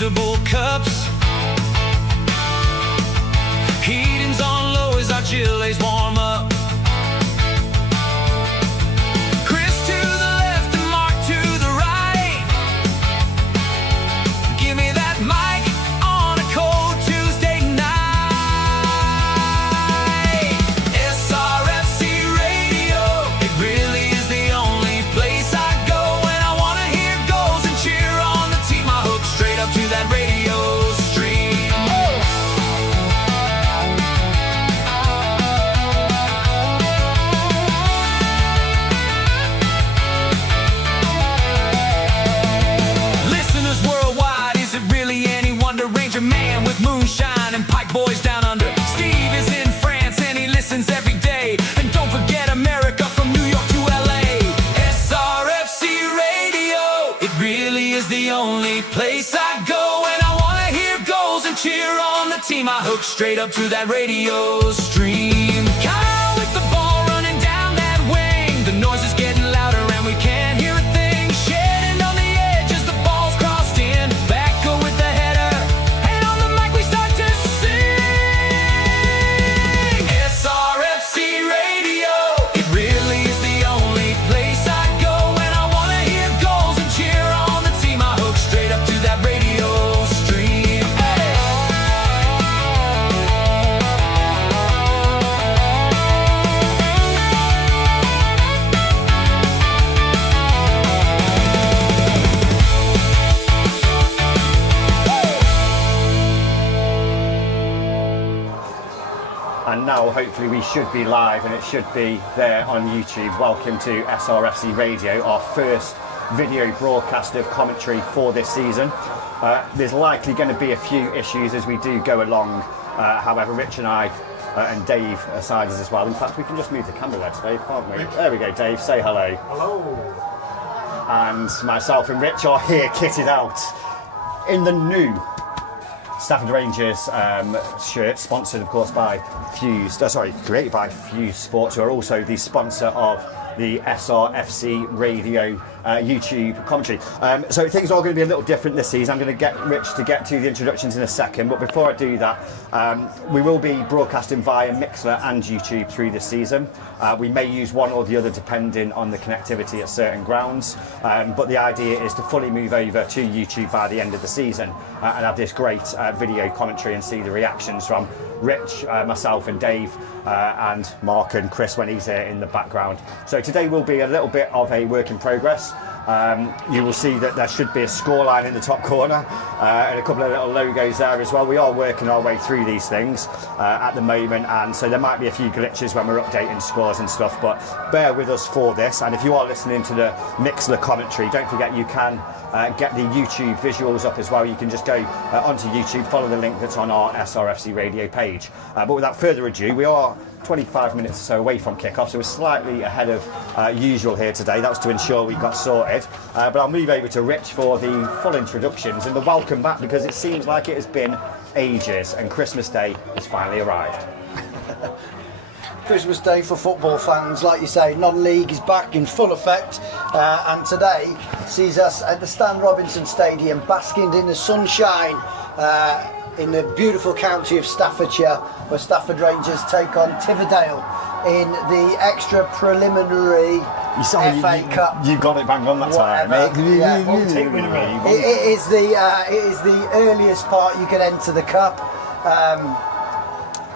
reusable cups. Heating's on low as our chillays warm up. Chris to the left and Mark to the right. Give me that mic on a cold Tuesday night. SRFC Radio, it really is the only place I go when I want to hear goals and cheer on the team. I hook straight up to that radio stream. Listeners worldwide, is it really any wonder? Ranger man with moonshine and pipe boys down under. Steve is in France and he listens every day. And don't forget America from New York to LA. SRFC Radio, it really is the only place I go when I want to hear goals and cheer on the team. I hook straight up to that radio stream. Kyle with the ball running down that wing. The noise is getting louder and we can't hear a thing. Shedding on the edge as the ball's crossed in. Backer with the header, and on the mic we start to sing. SRFC Radio, it really is the only place I go when I want to hear goals and cheer on the team. I hook straight up to that radio stream. And now hopefully we should be live and it should be there on YouTube. Welcome to SRFC Radio, our first video broadcast of commentary for this season. There's likely going to be a few issues as we do go along. However, Rich and I and Dave aside us as well. In fact, we can just move the camera there today, can't we? There we go, Dave, say hello. Hello. And myself and Rich are here kitted out in the new Stafford Rangers shirt, sponsored of course by created by Fuse Sports, who are also the sponsor of the SRFC Radio YouTube commentary. So things are going to be a little different this season. I'm going to get Rich to get to the introductions in a second, but before I do that, we will be broadcasting via Mixler and YouTube through this season. We may use one or the other depending on the connectivity at certain grounds, but the idea is to fully move over to YouTube by the end of the season and have this great video commentary and see the reactions from Rich, myself and Dave, and Mark and Chris when he's here in the background. So today will be a little bit of a work in progress. You will see that there should be a scoreline in the top corner and a couple of little logos there as well. We are working our way through these things at the moment, and so there might be a few glitches when we're updating scores and stuff, but bear with us for this. And if you are listening to the Mixler commentary, don't forget you can get the YouTube visuals up as well. You can just go onto YouTube, follow the link that's on our SRFC Radio page. But without further ado, we are 25 minutes or so away from kickoff, so we're slightly ahead of usual here today. That was to ensure we got sorted. But I'll move over to Rich for the full introductions and the welcome back, because it seems like it has been ages and Christmas Day has finally arrived. Christmas Day for football fans, like you say, non-league is back in full effect, and today sees us at the Stan Robinson Stadium basking in the sunshine in the beautiful county of Staffordshire, where Stafford Rangers take on Tividale in the extra preliminary FA Cup. You got it bang on that time, mate. Yeah, it is the earliest part you can enter the cup.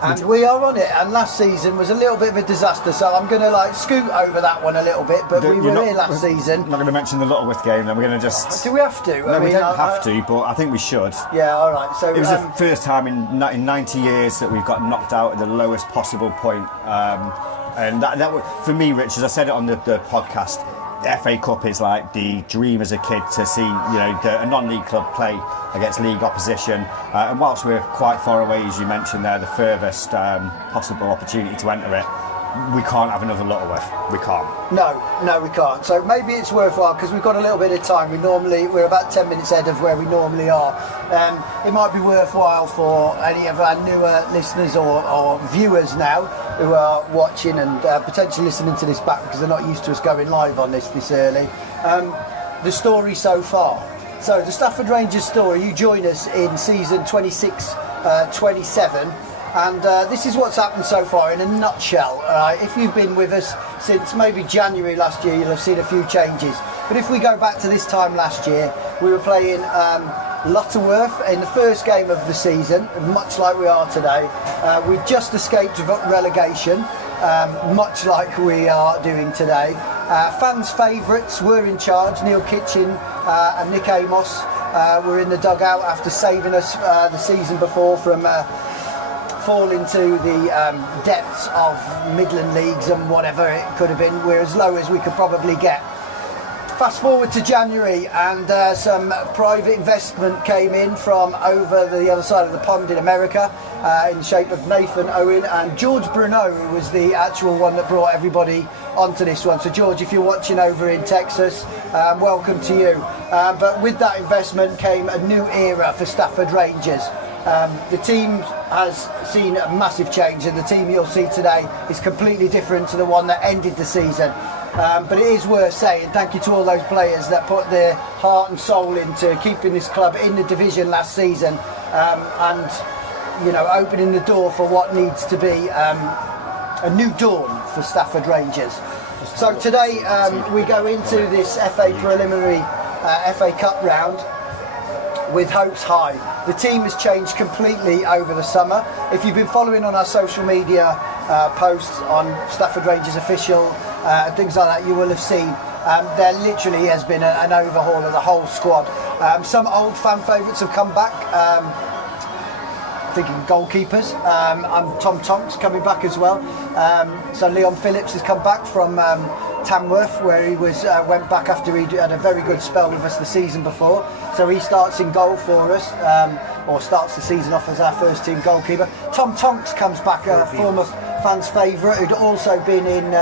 And we are on it, and last season was a little bit of a disaster, so I'm going to scoot over that one a little bit, but we were here last season. I'm not going to mention the Lutterworth game, then we're going to just... Do we have to? No, we don't have to, but I think we should. Yeah, alright. So it was the first time in 90 years that we've got knocked out at the lowest possible point. And that for me, Rich, as I said it on the podcast, the FA Cup is like the dream as a kid to see, a non-league club play against league opposition. And whilst we're quite far away, as you mentioned there, the furthest possible opportunity to enter it, we can't have another Lutterworth. We can't. No, we can't. So maybe it's worthwhile, because we've got a little bit of time. We're about 10 minutes ahead of where we normally are. It might be worthwhile for any of our newer listeners or viewers now who are watching and potentially listening to this back, because they're not used to us going live on this early. The story so far. So the Stafford Rangers story, you join us in season 26-27, and this is what's happened so far in a nutshell. If you've been with us since maybe January last year, you'll have seen a few changes. But if we go back to this time last year, we were playing Lutterworth in the first game of the season, much like we are today. We just escaped relegation, much like we are doing today. Fans' favourites were in charge. Neil Kitchen and Nick Amos were in the dugout after saving us the season before from falling to the depths of Midland leagues and whatever it could have been. We're as low as we could probably get. Fast forward to January, and some private investment came in from over the other side of the pond in America, in the shape of Nathan Owen and George Bruno, who was the actual one that brought everybody onto this one. So George, if you're watching over in Texas, welcome to you. But with that investment came a new era for Stafford Rangers. The team has seen a massive change, and the team you'll see today is completely different to the one that ended the season. But it is worth saying thank you to all those players that put their heart and soul into keeping this club in the division last season, and opening the door for what needs to be a new dawn for Stafford Rangers. So today we go into this FA preliminary FA Cup round with hopes high. The team has changed completely over the summer. If you've been following on our social media posts on Stafford Rangers official, things like that, you will have seen there literally has been an overhaul of the whole squad. Some old fan favourites have come back. Thinking goalkeepers, Tom Tonks coming back as well. So Leon Phillips has come back from Tamworth, where he went back after he had a very good spell with us the season before. So he starts in goal for us, or starts the season off as our first team goalkeeper. Tom Tonks comes back, a former fans' favourite, who'd also been in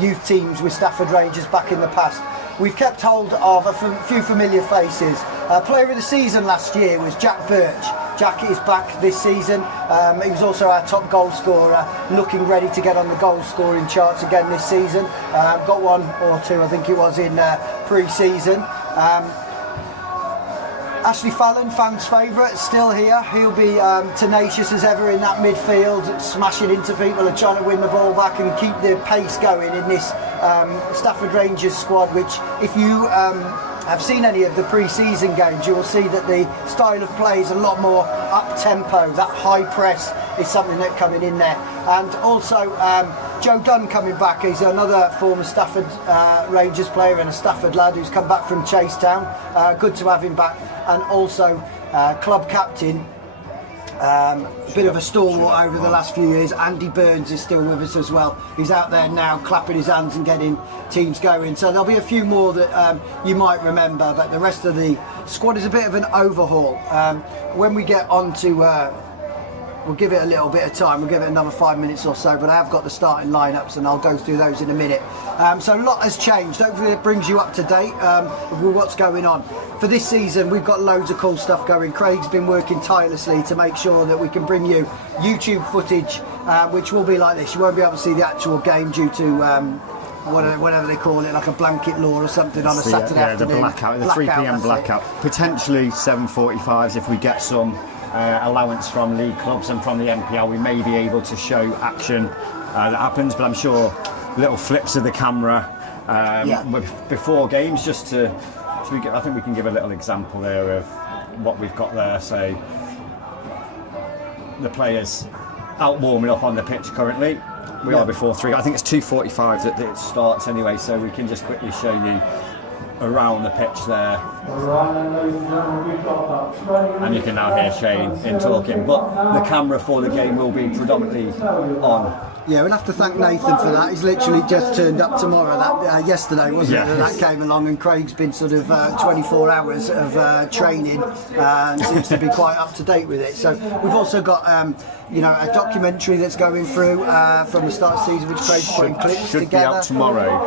youth teams with Stafford Rangers back in the past. We've kept hold of a few familiar faces. Player of the season last year was Jack Birch. Jack is back this season. He was also our top goal scorer, looking ready to get on the goal scoring charts again this season. Got one or two, I think it was, in pre-season. Ashley Fallon, fans' favourite, still here. He'll be tenacious as ever in that midfield, smashing into people and trying to win the ball back and keep the pace going in this Stafford Rangers squad, which, if you have seen any of the pre-season games, you will see that the style of play is a lot more up-tempo. That high press is something that's coming in there. And also Joe Dunn coming back. He's another former Stafford Rangers player and a Stafford lad who's come back from Chasetown. Good to have him back. And also club captain, a bit of a stalwart over the last few years, Andy Burns is still with us as well. He's out there now clapping his hands and getting teams going. So there'll be a few more that you might remember, but the rest of the squad is a bit of an overhaul. When we get on to we'll give it a little bit of time, we'll give it another 5 minutes or so, but I have got the starting lineups and I'll go through those in a minute. So a lot has changed. Hopefully it brings you up to date with what's going on. For this season, we've got loads of cool stuff going. Craig's been working tirelessly to make sure that we can bring you YouTube footage, which will be like this. You won't be able to see the actual game due to whatever they call it, like a blanket law or something on a Saturday afternoon. The blackout, the 3 p.m. blackout. Potentially 7:45s if we get some allowance from league clubs and from the MPL. We may be able to show action that happens, but I'm sure little flips of the camera before games, just to. I think we can give a little example there of what we've got there. So the players out warming up on the pitch currently. We are before 3. I think it's 2:45 that it starts anyway, so we can just quickly show you around the pitch there. And you can now hear Shane in talking, but the camera for the game will be predominantly on. Yeah, we'll have to thank Nathan for that. He's literally just turned up tomorrow. That yesterday, wasn't it? That came along, and Craig's been sort of 24 hours of training and seems to be quite up to date with it. So we've also got a documentary that's going through from the start of the season, which Craig's putting clips together. Should be out tomorrow.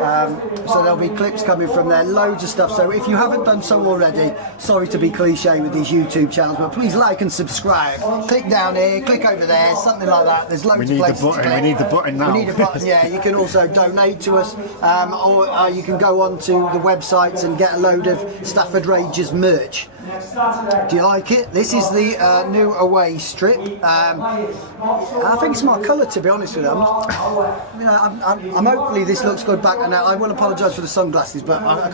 So there'll be clips coming from there, loads of stuff. So if you haven't done so already, sorry to be cliche with these YouTube channels, but please like and subscribe. Click down here, click over there, something like that. There's loads of places to click. We need the button now. We need a button, yeah. You can also donate to us, or you can go on to the websites and get a load of Stafford Rangers merch. Do you like it? This is the new away strip. I think it's my colour, to be honest with you. I'm hopefully this looks good back, and I will apologise for the sunglasses, but I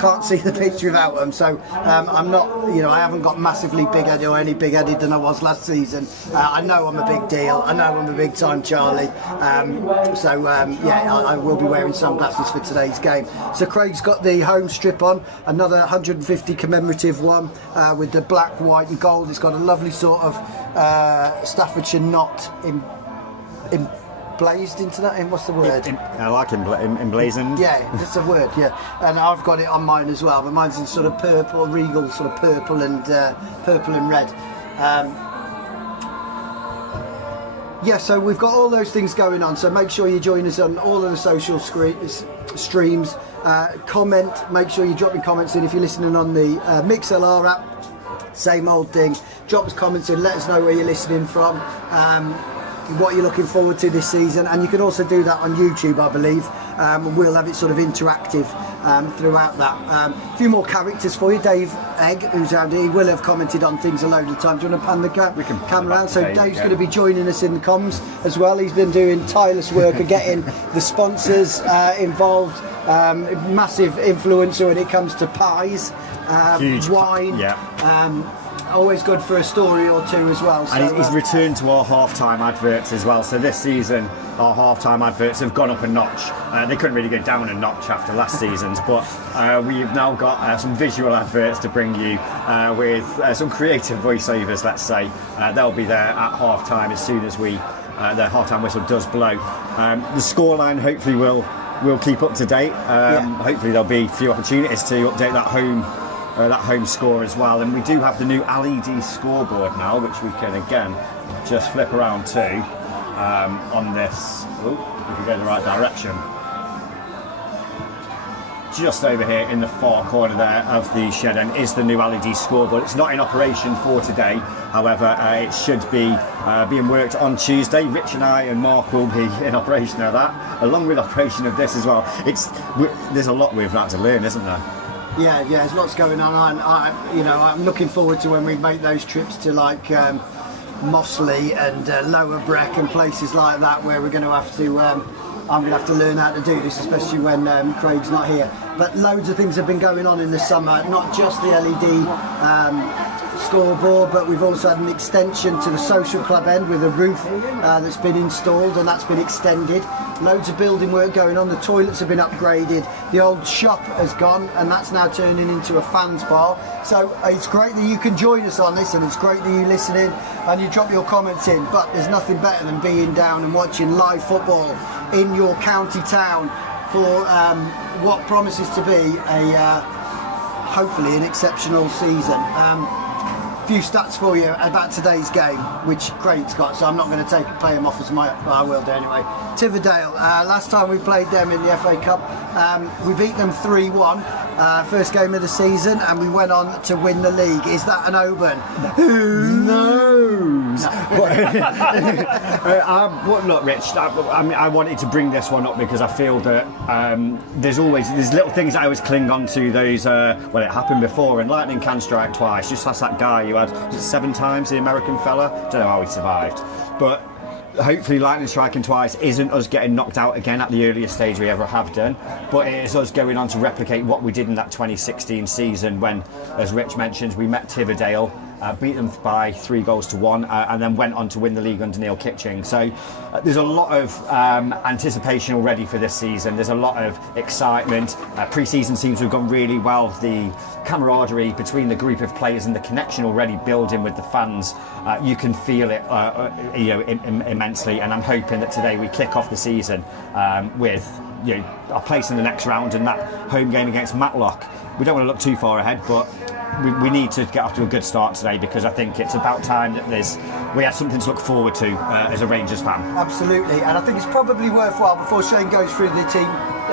can't see the picture without them. So I'm not, I haven't got massively big-headed or any big-headed than I was last season. I know I'm a big deal. I know I'm a big time Charlie. I will be wearing sunglasses for today's game. So Craig's got the home strip on, another 150 commemorative one with the black, white and gold. It's got a lovely sort of Staffordshire knot emblazed into that. What's the word? I like emblazoned. Yeah, that's a word, yeah. And I've got it on mine as well, but mine's in sort of purple, regal sort of purple and red. So we've got all those things going on, so make sure you join us on all of the social streams. Comment, make sure you drop your comments in if you're listening on the MixLR app. Same old thing, drop us comments in, let us know where you're listening from, what you're looking forward to this season, and you can also do that on YouTube, I believe. We'll have it sort of interactive throughout that. A few more characters for you. Dave Egg, who's out here, he will have commented on things a load of times. Do you want to pan the camera around? So Dave's going to be joining us in the comms as well. He's been doing tireless work of getting the sponsors involved. Massive influencer when it comes to pies, wine. Always good for a story or two as well. So, and he's returned to our half-time adverts as well. So this season, our half-time adverts have gone up a notch. They couldn't really go down a notch after last season's, but we've now got some visual adverts to bring you with some creative voiceovers, let's say. They'll be there at half-time as soon as the half-time whistle does blow. The scoreline hopefully will keep up to date. Hopefully there'll be a few opportunities to update that home score as well, and we do have the new LED scoreboard now, which we can again just flip around to on this. If we go in the right direction, just over here in the far corner there of the shed end is the new LED scoreboard. It's not in operation for today, however it should be being worked on Tuesday. Rich and I and Mark will be in operation of that, along with operation of this as well. There's a lot we've had to learn, isn't there? Yeah, there's lots going on. I'm looking forward to when we make those trips to like Mossley and Lower Breck and places like that, where we're going to have to. I'm going to have to learn how to do this, especially when Craig's not here. But loads of things have been going on in the summer, not just the LED scoreboard, but we've also had an extension to the social club end with a roof that's been installed, and that's been extended. Loads of building work going on. The toilets have been upgraded. The old shop has gone, and that's now turning into a fans bar. So it's great that you can join us on this, and it's great that you listen in and you drop your comments in. But there's nothing better than being down and watching live football in your county town for what promises to be hopefully an exceptional season. Few stats for you about today's game, which Craig's got, so I'm not going to play him off as I will do anyway. Tividale, last time we played them in the FA Cup, we beat them 3-1, first game of the season, and we went on to win the league. Is that an omen? Who knows? Look, Rich, I wanted to bring this one up because I feel that there's little things that I always cling on to. Those it happened before, and lightning can strike twice. Just that's that guy who had 7 times, the American fella. Don't know how he survived, but hopefully lightning striking twice isn't us getting knocked out again at the earliest stage we ever have done, but it is us going on to replicate what we did in that 2016 season when, as Rich mentioned, we met Tividale, beat them by 3-1, and then went on to win the league under Neil Kitching. So there's a lot of anticipation already for this season. There's a lot of excitement. Pre-season seems to have gone really well. The camaraderie between the group of players and the connection already building with the fans, you can feel it immensely, and I'm hoping that today we kick off the season with our place in the next round and that home game against Matlock. We don't want to look too far ahead, but we need to get off to a good start today, because I think it's about time that we have something to look forward to as a Rangers fan. Absolutely, and I think it's probably worthwhile, before Shane goes through the team,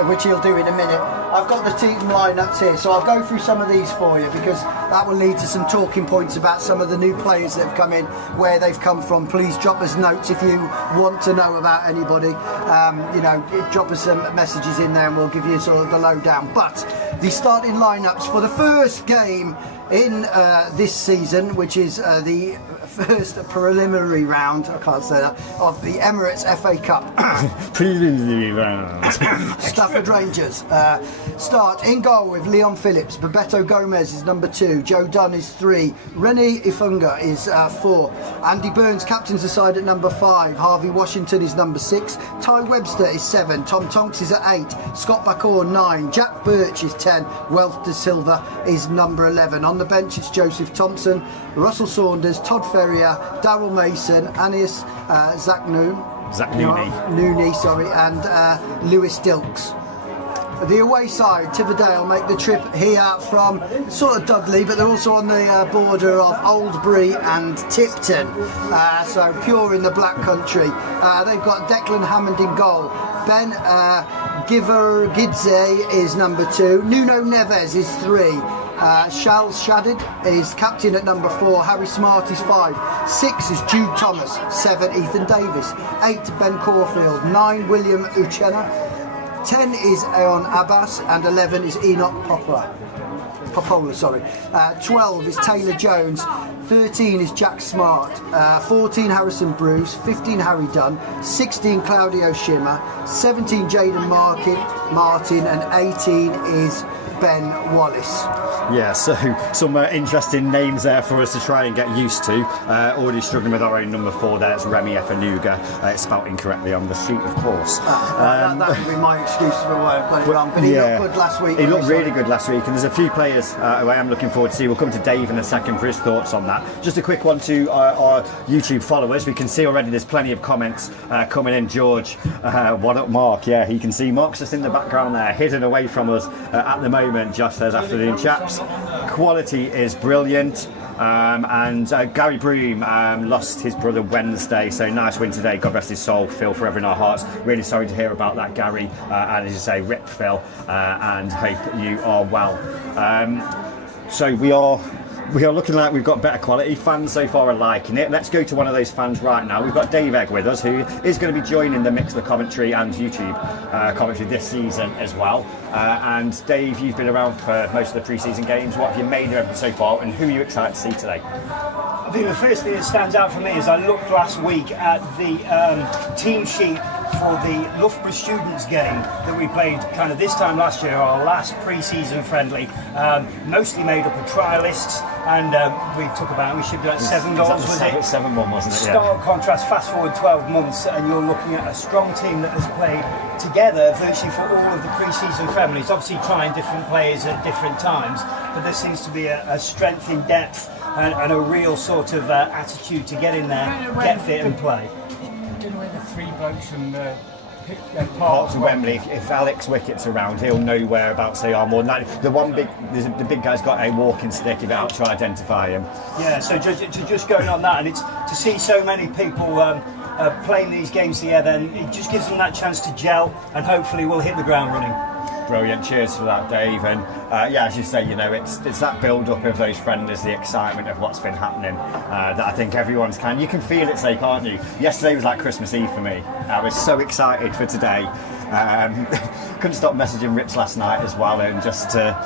which he'll do in a minute, I've got the team lineups here, so I'll go through some of these for you because that will lead to some talking points about some of the new players that have come in, where they've come from. Please drop us notes if you want to know about anybody. You know, drop us some messages in there and we'll give you sort of the lowdown. But the starting lineups for the first game in this season, which is the first preliminary round, I can't say that, of the Emirates FA Cup. Preliminary round. Stafford Rangers start in goal with Leon Phillips. Bebeto Gomez is number 2. Joe Dunn is 3. Rene Ifunga is 4. Andy Burns captains the side at number 5. Harvey Washington is number 6. Ty Webster is 7. Tom Tonks is at 8. Scott Bakor 9. Jack Birch is 10. Wealth de Silva is number 11. On the bench it's Joseph Thompson, Russell Saunders, Todd Ferrier, Daryl Mason, Anis Zach Nooney, and Lewis Dilks. The away side, Tividale, make the trip here from sort of Dudley, but they're also on the border of Oldbury and Tipton, so pure in the Black Country. They've got Declan Hammond in goal. Ben Givergidze is number 2. Nuno Neves is 3. Shal Shadid is captain at number 4. Harry Smart is 5. 6 is Jude Thomas. 7 Ethan Davis. 8 Ben Caulfield. 9 William Uchenna. 10 is Aon Abbas and 11 is Enoch Popola, sorry. 12 is Taylor Jones. 13 is Jack Smart. 14 Harrison Bruce. 15 Harry Dunn. 16 Claudio Schimmer. 17 Jaden Martin and 18 is Ben Wallace. Yeah, so some interesting names there for us to try and get used to. Already struggling with our own number 4 there. It's Remy Efanuga. It's spelt incorrectly on the sheet, of course. That would be my excuse for why I've got it wrong. But he looked good last week. He looked really good last week, and there's a few players who I am looking forward to see. We'll come to Dave in a second for his thoughts on that. Just a quick one to our YouTube followers. We can see already there's plenty of comments coming in. George, what up, Mark? Yeah, you can see Mark's just in the background there, hidden away from us at the moment. Josh says, afternoon, chaps. Quality is brilliant. And Gary Broom lost his brother Wednesday, so nice win today. God rest his soul. Phil, forever in our hearts. Really sorry to hear about that, Gary. And as you say, rip Phil, and hope you are well. So we are looking like we've got better quality. Fans so far are liking it. Let's go to one of those fans right now. We've got Dave Egg with us, who is going to be joining the Mixler commentary and YouTube commentary this season as well. And Dave, you've been around for most of the pre-season games. What have you made of everything so far, and who are you excited to see today? I think the first thing that stands out for me is I looked last week at the team sheet for the Loughborough Students game that we played kind of this time last year, our last pre-season friendly, mostly made up of trialists, and we shipped about 7 goals, was it? 7-1, wasn't it? Stark contrast, fast forward 12 months and you're looking at a strong team that has played together virtually for all of the pre-season friendlies, obviously trying different players at different times, but there seems to be a strength in depth and a real sort of attitude to get in there, get fit and play. The 3 blokes from Parts of Wembley. If Alex Wickett's around, he'll know whereabouts they are more than that. The big guy's got a walking stick if it helps to identify him. Yeah, so just going on that, and it's to see so many people playing these games together, and it just gives them that chance to gel, and hopefully we'll hit the ground running. Brilliant, cheers for that, Dave. And as you say, it's that build-up of those friendlies, the excitement of what's been happening that I think everyone's you can feel it, say, can't you? Yesterday was like Christmas Eve for me. I was so excited for today. Couldn't stop messaging Rich last night as well, and just to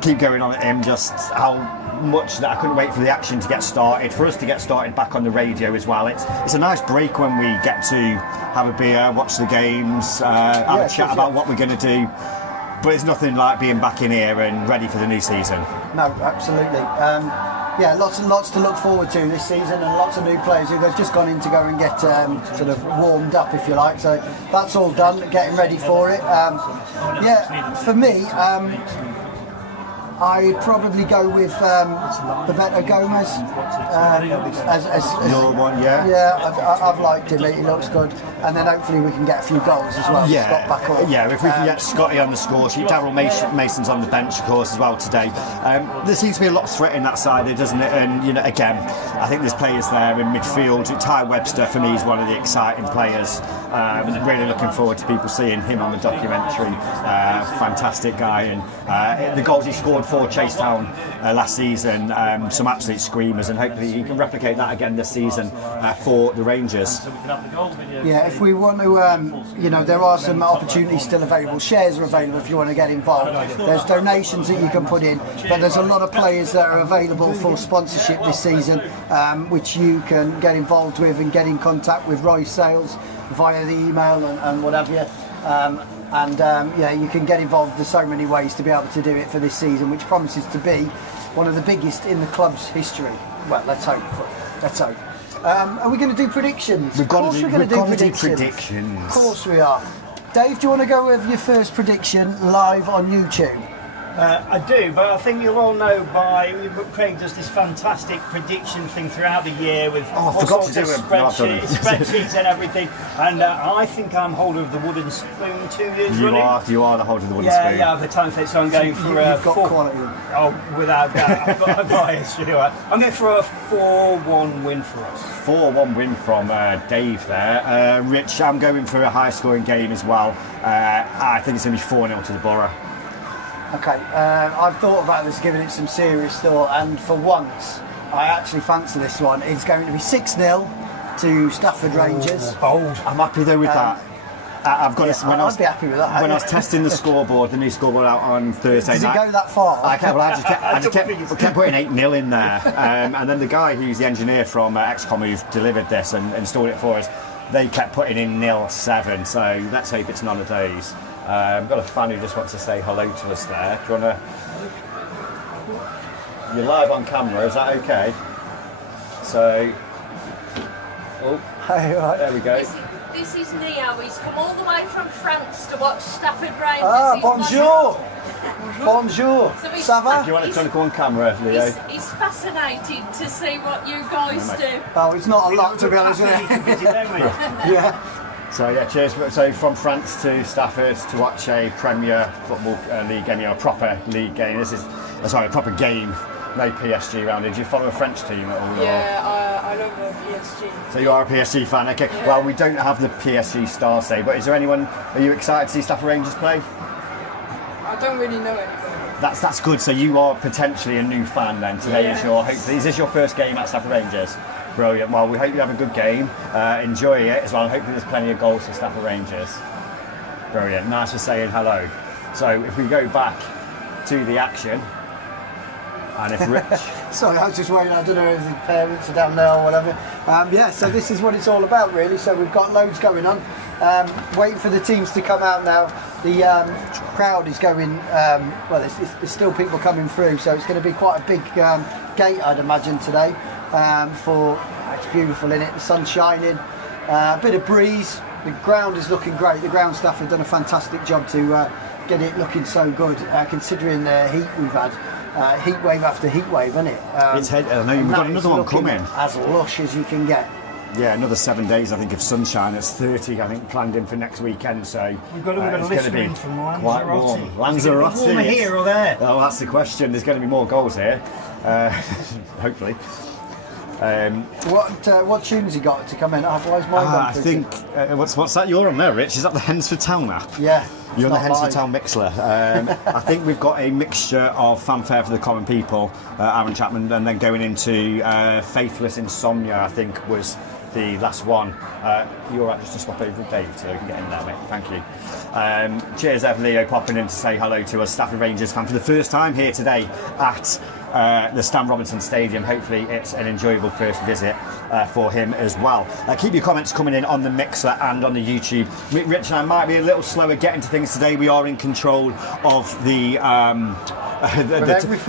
keep going on at him, just how much that I couldn't wait for the action to get started, for us to get started back on the radio as well. It's a nice break when we get to have a beer, watch the games, have a chat about what we're going to do. But it's nothing like being back in here and ready for the new season. No, absolutely. Lots and lots to look forward to this season, and lots of new players who they've just gone in to go and get sort of warmed up, if you like. So that's all done, getting ready for it. For me, I'd probably go with Bebeto Gomez. Your one, yeah? Yeah, I've liked him. He looks good. And then hopefully we can get a few goals as well. Yeah, Scott Bakor. Yeah, if we can get Scotty on the score sheet. Daryl Mason's on the bench, of course, as well today. There seems to be a lot of threat in that side, doesn't it? And, again, I think there's players there in midfield. Ty Webster, for me, is one of the exciting players. Really looking forward to people seeing him on the documentary. Fantastic guy, and the goals he scored for Chase Town last season, some absolute screamers, and hopefully he can replicate that again this season for the Rangers. Yeah, if we want to, you know, there are some opportunities still available. Shares are available if you want to get involved. There's donations that you can put in, but there's a lot of players that are available for sponsorship this season, which you can get involved with and get in contact with Roy Sales via the email and what have you. Yeah, you can get involved. There's so many ways to be able to do it for this season, which promises to be one of the biggest in the club's history. Well, let's hope. Let's hope. Are we going to do predictions? We've got of course to we're going to do predictions. Of course we are. Dave, do you want to go with your first prediction live on YouTube? I do, but I think you'll all know Craig does this fantastic prediction thing throughout the year with I forgot to do it. spreadsheets and everything. And I think I'm holder of the wooden spoon 2 years running. You are the holder of the wooden spoon. Yeah, the time fit, so I'm going for a You've got quality. Oh, without doubt. I've got a bias. I'm going for a 4-1 win for us. 4-1 win from Dave there. Rich, I'm going for a high-scoring game as well. I think it's going to be 4-0 to the Borough. Okay, I've thought about this, given it some serious thought, and for once, I actually fancy this one. It's going to be 6-0 to Stafford Rangers. Bold. I'm happy though with that. I've got to, I'd be happy with that. When I was testing the scoreboard, the new scoreboard out on Thursday Does it night. go that far? I just kept putting 8-0 in there, and then the guy who's the engineer from XCOM who delivered this and installed it for us, they kept putting in 0-7. So let's hope it's none of those. I've got a fan who just wants to say hello to us there. Do you want to? You're live on camera, is that okay? So, Hey, right. there we go. This is Neo. He's come all the way from France to watch Stafford Rangers. Ah, He's bonjour. Bonjour. So he's Ça va? Do you want to go on camera, Leo? He's fascinated to see what you guys do. Oh, it's not a lot, to be honest with You can visit them, mate. you. Yeah. So yeah, cheers. So from France to Stafford to watch a Premier Football League game, a proper league game. This is a proper game. No PSG around. Did you follow a French team at all? Yeah, I love PSG. So you are a PSG fan, okay? Yeah. Well, we don't have the PSG star say, but is there anyone? Are you excited to see Stafford Rangers play? I don't really know anybody. That's good. So you are potentially a new fan then. Today is your hopefully. Is this your first game at Stafford Rangers? Brilliant. Well, we hope you have a good game. Enjoy it as well. Hopefully there's plenty of goals for Stafford Rangers. Brilliant. Nice for saying hello. So if we go back to the action, and if Rich... Sorry, I was just waiting. I don't know if the parents are down there or whatever. Yeah, so this is what it's all about, really. So we've got loads going on. Waiting for the teams to come out now. The crowd is going, well, there's still people coming through, so it's going to be quite a big gate, I'd imagine, today. It's beautiful in it, the sun's shining, a bit of breeze, the ground is looking great. The ground staff have done a fantastic job to get it looking so good, considering the heat we've had. Heat wave after heat wave, isn't it? I know we've got another one coming. As lush as you can get. Yeah, another 7 days, I think, of sunshine. It's 30, I think, planned in for next weekend. So We've got a it's list going to be in from quite warm. Lanzarote. Warmer here or there? Oh, that's the question. There's going to be more goals here, hopefully. What tunes you got to come in? Otherwise, mine don't I fit think what's that? You're on there, Rich. Is that the Hensford Town app? in. Yeah. You're on the not Hensford mine. Town Mixler. I think we've got a mixture of Fanfare for the Common People, Aaron Chapman, and then going into Faithless Insomnia, I think was the last one. You're right, just to swap over with Dave so we can get in there, mate. Thank you. Cheers, Ev Leo, popping in to say hello to us, Stafford Rangers fan for the first time here today at the Stan Robinson Stadium. Hopefully it's an enjoyable first visit for him as well. Keep your comments coming in on the Mixer and on the YouTube. Rich and I might be a little slower getting to things today. We are in control of the...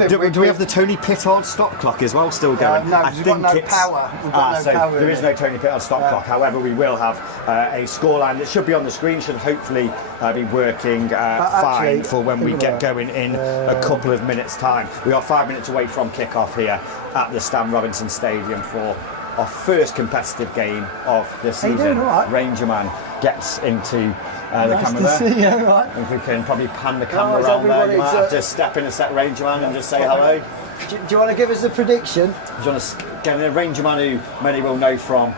do we have the Tony Pittard stop clock as well still going? No, because we've got no power. We've got no power there in is it. no Tony Pittard stop clock. However, we will have a scoreline that should be on the screen, should hopefully be working fine for when we get going in a couple of minutes' time. We are 5 minutes away from kick-off here at the Stan Robinson Stadium for our first competitive game of the season. doing all right? Ranger Man gets into the Nice camera to there. see you, all right. If we can probably pan the camera is around there, everybody- you might have to step in a set Ranger Man and just say hello. Do you want to give us a prediction? Do you want to get a Ranger Man who many will know from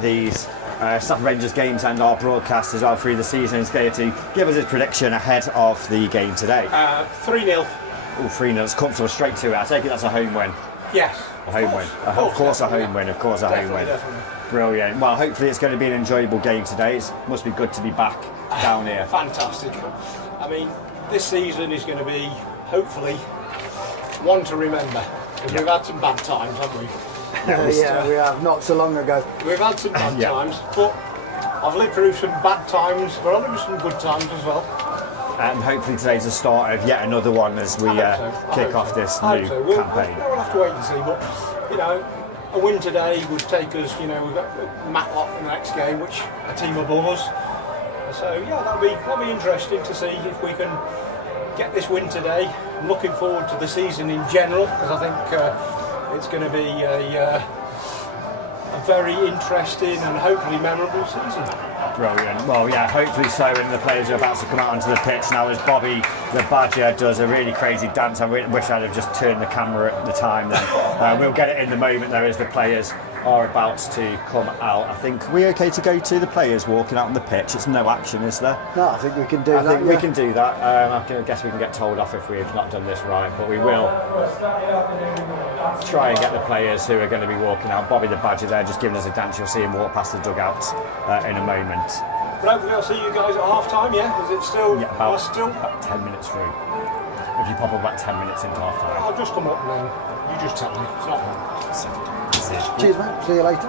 these Stafford Rangers games and our broadcast as well through the season. He's going to give us his prediction ahead of the game today. 3-0. Oh, 3-0. It's comfortable, straight to it. I take it that's a home win. Yes. A home win. Of course a home win. Of course a home win. Definitely. Brilliant. Well, hopefully it's going to be an enjoyable game today. It must be good to be back down here. Fantastic. I mean, this season is going to be, hopefully, one to remember. Because we've had some bad times, haven't we? Yeah, we have, not so long ago. We've had some bad times, but I've lived through some bad times, but I've lived through some good times as well. And hopefully today's the start of yet another one as we kick off this new campaign. We'll have to wait and see, but, you know, a win today would take us, you know, we've got Matlock in the next game, which a team above us. So, yeah, that'll be interesting to see if we can get this win today. I'm looking forward to the season in general, because I think it's going to be a very interesting and hopefully memorable season. Brilliant. Well, yeah, hopefully so. And the players are about to come out onto the pitch now as Bobby the Badger does a really crazy dance. I wish I'd have just turned the camera at the time then. We'll get it in the moment though as the players are about to come out. I think we're okay to go to the players walking out on the pitch. It's no action, is there? No, I think we can do that. I think we can do that. I guess we can get told off if we've not done this right, but we will try and get the players who are going to be walking out. Bobby the Badger there just giving us a dance. You'll see him walk past the dugout in a moment. But hopefully I'll see you guys at half time, yeah? Is it still? Yeah, about 10 minutes through. If you pop up about 10 minutes into half time. I'll just come up and then you just tell me. It's not bad. Cheers, mate. See you later.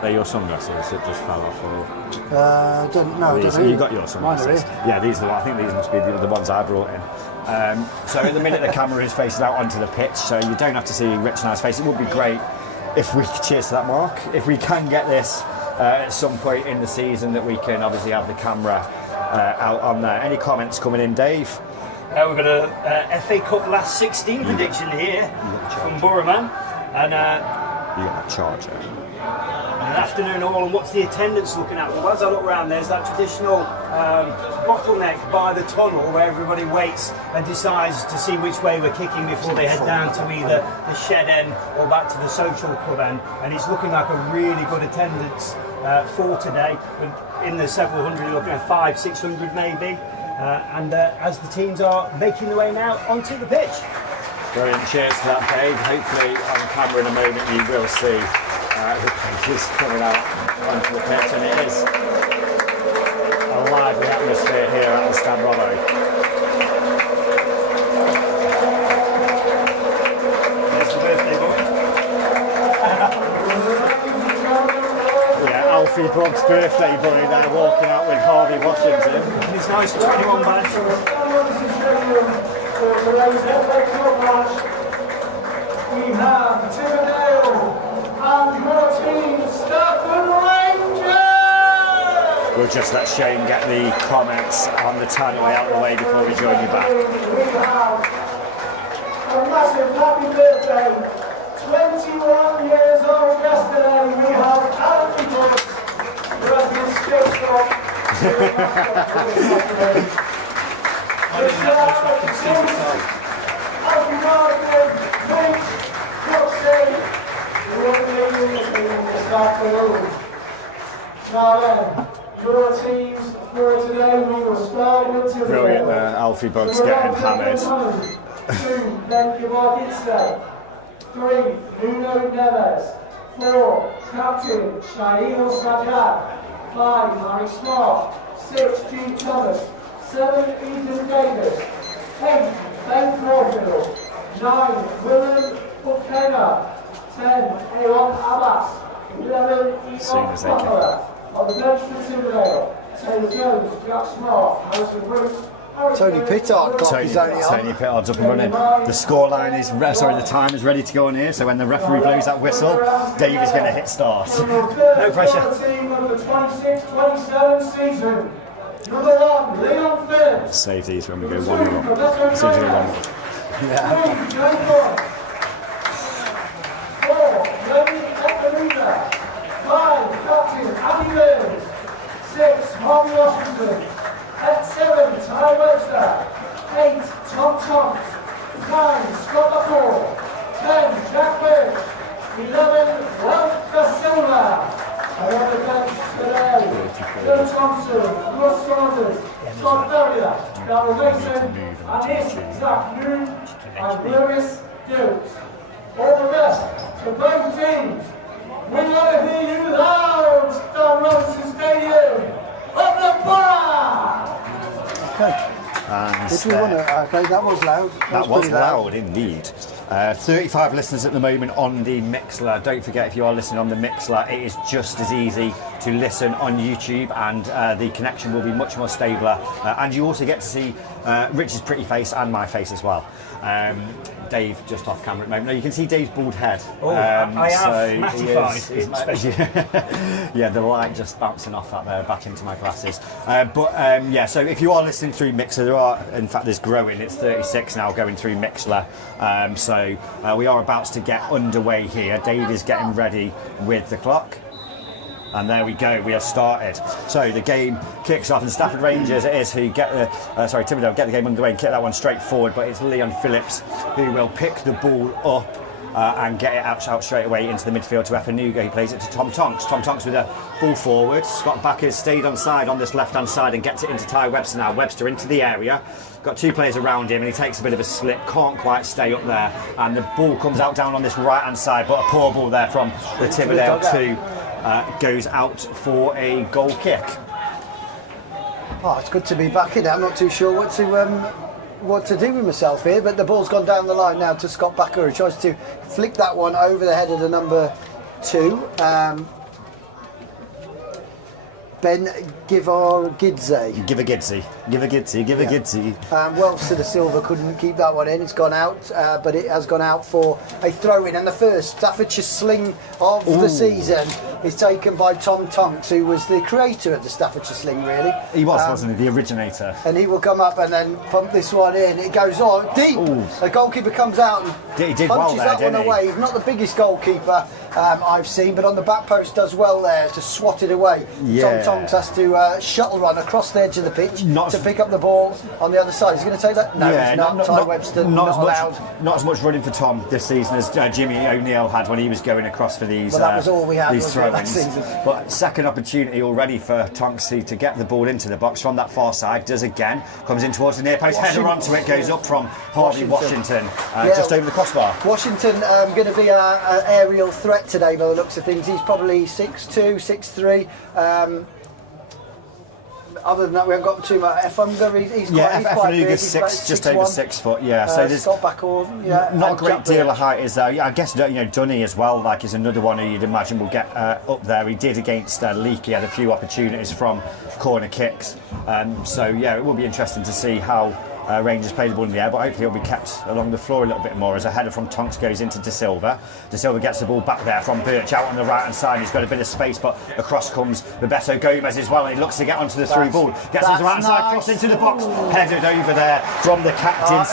They're your sunglasses that just fell off, or Don't know. you got your sunglasses? Yeah, these are. I think these must be the ones I brought in. So in the minute the camera is facing out onto the pitch, so you don't have to see Rich and I's face. It would be great if we cheers to that, Mark. If we can get this at some point in the season, that we can obviously have the camera out on there. Any comments coming in, Dave? We've got a FA Cup last 16 prediction here from Burrowman, and You got that charger. an afternoon all. And what's the attendance looking at? Well, as I look around, there's that traditional bottleneck by the tunnel where everybody waits and decides to see which way we're kicking before they head down to either the shed end or back to the social club end. And it's looking like a really good attendance for today. In the several hundred, you're looking at 500-600 maybe. As the teams are making their way now onto the pitch. Brilliant, cheers to that, Dave. Hopefully on camera in a moment you will see the players coming out onto the pitch, and it is a lively atmosphere here at the Stand Robbo. There's the birthday boy. Yeah, Alfie Brooks' birthday boy there walking out with Harvey Washington. It's nice, 21 badge. For today's FA Cup match, we have Tividale and your team, Stafford Rangers! We'll just let Shane get the comments on the tannoy out of the way before we join you back. We have a massive happy birthday, 21 years old yesterday. We have Alfie Brooks, who has been skilled up. Now then, your teams for today, we will start with Tividale. Brilliant there, Alfie Bugs getting hammered. 2, Ben Givarditse. 3, Nuno Neves. 4, Captain Shaheen Sajjad. 5, Harry Smart. 6, G. Thomas. 7, Ethan Davis. 8, Ben Corfield. 9, Willem Buchanan. 10, Aaron Abbas. 11, Enoch Butler. On the bench for Tividale, Taylor Jones, Jack Smart, Harrison Bruce. Tony Pittard got his only on. Tony Pittard's up and running. The scoreline is, the time is ready to go on here, so when the referee blows that whistle, Dave is going to hit start. No pressure. Team of the 26-27 season. Number 1, Leon Phillips. Save these when we go 1-0. As soon as we go 1-0. 4, Lenny Ebenezer. 5, Captain Andy Burns. 6, Harvey Washington. 7, Ty Webster. 8, Tom Thomas. 9, Scott LaFleur. 10, Jack Birch. 11, Ralph Da Silva. I have the bench today. Bill Thompson, Russ Saunders, Scott Ferrier, Darryl Mason, Anis Zach and Lewis Dukes. All the best to both teams. We want to hear you loud, Stan Robinson Stadium. Up the bar! Okay. And Did we want to? Okay, that was loud. that was pretty loud indeed. 35 listeners at the moment on the Mixler. Don't forget, if you are listening on the Mixler, it is just as easy to listen on YouTube, and the connection will be much more stabler. And you also get to see Rich's pretty face and my face as well. Dave just off camera at the moment. No, you can see Dave's bald head. Oh, I have mattified. Yeah, the light just bouncing off that there back into my glasses. Yeah, so if you are listening through Mixler, there are, in fact, there's growing. It's 36 now going through Mixler. So we are about to get underway here. Dave is getting ready with the clock. And there we go, we have started. So the game kicks off, and Stafford Rangers it is who get the, Tividale get the game underway and kick that one straight forward, but it's Leon Phillips who will pick the ball up and get it out straight away into the midfield to Efanuga. He plays it to Tom Tonks. Tom Tonks with a ball forward. Scott Backers stayed on side on this left-hand side and gets it into Ty Webster now. Webster into the area. Got two players around him and he takes a bit of a slip, can't quite stay up there, and the ball comes out down on this right-hand side, but a poor ball there from the Tividale 2. Goes out for a goal kick. Oh, it's good to be back in it. I'm not too sure what to do with myself here, but the ball's gone down the line now to Scott Backer, who tries to flick that one over the head of the number 2. Ben Gidze. Give a Gidze. Wells to the Silver couldn't keep that one in. It's gone out, but it has gone out for a throw-in. And the first Staffordshire sling of the season is taken by Tom Tonks, who was the creator of the Staffordshire sling, really. He was, wasn't he? The originator. And he will come up and then pump this one in. It goes on deep. The goalkeeper comes out and he did punches well there, that one didn't he? away. He's not the biggest goalkeeper I've seen, but on the back post does well there to swat it away. Yeah. Tom Tonks has to shuttle run across the edge of the pitch to pick up the ball on the other side. He's going to take that? No, he's not. Ty Webster not allowed. Not as much running for Tom this season as Jimmy O'Neill had when he was going across for these. Well, that was all we had last season. But second opportunity already for Tonksy to get the ball into the box from that far side. Does again. Comes in towards the near post. Header onto it. Goes up from Harvey Washington. Just over the crossbar. Washington going to be an aerial threat today by the looks of things. He's probably 6'2", 6'3". Other than that, we haven't got too much. He's quite big. He's just over 6 foot. Yeah, so there's Scott Backor, not a great deal of height, is there? Yeah, I guess Dunny as well. Like, is another one who you'd imagine will get up there. He did against Leake. He had a few opportunities from corner kicks. So yeah, it will be interesting to see how Rangers play the ball in the air, but hopefully it'll be kept along the floor a little bit more as a header from Tonks goes into De Silva. De Silva gets the ball back there from Birch out on the right hand side. He's got a bit of space, but across comes Roberto Gomez as well, and he looks to get onto the through ball. Gets on the right hand side, cross into the box, headed over there from the captain.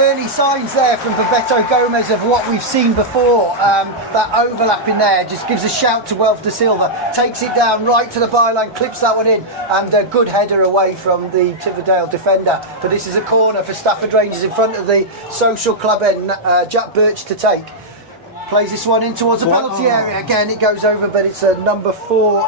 Early signs there from Roberto Gomez of what we've seen before. That overlap in there just gives a shout to Wells De Silva, takes it down right to the byline, clips that one in, and a good header away from the Tividale defender. But this is a corner for Stafford Rangers in front of the social club end. Jack Birch to take. Plays this one in towards the penalty area. Again, it goes over, but it's a number 4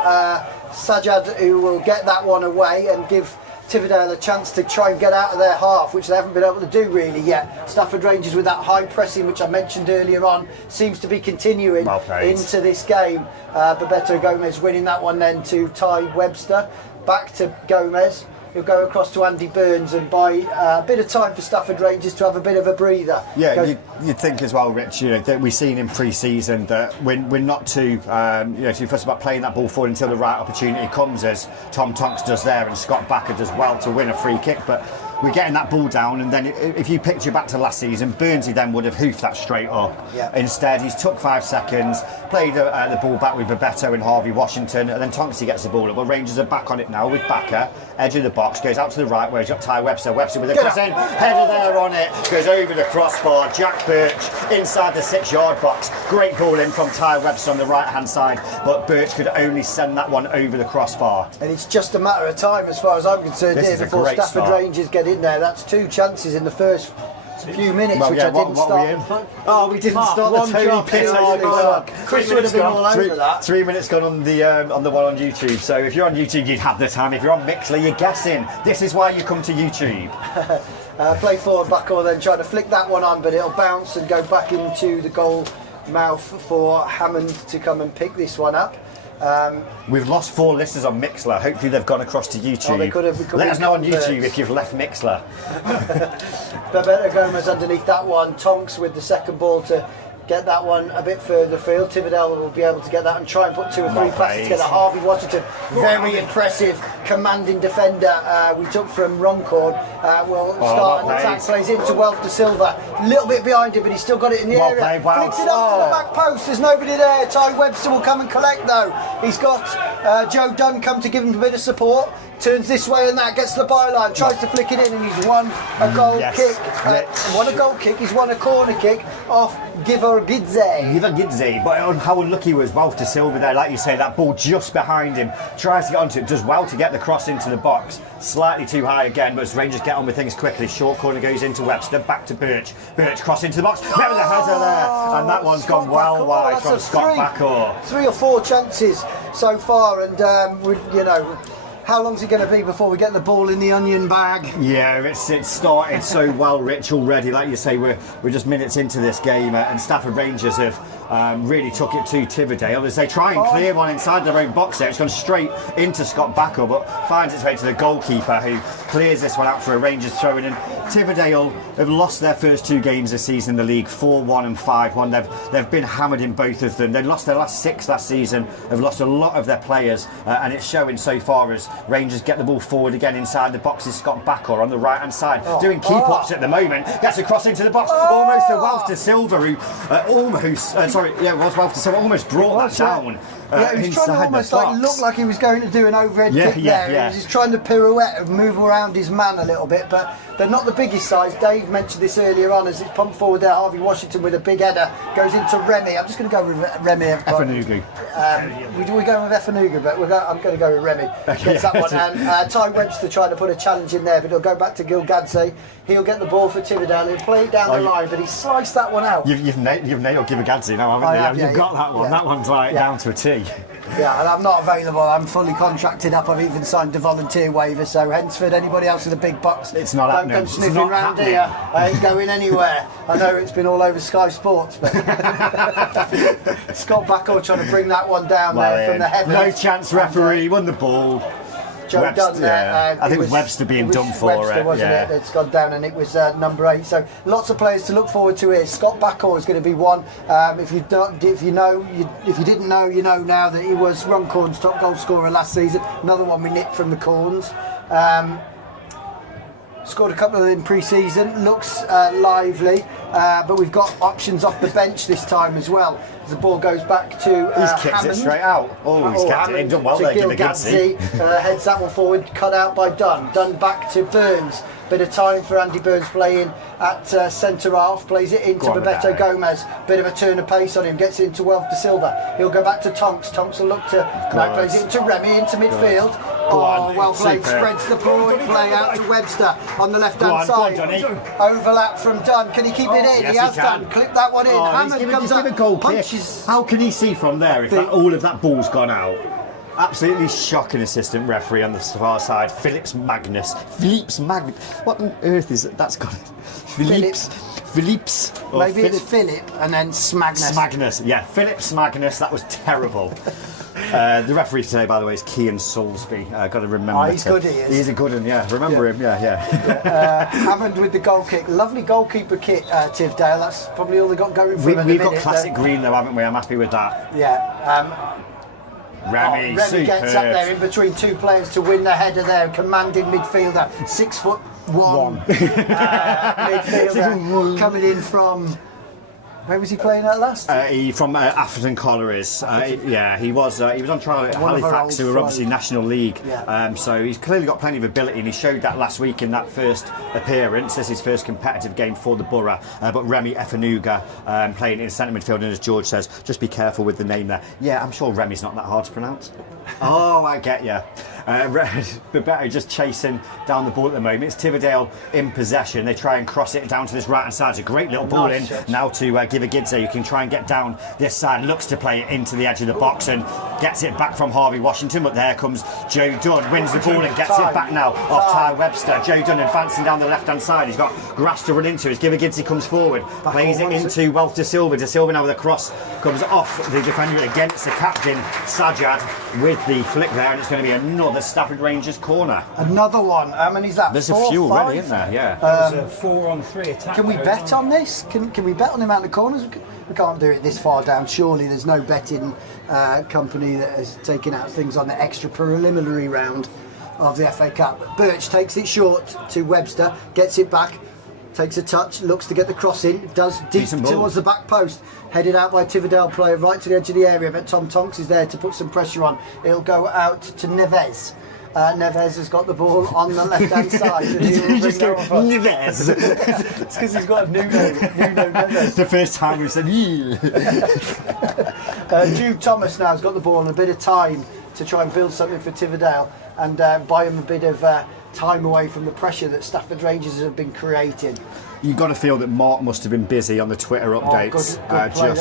Sajad who will get that one away and give Tividale a chance to try and get out of their half, which they haven't been able to do really yet. Stafford Rangers with that high pressing, which I mentioned earlier on, seems to be continuing into this game. Bebeto Gomez winning that one then to Ty Webster. Back to Gomez. He'll go across to Andy Burns and buy a bit of time for Stafford Rangers to have a bit of a breather. Yeah, you'd think as well, Rich, that we've seen in pre-season that we're not too too fussed about playing that ball forward until the right opportunity comes, as Tom Tonks does there and Scott Backer does well to win a free kick. But we're getting that ball down, and then if you picture back to last season, Burnsy then would have hoofed that straight up. Yeah. Instead, he's took 5 seconds, played the ball back with Bebeto and Harvey Washington, and then Tonksy gets the ball up. But Rangers are back on it now with Backer, edge of the box, goes out to the right where he's got Ty Webster. Webster with a cross in, header there on it, goes over the crossbar. Jack Birch inside the 6-yard box. Great ball in from Ty Webster on the right-hand side, but Birch could only send that one over the crossbar. And it's just a matter of time, as far as I'm concerned, here before Stafford Rangers get in there. That's 2 chances in the first few minutes, Well, which yeah, I didn't what were we start. in? Oh, we didn't start the one Tony job, Pitt. seriously, Oh, so Chris would have been all over that. 3 minutes gone on the one on YouTube. So if you're on YouTube, you'd have the time. If you're on Mixler, you're guessing. This is why you come to YouTube. Play forward, back or then try to flick that one on, but it'll bounce and go back into the goal mouth for Hammond to come and pick this one up. We've lost 4 listeners on Mixler. Hopefully they've gone across to YouTube. Oh, they could have- Let us know on converts. YouTube if you've left Mixler. Bebeto Gomez underneath that one. Tonks with the second ball to get that one a bit further field. Tividale will be able to get that and try and put 2 or 3 Well passes played. together. Harvey Washington, very impressive, commanding defender. We took from Runcorn. Will well start an attack, played. plays into Wealth de Silva. A little bit behind him, but he's still got it in the Well area. played, Welch. Flicks it up to the Oh. back post. There's nobody there. Ty Webster will come and collect though. He's got Joe Dunn come to give him a bit of support. Turns this way and that, gets to the byline, tries to flick it in, and he's won a goal Yes, kick. Rich. Won a goal kick, he's won a corner kick off Givergidze. Even Gidze, but on how unlucky was Wealth de Silva there, like you say, that ball just behind him, tries to get onto it, does well to get the cross into the box, slightly too high again, but as Rangers get on with things quickly, short corner goes into Webster, back to Birch, cross into the box, there was a header there, and that one's gone well Backor, wide that's from a Scott Backor. 3 or 4 chances so far, and how long's it going to be before we get the ball in the onion bag? Yeah, it's started so well, Rich, already. Like you say, we're just minutes into this game, and Stafford Rangers have really took it to Tividale as they try and clear one inside their own box there. It's gone straight into Scott Backor, but finds its way to the goalkeeper, who clears this one out for a Rangers throw-in. And Tividale have lost their first 2 games this season in the league, 4-1 and 5-1. They've been hammered in both of them. They lost their last 6 last season, have lost a lot of their players, and it's showing so far as Rangers get the ball forward again inside the boxes. Scott Backor on the right hand side doing keep-ups at the moment, gets a cross into the box, almost to Wealth de Silva, who Wealth de Silva almost brought that down. Yeah, he was trying to almost look like he was going to do an overhead kick there. Yeah. He was just trying to pirouette and move around his man a little bit, but they're not the biggest size. Dave mentioned this earlier on as it's pumped forward there. Harvey Washington with a big header goes into Remy. I'm just going to go with Remy. Efanugu. We're going with Efanugu, but I'm going to go with Remy. Gets that one. And Ty Webster trying to put a challenge in there, but it'll go back to Gilgadze. He'll get the ball for Tividale. He'll play it down the line, but he sliced that one out. You've nailed Givergadze now, haven't you? You've got that one. Yeah. That one's down to a T. Yeah, and I'm not available. I'm fully contracted up. I've even signed a volunteer waiver. So Henceforth, anybody else with a big bucks, It's not don't happening. come It's sniffing not round happening. here. I ain't going anywhere. I know it's been all over Sky Sports, but Scott Backor trying to bring that one down there from the heavens. No chance, referee. Won the ball. Joe Webster, Dunn there. yeah. I it think was Webster being it was done for Webster, it, wasn't yeah. it? It's gone down, and it was number 8. So lots of players to look forward to here. Scott Backor is going to be one. If you didn't know, you know now that he was Runcorn's top goal scorer last season. Another one we nicked from the Corns. Scored a couple in pre-season. Looks lively, but we've got options off the bench this time as well. The ball goes back to He's kicked Hammond. it straight out. He's kept it in. Done well to there, Gilgadze. Givergadze. Heads that one forward, cut out by Dunn. Dunn back to Burns. Bit of time for Andy Burns playing at centre half. Plays it into Go on, Bebeto Barry. Gomez. Bit of a turn of pace on him. Gets it into Wealth de Silva. He'll go back to Tonks. Tonks will look to. No, plays it into Remy into midfield. on. Well played. Super. Spreads the play out to Webster on the left Go hand on, side. Johnny. Overlap from Dunn. Can he keep it in? Yes, he has he can. done. Clip that one in. Hammond He's comes given up. a goal kick. Punches. How can he see from there if all of that ball's gone out? Absolutely shocking assistant referee on the far side, Phillips Magnus. What on earth is it? That's got it. Phillips. Or Maybe it's Philip and then Smagnus. Smagnus. Yeah, Phillips Magnus. That was terrible. The referee today, by the way, is Kean Soulsby. Got to remember. He's good, he is. He's a good one, yeah. Remember him, yeah. Hammond with the goal kick. Lovely goalkeeper kit, Tividale. That's probably all they got going for him at the We've got minute, classic green though, haven't we? I'm happy with that. Yeah. Remy, Remy gets up there superb. in between 2 players to win the header there. Commanding midfielder, 6'1" midfielder coming in from. Where was he playing at last? He from Atherton Collieries. He was on trial at One of our Halifax, old who are obviously folk. National League. Yeah. So he's clearly got plenty of ability, and he showed that last week in that first appearance. This is his first competitive game for the Borough. But Remy Efanuga playing in centre midfield, and as George says, just be careful with the name there. Yeah, I'm sure Remy's not that hard to pronounce. Oh, I get you. Bebeto just chasing down the ball at the moment. It's Tividale in possession. They try and cross it down to this right hand side. It's a great little ball in now to give a Gidze, who can try and get down this side. Looks to play it into the edge of the box and gets it back from Harvey Washington. But there comes Joe Dunn, wins the ball and gets it back now off Ty Webster. Joe Dunn advancing down the left hand side. He's got grass to run into as Give a Gidze comes forward, plays it into Wealth De Silva. De Silva now with a cross comes off the defender against the captain Sajjad with the flick there, and it's going to be another Stafford Rangers corner. Another one. How many's that? There's 4, a few 5? already, isn't there? Yeah. There's a 4-on-3 attack. Can we there bet as well. on this? Can we bet on the amount of corners? We can't do it this far down. Surely there's no betting company that has taken out things on the extra preliminary round of the FA Cup. Birch takes it short to Webster, gets it back, takes a touch, looks to get the cross in, does deep towards the back post, headed out by Tividale player right to the edge of the area, but Tom Tonks is there to put some pressure on. It'll go out to Neves. Neves has got the ball on the left hand side. You just go Neves. It's because he's got Nuno Neves. The first time we said Jude Thomas now has got the ball and a bit of time to try and build something for Tividale and buy him a bit of time away from the pressure that Stafford Rangers have been creating. You've got to feel that Mark must have been busy on the Twitter updates. Good play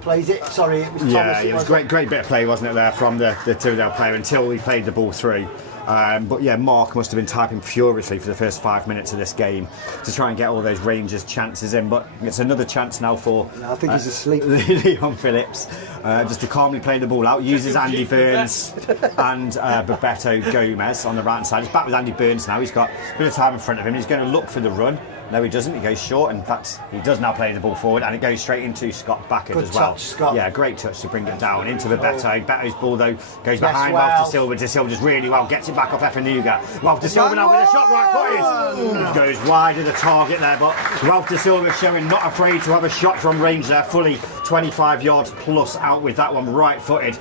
plays it. Sorry, it was Thomas. Yeah, it was great bit of play, wasn't it, there from the Tividale player until he played the ball through. But yeah, Mark must have been typing furiously for the first 5 minutes of this game to try and get all those Rangers chances in. But it's another chance now for I think he's asleep. Leon Phillips, just to calmly play the ball out. Uses Andy Burns and Bebeto Gomez on the right hand side. He's back with Andy Burns now. He's got a bit of time in front of him. He's going to look for the run. No, he doesn't. He goes short. In fact, he does now play the ball forward, and it goes straight into Scott Backett as well. Touch, Scott. Yeah, great touch to bring it down into Bebeto. Beto's ball though goes behind Wealth De Silva. De Silva does really well, gets it back off Efanuga. Wealth De Silva now with a shot right footed. Goes wide of the target there, but Wealth De Silva showing not afraid to have a shot from range there, fully 25 yards plus out with that one, right footed,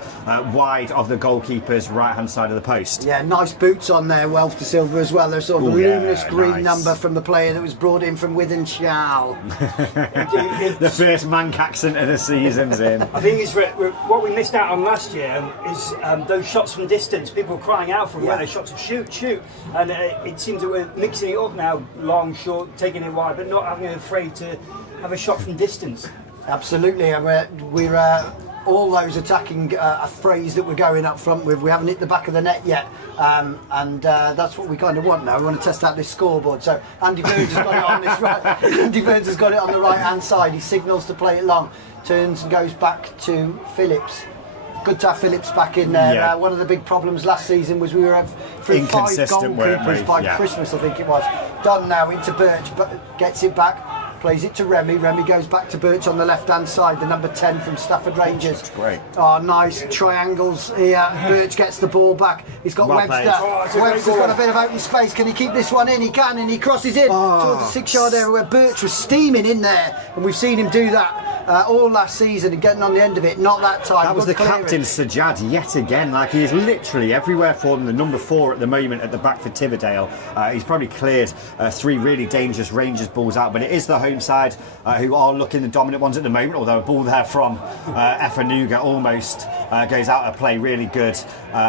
wide of the goalkeeper's right hand side of the post. Yeah, nice boots on there, Wealth De Silva as well. There's sort of a luminous green number from the player that was brought in from Withenshaw. The first Manc accent of the season's in. I think it's what we missed out on last year is those shots from distance. People were crying out for those shots of shoot, and it seems that we're mixing it up now, long, short, taking it wide, but not having afraid to have a shot from distance. Absolutely, and we're all those attacking a phrase that we're going up front with. We haven't hit the back of the net yet, and that's what we kind of want now. We want to test out this scoreboard. So Andy Burns has got it on this right. Andy Burns has got it on the right hand side. He signals to play it long, turns and goes back to Phillips. Good to have Phillips back in there. Yeah. One of the big problems last season was we were through 5 goalkeepers by Christmas, I think it was. Done now into Birch, but gets it back. Plays it to Remy. Remy goes back to Birch on the left-hand side, the number 10 from Stafford Rangers. That's great. Oh, nice triangles here. Birch gets the ball back. He's got Webster. Webster's got a bit of open space. Can he keep this one in? He can, and he crosses in towards the 6-yard area where Birch was steaming in there. And we've seen him do that all last season and getting on the end of it. Not that time. That was the captain, Sajjad, yet again. Like, he is literally everywhere for them. The number 4 at the moment at the back for Tividale. He's probably cleared 3 really dangerous Rangers balls out, but it is the home side who are looking the dominant ones at the moment, although a ball there from Efanuga almost goes out of play. Really good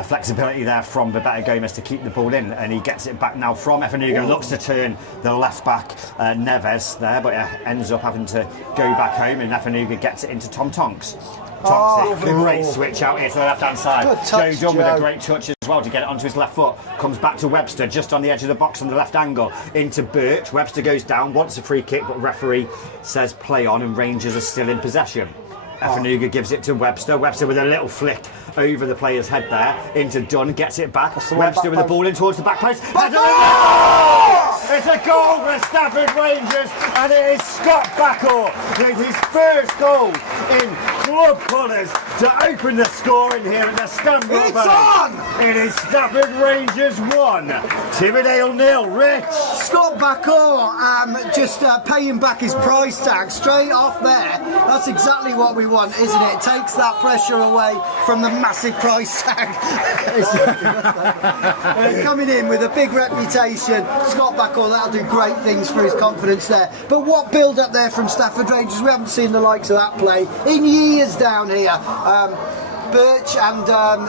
flexibility there from Bebeto Gomez to keep the ball in, and he gets it back now from Efanuga. Looks to turn the left back Neves there, but ends up having to go back home, and Efanuga gets it into Tom Tonks. Tonks, great switch out here to the left hand side. Joe Dunn with a great touch as well to get it onto his left foot. Comes back to Webster just on the edge of the box on the left angle into Birch. Webster goes down, wants a free kick, but referee says play on, and Rangers are still in possession. Efanuga gives it to Webster. Webster with a little flick over the player's head there into Dunn, gets it back. Webster with the ball in towards the back post. It's a goal for Stafford Rangers, and it is Scott Backhaw with his first goal in club colours to open the scoring here at the Stanford. It's on! It is Stafford Rangers 1, Tividale 0. Rich. Scott Backhaw just paying back his price tag straight off there. That's exactly what we want, isn't it? It takes that pressure away from the massive price tag. Coming in with a big reputation, Scott Backhaw, that'll do great things for his confidence there. But what build up there from Stafford Rangers? We haven't seen the likes of that play in years down here. Birch and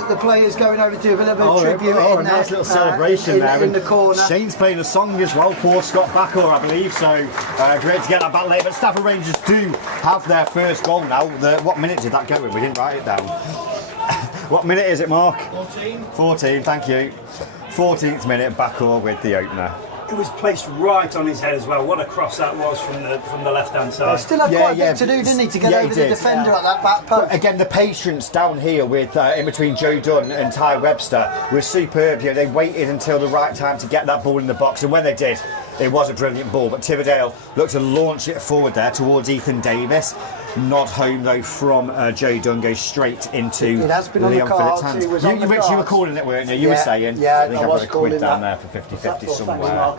the players going over to do a little bit of tribute in a nice there, little celebration there. in the corner. Shane's playing a song as well for Scott Backer, I believe, so great to get that back later. But Stafford Rangers do have their first goal now. What minute did that go in? We didn't write it down. What minute is it, Mark? 14, thank you. 14th minute, Backer with the opener. It was placed right on his head as well. What a cross that was from the left-hand side. Still had quite a bit to do, didn't he, to get over the defender at that back post. But again, the patience down here with in between Joe Dunn and Ty Webster was superb. They waited until the right time to get that ball in the box, and when they did, it was a brilliant ball. But Tividale looked to launch it forward there towards Ethan Davis. Nod home though from Joe Dunn, goes straight into it has been Leon on the cards. Phillips' hands. Rich, you were calling it, weren't you? You were saying. Yeah, I think I I've was got a quid calling down that. there for 50-50 somewhere.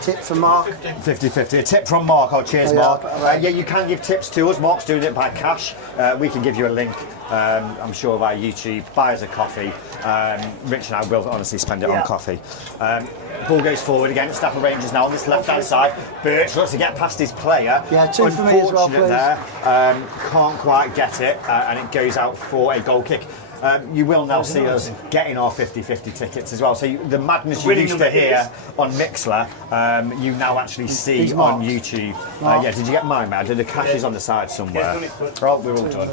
Tip for Mark. 50-50. A tip from Mark. Oh, cheers, Mark. Yeah, you can give tips to us. Mark's doing it by cash. We can give you a link, I'm sure, via YouTube. Buy us a coffee. Rich and I will honestly spend it on coffee. Ball goes forward again. Stafford Rangers now on this left-hand side. Birch wants to get past his player. Yeah, two for me as well, please. There. Can't quite get it, and it goes out for a goal kick. You will now see us getting our 50-50 tickets as well. So the madness you used to hear on Mixler, you now actually see on YouTube. Yeah, did you get mine, man? The cash is on the side somewhere. Right, we're all done.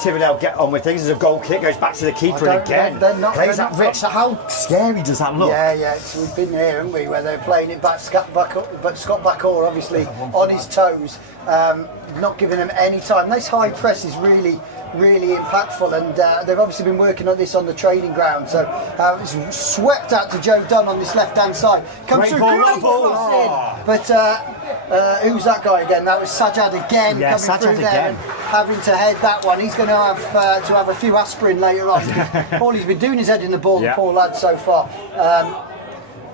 Tividale get on with things. There's a goal kick, goes back to the keeper, and again plays that Rich. So how scary does that look? Yeah. We've been here, haven't we, where they're playing it back, but Scott Backer obviously on his toes, not giving them any time. This high press is really impactful, and they've obviously been working on this on the training ground. So it's swept out to Joe Dunn on this left-hand side. Comes Great through, ball, in. But who's that guy again? That was Sajjad again coming through there and having to head that one. He's going to have a few aspirin later on. All he's been doing is heading the ball, the poor lad, so far.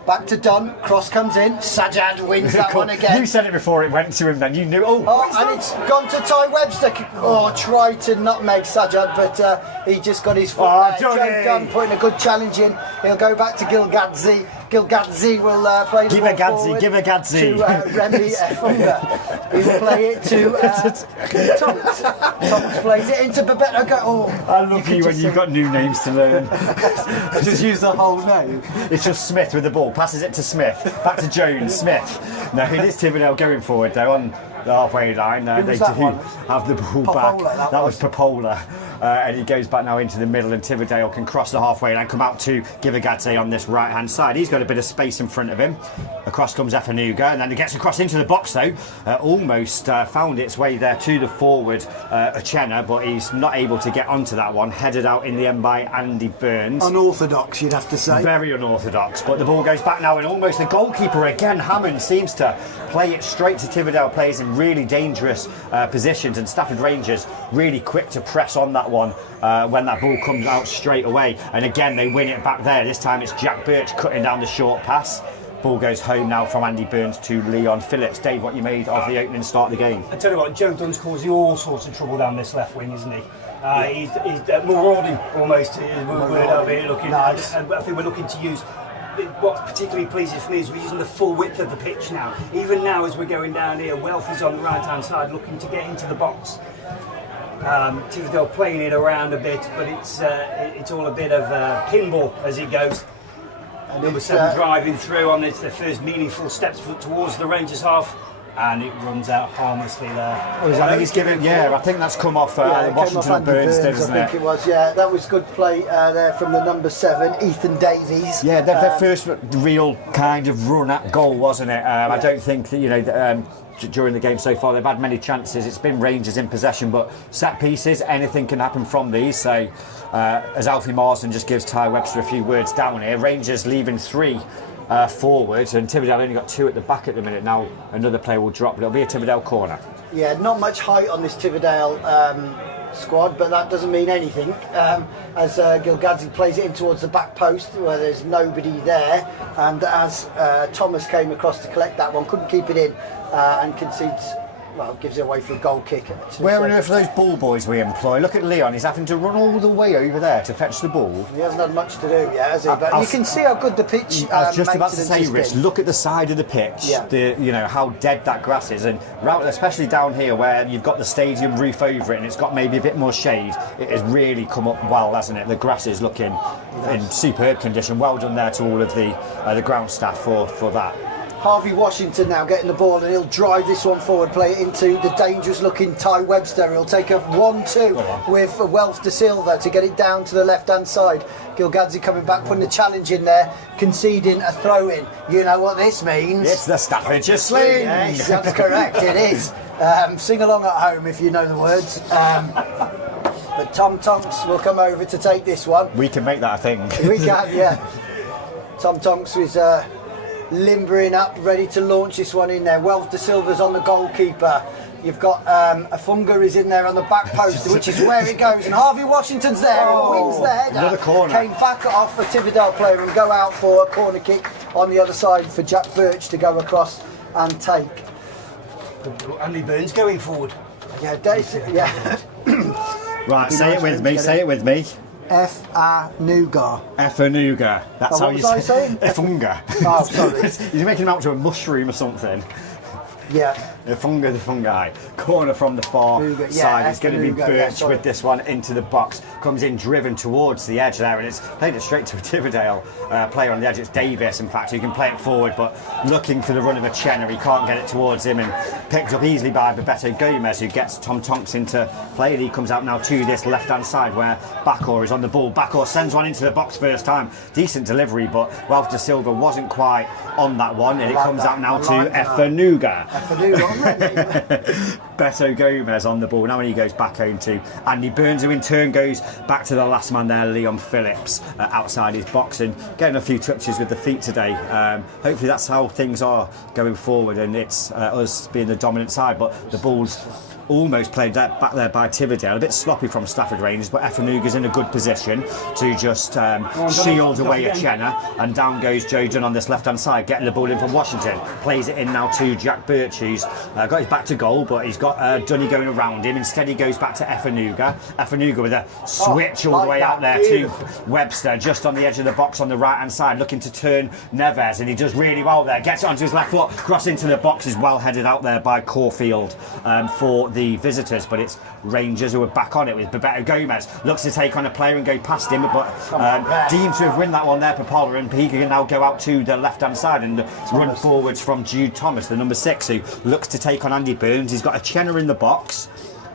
Back to Dunn, cross comes in, Sajjad wins that one again. You said it before it went to him, then you knew. And it's gone to Ty Webster. Tried to nutmeg Sajjad, but he just got his foot there. Joe Dunn putting a good challenge in. He'll go back to Gilgadze. Gilgadze will play the ball forward give a Gadze to Remy Funga. He will play it to Thomas. Thomas plays it into Babette. I love you when you've got new names to learn. Just use the whole name. It's just Smith with the ball. Passes it to Smith. Back to Jones. Smith. No, it is Tividale going forward though on the halfway line. They do have the ball back. That was Popola. And he goes back now into the middle, and Tividale can cross the halfway line, come out to Givagate on this right hand side. He's got a bit of space in front of him. Across comes Efanuga, and then it gets across into the box though. Almost found its way there to the forward Uchenna, but he's not able to get onto that one. Headed out in the end by Andy Burns. Unorthodox, you'd have to say. Very unorthodox, but the ball goes back now, and almost the goalkeeper again, Hammond, seems to play it straight to Tividale players in really dangerous positions, and Stafford Rangers really quick to press on that one when that ball comes out straight away. And again, they win it back there. This time it's Jack Birch cutting down the short pass. Ball goes home now from Andy Burns to Leon Phillips. Dave, what you made of the opening start of the game? I tell you what, Joe Dunn's causing all sorts of trouble down this left wing, isn't he? He's marauding almost. We're over here looking. Nice. I think we're looking to use. What's particularly pleasing for me is we're using the full width of the pitch now. Even now, as we're going down here, Wealth is on the right-hand side looking to get into the box. Tividale playing it around a bit, but it's all a bit of pinball as it goes. And number 7 driving through on this, the first meaningful steps towards the Rangers half, and it runs out harmlessly there. I think he's given. I think that's come off Washington Burns, doesn't it? I think it was. Yeah, that was good play there from the number 7, Ethan Davies. Yeah, their first real kind of run at goal, wasn't it? I don't think that during the game so far they've had many chances. It's been Rangers in possession, but set pieces, anything can happen from these. So as Alfie Marsden just gives Ty Webster a few words down here, Rangers leaving 3 forwards, and Tividale only got 2 at the back at the minute. Now another player will drop, but it'll be a Tividale corner. Yeah, not much height on this Tividale squad, but that doesn't mean anything. As Gilgadze plays it in towards the back post where there's nobody there, and as Thomas came across to collect that one, couldn't keep it in and concedes well, gives it away for a goal kick. Where on earth are those ball boys we employ? Look at Leon, he's having to run all the way over there to fetch the ball. He hasn't had much to do yet, has he? But you can see how good the pitch I was just about to maintenance say, has Rich, been. look at the side of the pitch, Yeah. you know, how dead that grass is, and especially down here where you've got the stadium roof over it and it's got maybe a bit more shade, it has really come up well, hasn't it? The grass is looking in superb condition. Well done there to all of the ground staff for that. Harvey Washington now getting the ball, and he'll drive this one forward, play it into the dangerous looking Ty Webster. He'll take a 1-2 with Welf de Silva to get it down to the left hand side. Gilgadze coming back, putting the challenge in there, conceding a throw in. You know what this means? It's the Staffordshire sling! Yes, that's correct, it is. Sing along at home if you know the words. But Tom Tonks will come over to take this one. We can make that a thing. We can, yeah. Tom Tonks is limbering up, ready to launch this one in there. Welf de Silva's on the goalkeeper. You've got Afunga is in there on the back post, which is where it goes. And Harvey Washington's there, who wins the header. Another corner. Came back off a Tividale player and go out for a corner kick on the other side for Jack Birch to go across and take. Andy Burns going forward. Yeah, yeah. Right, say it with me. F-A-Nuga. Effanuga. That's how What you was I say saying? Efunga. Oh, sorry. You're making him out to a mushroom or something. Yeah. The fungi. Corner from the far Nuga, yeah, side. It's going to be Nuga, Birch yeah, with this one into the box. Comes in driven towards the edge there, and it's played it straight to a Tividale player on the edge. It's Davis, in fact, who can play it forward, but looking for the run of a Chenna. He can't get it towards him, and picked up easily by Bebeto Gomez, who gets Tom Tonks into play. And he comes out now to this left-hand side where Bakor is on the ball. Bakor sends one into the box first time. Decent delivery, but Welf de Silva wasn't quite on that one, and it comes out now to Effanuga. Beto Gomez on the ball. Now when he goes back home to Andy Burns, who in turn goes back to the last man there, Leon Phillips, outside his box, and getting a few touches with the feet today. Hopefully that's how things are going forward, and it's us being the dominant side, but the ball's almost played that back there by Tividale, a bit sloppy from Stafford Rangers, but Effanuga's in a good position to just shield away at Chenna, and down goes Joe Dunn on this left hand side, getting the ball in from Washington, plays it in now to Jack Birch, who's got his back to goal, but he's got Dunny going around him. Instead he goes back to Effanuga with a switch all the way out there to Webster, just on the edge of the box on the right hand side, looking to turn Neves, and he does really well there, gets it onto his left foot, cross into the box, is well headed out there by Caulfield for the visitors, but it's Rangers who are back on it with Bebeto Gomez. Looks to take on a player and go past him, but deemed to have won that one there, Papola, and he can now go out to the left-hand side and run forwards from Jude Thomas, the number 6, who looks to take on Andy Burns. He's got a Chenna in the box.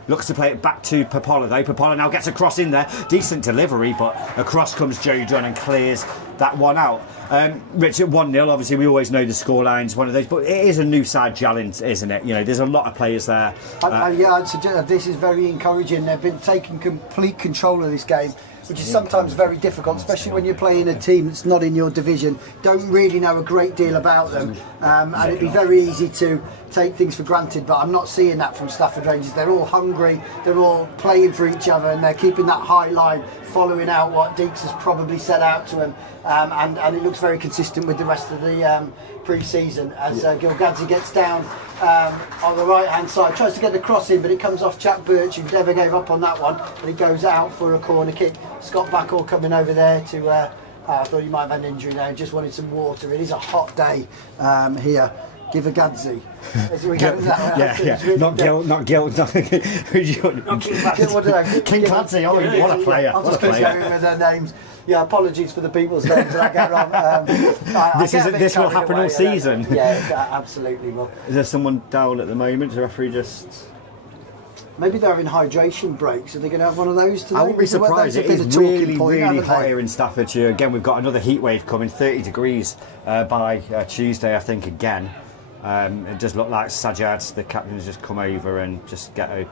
Looks to play it back to Papola though. Papola now gets a cross in there. Decent delivery, but across comes Joe Dunn and clears that one out. Richard, 1-0. Obviously, we always know the scoreline's one of those, but it is a new side challenge, isn't it? You know, there's a lot of players there. Yeah, I'd suggest that this is very encouraging. They've been taking complete control of this game, which is sometimes very difficult, especially when you're playing a team that's not in your division, don't really know a great deal about them, and it'd be very easy to take things for granted, but I'm not seeing that from Stafford Rangers. They're all hungry, they're all playing for each other, and they're keeping that high line, following out what Deeks has probably set out to them, and it looks very consistent with the rest of the pre-season as Gilgadze gets down on the right hand side, tries to get the cross in, but it comes off Jack Birch, who never gave up on that one, but it goes out for a corner kick. Scott Bakor coming over there to I thought you might have had an injury there, just wanted some water. It is a hot day here. Give a Gadzi. Not guilt, not King Clancy. Oh, what a player! I'll just keep going with their names. Yeah, apologies for the people's names that I get wrong. This will happen all season. Yeah, absolutely will. Is there someone down at the moment? The referee just. Maybe they're having hydration breaks. Are they going to have one of those today? I wouldn't be surprised. It is really hot here in Staffordshire. Again, we've got another heat wave coming, 30 degrees by Tuesday, I think, again. It does look like Sajad, the captain, has just come over and just get a...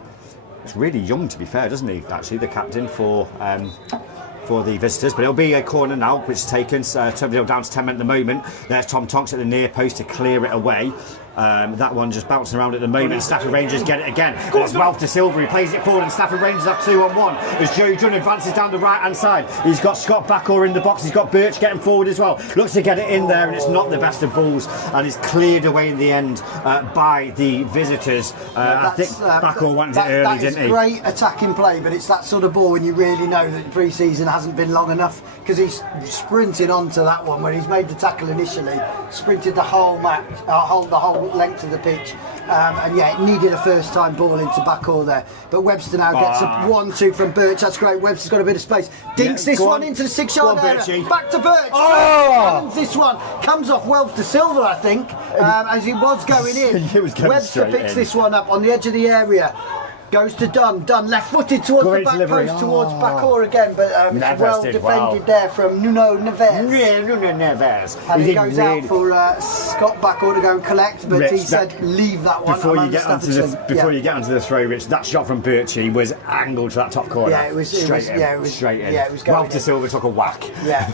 It's really young, to be fair, doesn't he, actually, the captain for the visitors. But it'll be a corner now, which is taken. Tividale down to 10 men at the moment. There's Tom Tonks at the near post to clear it away. That one just bouncing around at the moment. Stafford Rangers get it again. It's Ralph De Silva, he plays it forward, and Stafford Rangers have 2-on-1 as Joe Dunn advances down the right hand side. He's got Scott Backor in the box, he's got Birch getting forward as well. Looks to get it in there, and it's not the best of balls, and it's cleared away in the end by the visitors. I think Backor wanted it early, didn't he? That is great attacking play, but it's that sort of ball when you really know that the pre-season hasn't been long enough, because he's sprinting onto that one where he's made the tackle initially, sprinted the whole match, the whole length of the pitch, and yeah, it needed a first time ball into Backor there, but Webster now gets a 1-2 from Birch. That's great. Webster's got a bit of space, dinks this one into the 6-yard area, back to Birch. This one comes off Welf De Silva, I think, as he was going in. Webster picks this one up on the edge of the area, goes to Dunn. Dunn left-footed towards the back post, towards Backor again, but it's well defended there from Nuno Neves. And he goes out for Scott Backor to go and collect, but Rich, he said leave that one. Before you get onto the throw, Rich, that shot from Birchie was angled to that top corner. Yeah, it was straight in. Yeah, it was Ralph De Silva took a whack. Yeah.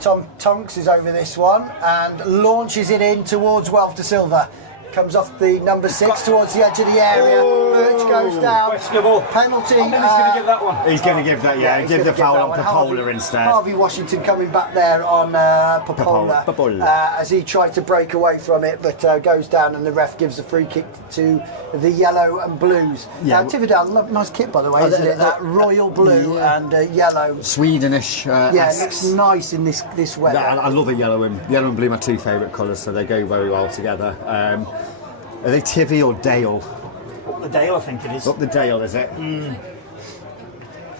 Tom Tonks is over this one and launches it in towards Welf De Silva. Comes off the number 6 towards the edge of the area. Birch goes down. Questionable. Penalty. I think he's going to give that one. He's going to give that, yeah. Give the foul on Popola instead. Harvey Washington coming back there on Popola. As he tried to break away from it, but goes down, and the ref gives a free kick to the yellow and blues. Yeah. Tividale, nice kit by the way, isn't it? That royal blue and yellow. Swedenish. Yeah, it looks nice in this weather. I love the yellow and blue. Are my two favourite colours, so they go very well together. Are they Tivy or Dale? Up the Dale, I think it is. Up the Dale, is it?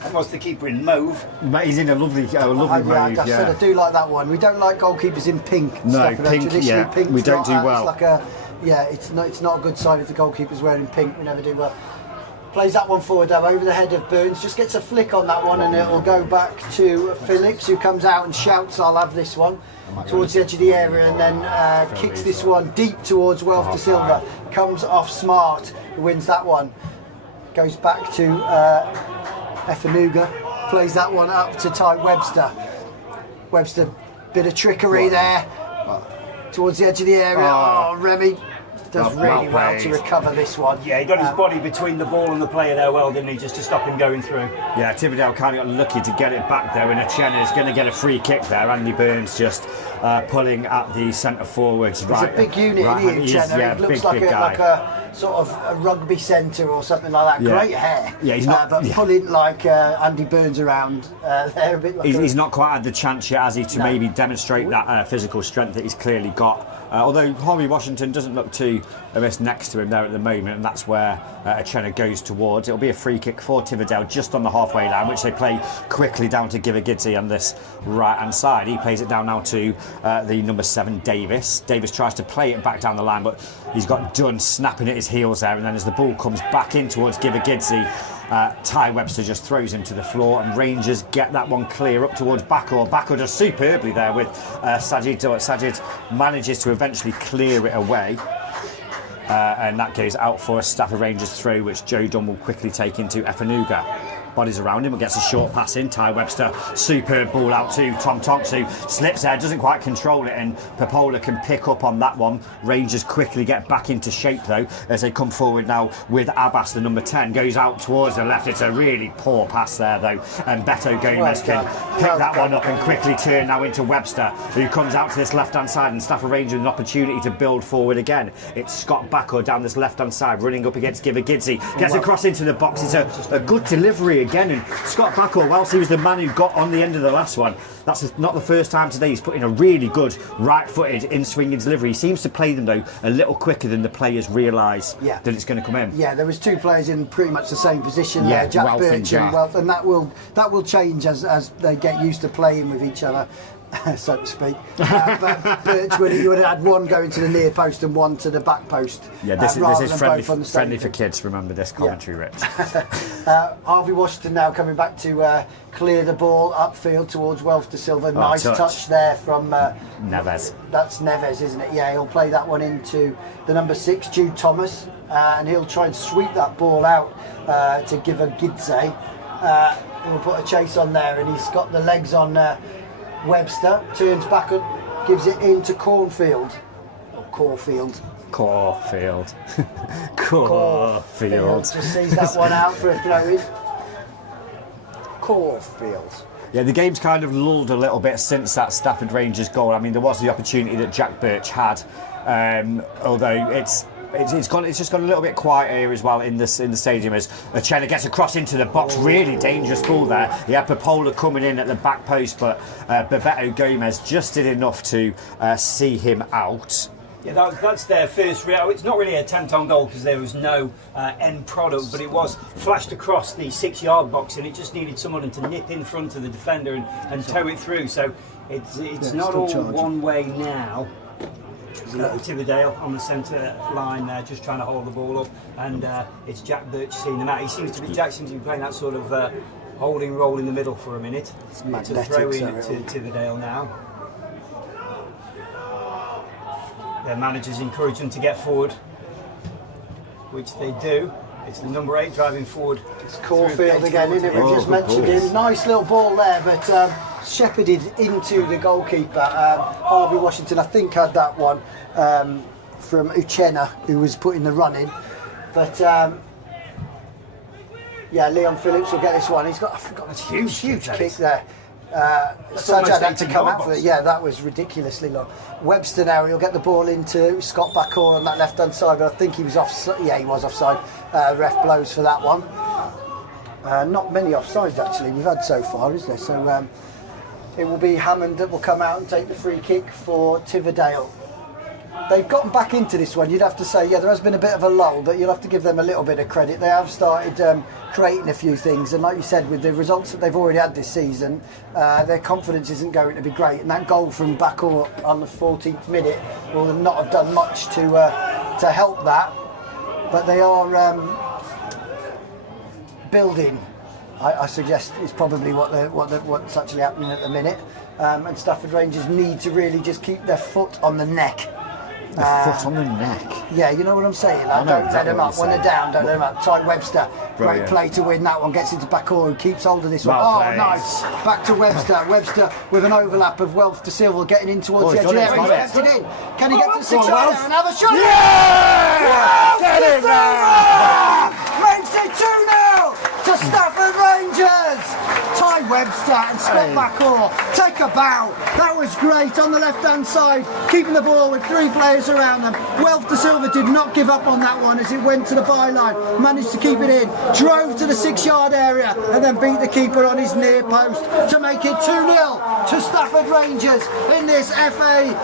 That was the keeper in mauve. He's in a lovely mauve. I do like that one. We don't like goalkeepers in pink. No, pink. Yeah, pink we don't do well. It's not a good sign if the goalkeeper's wearing pink. We never do well. Plays that one forward now over the head of Burns. Just gets a flick on that one, and it'll go back to Phillips, who comes out and shouts, "I'll have this one." Towards the edge of the area, and then kicks this one deep towards Welf De Silva. Comes off Smart, who wins that one. Goes back to Effanuga, plays that one up to Ty Webster. Webster, bit of trickery there towards the edge of the area. Remy does really well to recover this one. Yeah, he got his body between the ball and the player there well, didn't he, just to stop him going through. Yeah, Tividale kind of got lucky to get it back there, and Echena is going to get a free kick there. Andy Burns just pulling at the centre forwards. He's a big unit, isn't he, Echena? Yeah, he looks big guy. like a sort of a rugby centre or something like that. Yeah. Great hair. Yeah, he's not pulling like Andy Burns around there a bit. Like he's not quite had the chance yet, has he, to maybe demonstrate that physical strength that he's clearly got. Although Harvey Washington doesn't look too amiss next to him there at the moment, and that's where Echena goes towards. It'll be a free kick for Tividale just on the halfway line, which they play quickly down to Givagidze on this right hand side. He plays it down now to the number 7 Davis. Davis tries to play it back down the line, but he's got Dunn snapping at his heels there, and then as the ball comes back in towards Givagidze, Ty Webster just throws him to the floor, and Rangers get that one clear up towards Backor. Backor does superbly there with Sajid. Sajid manages to eventually clear it away, and that goes out for a Stafford Rangers throw, which Joe Dunn will quickly take into Effanuga. Bodies around him, but gets a short pass in. Ty Webster, superb ball out to Tom Tonks, who slips there, doesn't quite control it, and Popola can pick up on that one. Rangers quickly get back into shape though as they come forward now with Abbas, the number 10, goes out towards the left. It's a really poor pass there though, and Beto Gomez can pick that one up and quickly turn now into Webster, who comes out to this left hand side, and Stafford Rangers with an opportunity to build forward again. It's Scott Backor down this left hand side, running up against Givagidze, gets across into the box. It's a good delivery again, and Scott Backor, whilst he was the man who got on the end of the last one, that's not the first time today he's put in a really good right-footed in-swinging delivery. He seems to play them though a little quicker than the players realise that it's going to come in. Yeah, there was 2 players in pretty much the same position there, Jack Birch and Welf, and that will change as they get used to playing with each other. So to speak. But Birch would have had one going to the near post and one to the back post. Yeah, this is friendly for kids. Remember this commentary, Rich. Harvey Washington now coming back to clear the ball upfield towards Welf De Silva. Nice touch there from Neves. That's Neves, isn't it? Yeah, he'll play that one into the number 6, Jude Thomas, and he'll try and sweep that ball out to Givagidze. He'll put a chase on there, and he's got the legs on Webster, turns back up, gives it into Cornfield. Or Caulfield. Caulfield. Caulfield. Just sees that one out for a throw-in. Caulfield. Yeah, the game's kind of lulled a little bit since that Stafford Rangers goal. I mean, there was the opportunity that Jack Birch had, although it's just gone a little bit quiet here as well in the stadium as Chenna gets across into the box. Really dangerous ball there. He had Popola coming in at the back post, but Bebeto Gomez just did enough to see him out. Yeah, that's their first. It's not really an attempt on goal because there was no end product, but it was flashed across the 6-yard box, and it just needed someone to nip in front of the defender and tow it through. So it's not all one way now. Tividale on the centre line there, just trying to hold the ball up, and it's Jack Birch seeing them out. Jack seems to be playing that sort of holding role in the middle for a minute. It's to throw in to Tividale now. Their managers encourage them to get forward, which they do. It's the number 8 driving forward. It's Caulfield again, isn't it? We just mentioned him. Nice little ball there, but shepherded into the goalkeeper. Harvey Washington, I think, had that one from Uchenna, who was putting the run in. But yeah, Leon Phillips will get this one. He's got a huge kick there. Sajad had to come out for it. Yeah, that was ridiculously long. Webster now, he'll get the ball into Scott Bakor on that left-hand side, but I think he was offside. Yeah, he was offside. Ref blows for that one. Not many offsides actually we've had so far, is there? So it will be Hammond that will come out and take the free kick for Tividale. They've gotten back into this one, you'd have to say. Yeah, there has been a bit of a lull, but you'll have to give them a little bit of credit. They have started creating a few things, and like you said, with the results that they've already had this season, their confidence isn't going to be great, and that goal from Bakor on the 14th minute will not have done much to help that. But they are building, I suggest, is probably what's actually happening at the minute, and Stafford Rangers need to really just keep their foot on the neck. Foot on the neck. Yeah, you know what I'm saying? Like, don't let them up when they're down, don't let them up. Ty Webster, great play to win that one, gets into Bakor, who keeps hold of this one. Oh, nice. Back to Webster. Webster with an overlap of Wealth to Silva getting in towards the edge. Yeah, he's in. Can he get to the 6-yard and have a shot? Yeah! Get it there! Makes it 2-0 to Stafford Rangers. Ty Webster and Scott Bakor take a bow. That was great on the left-hand side, keeping the ball with 3 players around them. Wealth de Silva did not give up on that one as it went to the byline, managed to keep it in, drove to the 6-yard area and then beat the keeper on his near post to make it 2-0 to Stafford Rangers in this FA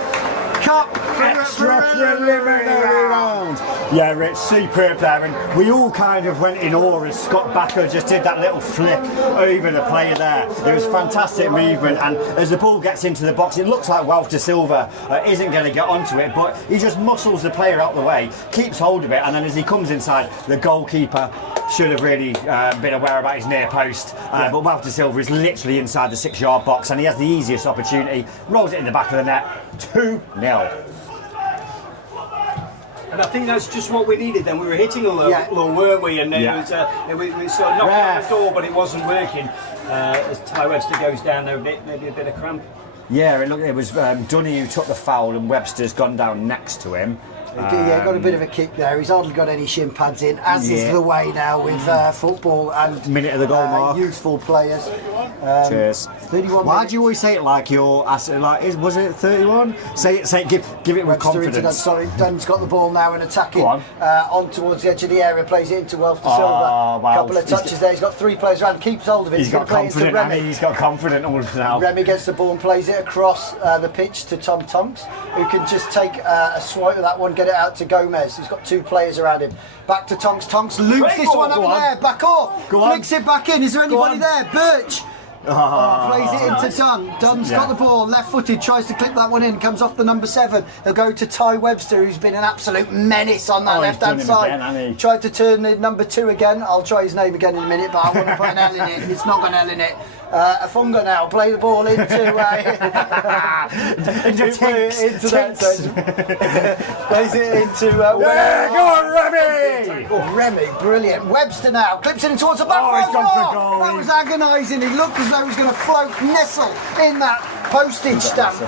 Cup preliminary round. Yeah, Rich, superb there, and we all kind of went in awe as Scott Bakor just did that little flick over the player there. It was fantastic movement, and as the ball gets into the box, it looks like Wealth de Silva isn't going to get onto it, but he just muscles the player out the way, keeps hold of it, and then as he comes inside, the goalkeeper should have really been aware about his near post, but Wealth de Silva is literally inside the 6-yard box, and he has the easiest opportunity, rolls it in the back of the net, 2-0. And I think that's just what we needed then. We were hitting a low, weren't we? And it was sort of knocked on the door, but it wasn't working. As Ty Webster goes down there maybe a bit of cramp. Yeah, and look, it was Dunny who took the foul, and Webster's gone down next to him. Yeah, got a bit of a kick there. He's hardly got any shin pads in, as is the way now with football and minute of the goal mark. Youthful players. Cheers. 31. Why do you always say it like you're was it 31? Say it. Give it with confidence. Sorry, Dunn's got the ball now and attacking on towards the edge of the area. Plays it into Wealth de Silva. Couple of touches there. He's got 3 players around. Keeps hold of it. He's got confidence. He's got confidence now. Remy gets the ball and plays it across the pitch to Tom Tonks, who can just take a swipe of that one. Get it out to Gomez. He's got 2 players around him. Back to Tonks. Tonks loops this one up there. Bakor flicks it back in. Is there anybody there? Birch. Plays it into Dunn. Dunn's got the ball, left-footed, tries to clip that one in, comes off the number 7. They'll go to Ty Webster, who's been an absolute menace on that left-hand side. Again, tried to turn the number 2 again. I'll try his name again in a minute, but I want to put an L in it. It's not got an L in it. Afunga now, play the ball into plays it into go on, Remy! Remy, brilliant. Webster now clips it in towards the back. He's gone for goal. That was agonising. He looked as though he was going to float, nestle in that postage stamp,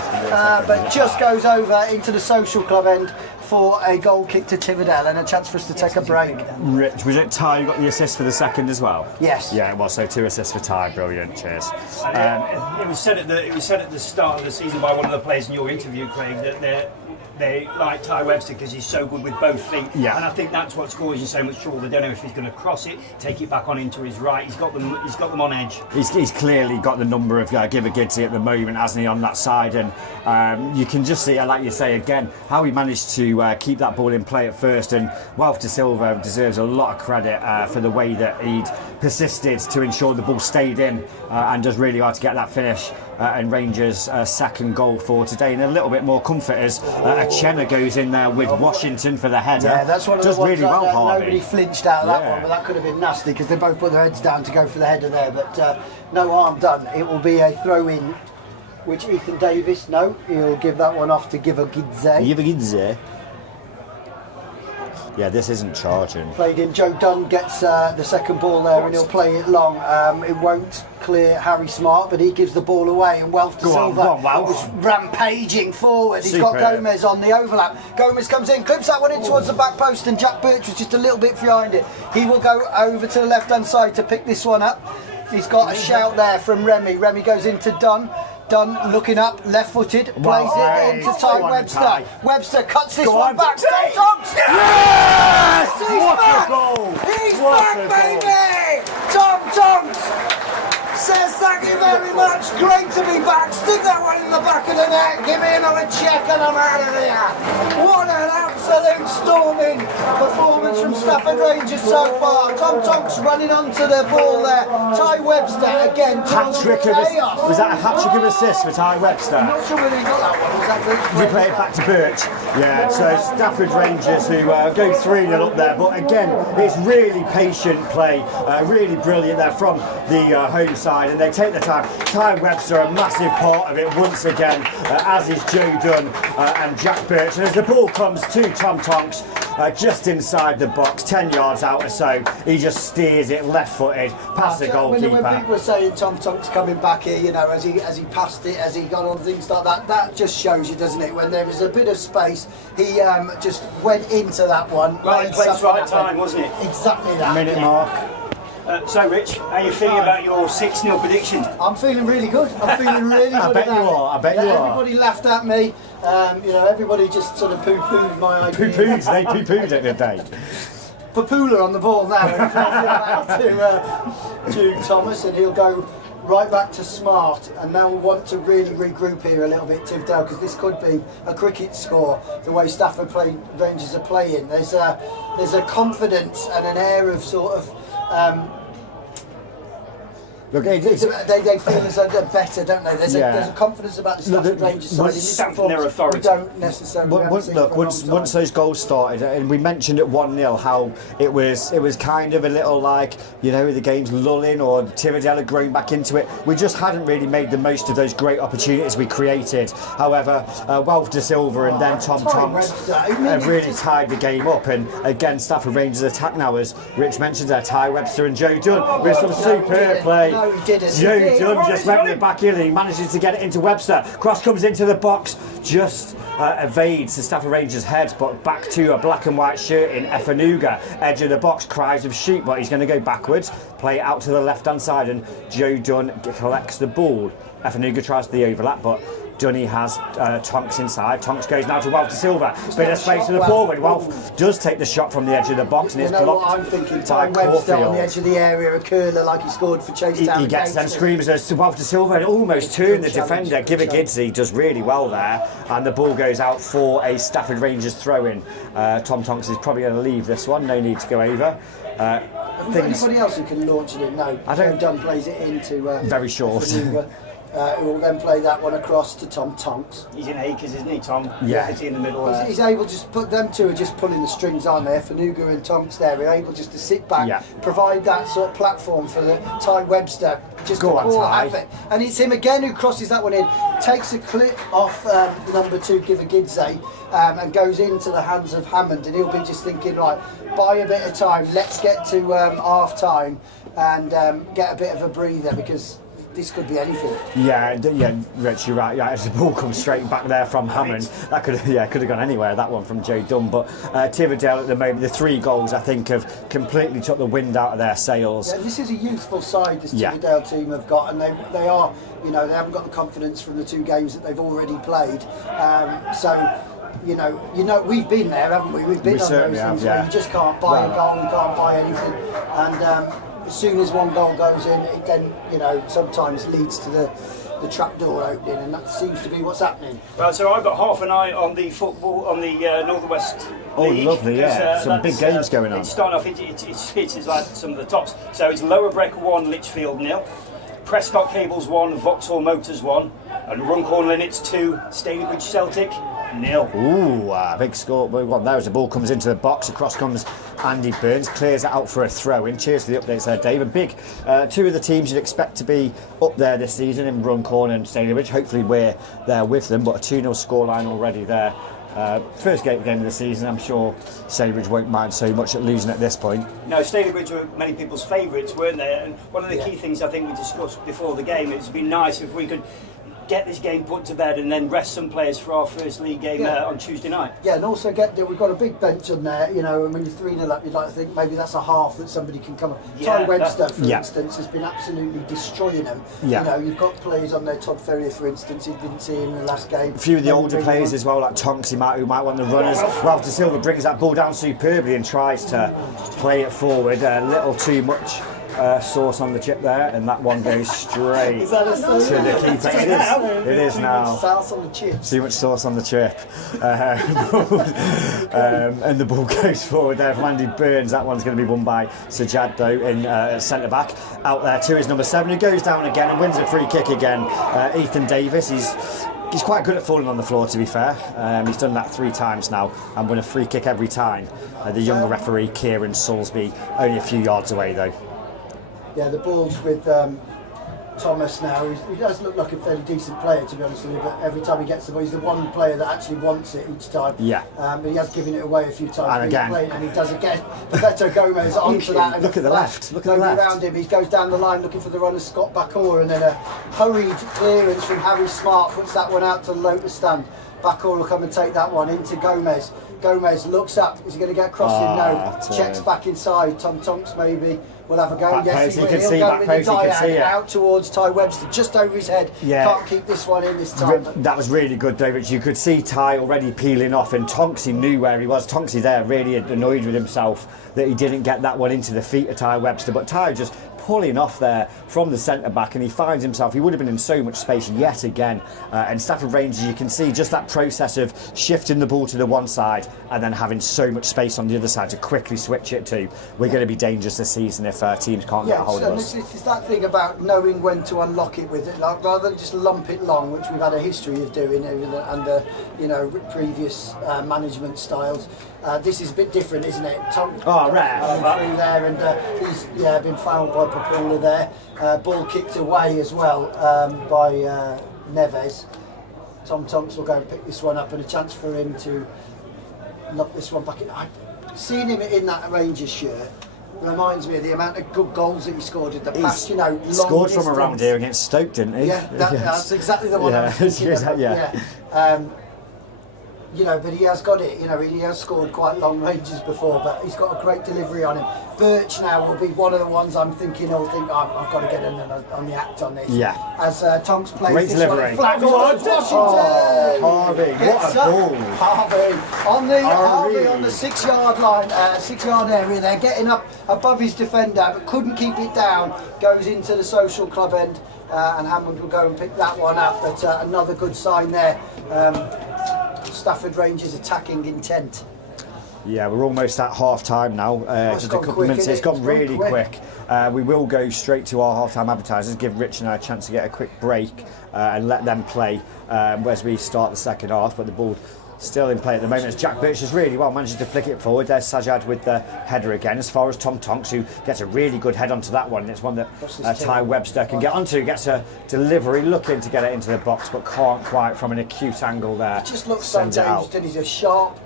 but just goes over into the social club end for a goal kick to Tividale and a chance for us to take a break. Rich, was it Ty who got the assist for the second as well? Yes. Yeah, it was. So 2 assists for Ty. Brilliant. Cheers. It was said at the start of the season by one of the players in your interview, Craig, that they like Ty Webster because he's so good with both feet. Yeah. And I think that's what's causing so much trouble. They don't know if he's going to cross it, take it back on into his right. He's got them on edge. He's clearly got the number of Givergidsey at the moment, hasn't he, on that side? And you can just see, like you say again, how he managed to keep that ball in play at first. And Wealth de Silva deserves a lot of credit for the way that he'd persisted to ensure the ball stayed in and does really hard to get that finish. And Rangers' second goal for today, and a little bit more comfort as Achena goes in there with Washington for the header. Yeah, that's one of the ones really well, that Harvey. nobody flinched out of that one, but that could have been nasty because they both put their heads down to go for the header there. But no harm done. It will be a throw-in, which Ethan Davis, he'll give that one off to Givergidsey. Givergidsey. Yeah, this isn't charging. Played in. Joe Dunn gets the second ball there and he'll play it long. It won't clear Harry Smart, but he gives the ball away and Wealth de Silva was rampaging forward. He's got Gomez on the overlap. Gomez comes in, clips that one in towards the back post, and Jack Birch was just a little bit behind it. He will go over to the left-hand side to pick this one up. He's got a shout there from Remy. Remy goes into Dunn. Dunn looking up, left-footed, plays it into Ty Webster. Webster cuts this one back. Tom Tonks! Yes! He's back! He's back, baby! Tom Tonks says thank you very much. Great to be back. Stick that one in the back of the net. Give me another check and I'm out of here. What an absolute storming performance from Stafford Rangers so far. Tom Tonks running onto the ball there. Ty Webster again. Hat-trick of was that a hat-trick of assist for Ty Webster? I'm not sure whether he got that one. Was that Did he play it back to Birch? Yeah, so Stafford Rangers who go 3-0 up there, but again, it's really patient play, really brilliant there from the home side, and they take the time. Ty Webster, a massive part of it once again, as is Joe Dunn and Jack Birch. And as the ball comes to Tom Tonks, just inside the box, 10 yards out or so, he just steers it left-footed past the goalkeeper. When people are saying Tom Tonks coming back here, you know, as he passed it, as he got on things like that, that just shows you, doesn't it? When there was a bit of space, he just went into that one. Right place, right time, wasn't it? Exactly that. Minute mark. So, Rich, how are you feeling about your 6-0 prediction? I'm feeling really good. I'm feeling really good. I bet you are. I bet you are. Everybody laughed at me. You know, everybody just sort of poo-pooed my idea. They poo-pooed it, did they? Papula on the ball now. And he passes it back to Thomas, and he'll go right back to Smart, and now we'll want to really regroup here a little bit, Tividale, because this could be a cricket score. The way Stafford Rangers are playing, there's a confidence and an air of sort of. Look, they feel as though they're better, don't they? There's a confidence about the Stafford Rangers side. Stamping their authority. We don't necessarily. Once those goals started, and we mentioned at 1-0 how it was kind of a little like, you know, the game's lulling or Tividale had grown back into it. We just hadn't really made the most of those great opportunities we created. However, Wealth de Silva and then Tom Tonks really tied the game up. And again, Stafford Rangers attack now, as Rich mentioned there, Ty Webster and Joe Dunn with some superb play. No, he didn't. Joe Dunn just went with the back heel and he manages to get it into Webster. Cross comes into the box, just evades the Stafford Rangers' head, but back to a black and white shirt in Efanuga. Edge of the box, cries of sheep, but he's going to go backwards, play it out to the left-hand side, and Joe Dunn collects the ball. Efanuga tries the overlap, but Dunny has Tonks inside. Tonks goes now to Wealth de Silva. Bit of space for the forward. Wealth does take the shot from the edge of the box, and it's blocked. What I'm thinking, Ty Webster on the edge of the area, a curler like he scored for Chase Town. He gets them screamers as Wealth de Silva and almost turned the defender. Givergidsey does really well there, and the ball goes out for a Stafford Rangers throw-in. Tom Tonks is probably going to leave this one. No need to go over. Have we got anybody else who can launch it in? No. I don't. Dunn plays it into very short. Who will then play that one across to Tom Tonks. He's in acres, isn't he, Tom? Yeah. He's in the middle there. He's able to just put them two are just pulling the strings on there. Fanuga and Tonks there are able just to sit back, provide that sort of platform for the Ty Webster just to call havoc. And it's him again who crosses that one in, takes a clip off number 2 Givergidsey and goes into the hands of Hammond, and he'll be just thinking, right, buy a bit of time, let's get to half time and get a bit of a breather, because this could be anything. Yeah, Rich, you're right. Yeah, as the ball comes straight back there from Hammond, that could have gone anywhere. That one from Joe Dunn, but Tividale at the moment, the 3 goals I think have completely took the wind out of their sails. Yeah, this is a youthful side this Tividale team have got, and they are, you know, they haven't got the confidence from the 2 games that they've already played. So. You know, we've been there, haven't we? We've been on those things where you just can't buy a goal, you can't buy anything, and as soon as one goal goes in, it then, you know, sometimes leads to the trap door opening, and that seems to be what's happening. Well, so I've got half an eye on the football, on the North West League. Oh, lovely, yeah. Some big games going on. It's starting off, it's like some of the tops. So it's Lower Breck 1, Lichfield 0, Prescott Cables 1, Vauxhall Motors 1, and Runcorn Linnets 2, Stalybridge Celtic 0. Ooh, big score. Well, there as the ball comes into the box, across comes Andy Burns, clears it out for a throw-in. Cheers for the updates there, Dave. A big 2 of the teams you'd expect to be up there this season in Runcorn and Stalybridge. Hopefully we're there with them, but a 2-0 scoreline already there. First game of the season, I'm sure Stalybridge won't mind so much at losing at this point. No, Stalybridge were many people's favourites, weren't they? And one of the key things I think we discussed before the game, it's been nice if we could get this game put to bed and then rest some players for our first league game on Tuesday night. Yeah, and also we've got a big bench on there, you know, and when you're 3-0 up, you'd like to think maybe that's a half that somebody can come up. Ty Webster, for instance, has been absolutely destroying them. You know, you've got players on there, Todd Ferrier, for instance, he didn't see him in the last game. A few of the older players as well, like Tonks, who might want the runners. Ralph De Silva brings that ball down superbly and tries to play it forward. A little too much sauce on the chip there, and that one goes straight Is that a to the keeper. It is now. Sauce on the chips. Too much sauce on the chip. And the ball goes forward there from Andy Burns. That one's going to be won by Sajad though in centre back. Out there too is number 7, who goes down again and wins a free kick again. Ethan Davis. He's quite good at falling on the floor, to be fair. He's done that 3 times now and won a free kick every time. The younger referee, Kieran Soulsby, only a few yards away though. Yeah, the ball's with Thomas now. He does look like a fairly decent player, to be honest with you, but every time he gets the ball, he's the one player that actually wants it each time. Yeah. But he has given it away a few times. And again. And he does again. Beto Gomez onto that. Look at the left. Look at the left. Around him. He goes down the line looking for the runner, Scott Bakor, and then a hurried clearance from Harry Smart puts that one out to the Lotus stand. Bakor will come and take that one into Gomez. Gomez looks up. Is he going to get crossing? No. Checks back inside. Tom Tonks maybe will have a go. Yes, he will. He'll go with the diag out towards Ty Webster, just over his head. Can't keep this one in this time. That was really good, David. You could see Ty already peeling off, and Tonksy knew where he was. Tonksy there really annoyed with himself that he didn't get that one into the feet of Ty Webster, but Ty just pulling off there from the centre back, and he finds himself, he would have been in so much space yet again. And Stafford Rangers, you can see just that process of shifting the ball to the one side and then having so much space on the other side to quickly switch it to. We're going to be dangerous this season if teams can't get a hold of us. It's that thing about knowing when to unlock it with it, like, rather than just lump it long, which we've had a history of doing under previous management styles. This is a bit different, isn't it? Tom through there, and he's been fouled by Papula there. Ball kicked away as well by Neves. Tom Tonks will go and pick this one up, and a chance for him to knock this one back in. I've seen him in that Rangers shirt. Reminds me of the amount of good goals that he scored in the past. Long scored distance. from around here against Stoke, didn't he? Yeah, that's exactly the one I was thinking of. But he has got it. He has scored quite long ranges before, but he's got a great delivery on him. Birch now will be one of the ones I'm thinking. I've got to get in on the act on this. Yeah. As Tonks plays great this delivery. One, Washington. Harvey, what a ball! Harvey on the 6-yard line, 6-yard area. They're getting up above his defender, but couldn't keep it down. Goes into the social club end, and Hammond will go and pick that one up. But another good sign there. Stafford Rangers attacking intent. Yeah, we're almost at half time now. Just a couple of minutes. It's gone really quick. We will go straight to our half time advertisers, give Rich and I a chance to get a quick break and let them play as we start the second half. But the ball still in play at the moment as Jack Birch has really well managed to flick it forward. There's Sajad with the header again, as far as Tom Tonks, who gets a really good head onto that one. It's one that Ty Webster can get onto, gets a delivery, looking to get it into the box, but can't quite from an acute angle there. It just looks so dangerous, and he's a sharp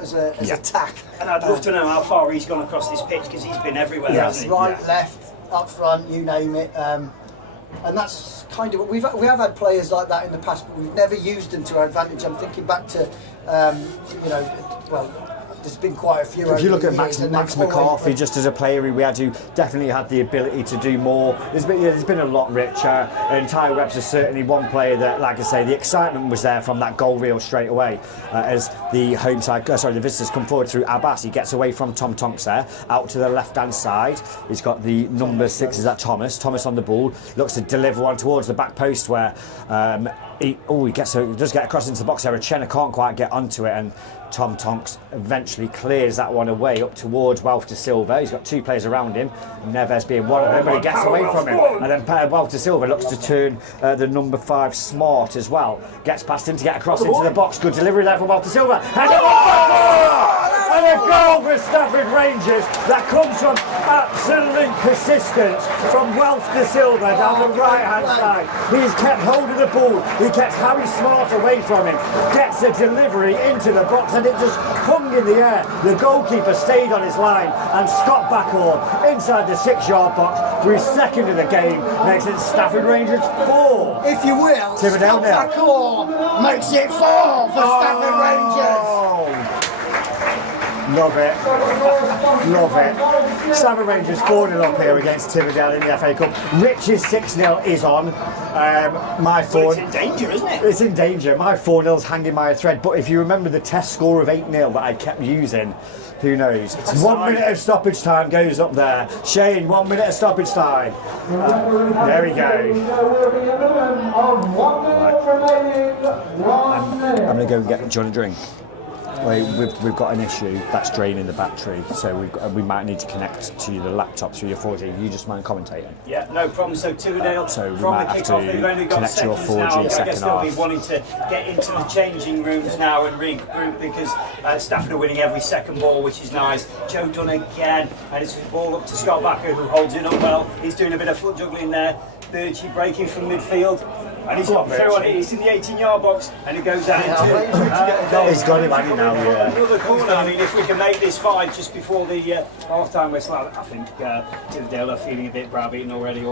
as a tack. And I'd love to know how far he's gone across this pitch, because he's been everywhere, hasn't he? Right, left, up front, you name it. and that's kind of we have had players like that in the past, but we've never used them to our advantage. I'm thinking back to, there's been quite a few. If you look at Max years, McCarthy, just as a player, we definitely had the ability to do more. There's been a lot richer, and Ty Webster's certainly one player that, like I say, the excitement was there from that goal reel straight away. As the the visitors come forward through Abbas, he gets away from Tom Tonks there, out to the left-hand side. He's got the number 6, is that Thomas? Thomas on the ball, looks to deliver one towards the back post where he does get across into the box there. Chenna can't quite get onto it, and Tom Tonks eventually clears that one away up towards Wealth de Silva. He's got two players around him, Neves being one of them, but he gets away from him. And then Wealth de Silva looks to turn the number 5 Smart as well. Gets past him to get across into the box. Good delivery there from Wealth de Silva. And a goal for Stafford Rangers that comes from absolute persistence from Wealth de Silva down the right-hand side. He's kept hold of the ball. He kept Harry Smart away from him. Gets a delivery into the box, and it just hung in the air. The goalkeeper stayed on his line, and Scott Backhaw inside the 6-yard box for his second of the game makes it Stafford Rangers 4. If you will, Tividale Scott Backhaw makes it 4 for Stafford Rangers. Love it. Love it. Stafford Rangers 4-0 up here against Tividale in the FA Cup. Rich's 6-0 is on. My 4... It's in danger, isn't it? It's in danger. My 4-0's hanging by a thread. But if you remember the test score of 8-0 that I kept using, who knows? 1 minute of stoppage time goes up there. Shane, 1 minute of stoppage time. There we go. I'm going to go and get John a drink. We've got an issue that's draining the battery, so we might need to connect to the laptop through your 4G. You just mind commentating? Yeah, no problem. So Tividale, so we from might the have kick-off, to they've only got connect your seconds 4G now. I second guess they'll be half. wanting to get into the changing rooms now and regroup because Stafford are winning every second ball, which is nice. Joe Dunn again, and it's a ball up to Scott Backer, who holds it up well. He's doing a bit of foot juggling there. Birchie breaking from midfield. And he's got through on it. He's in the 18-yard box, and it goes out into. He's got him hanging now. Another corner. I mean, if we can make this 5 just before the half-time whistle, I think Tividale are feeling a bit browbeaten already.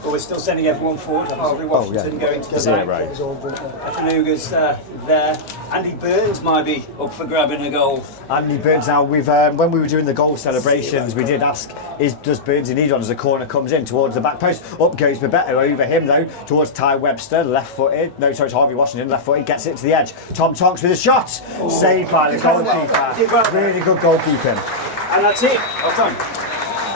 But we're still sending everyone forward. Obviously, Washington going to the back. Efanuga's there. Andy Burns might be up for grabbing a goal. Andy Burns now, when we were doing the goal celebrations, we did ask, does Burns need on as the corner comes in towards the back post? Up goes Bebeto over him though, towards Ty Webster, left-footed. No, sorry, it's Harvey Washington, left-footed, gets it to the edge. Tom Tonks with a shot. Saved by the goalkeeper. Really good goalkeeping. And that's it. Well done.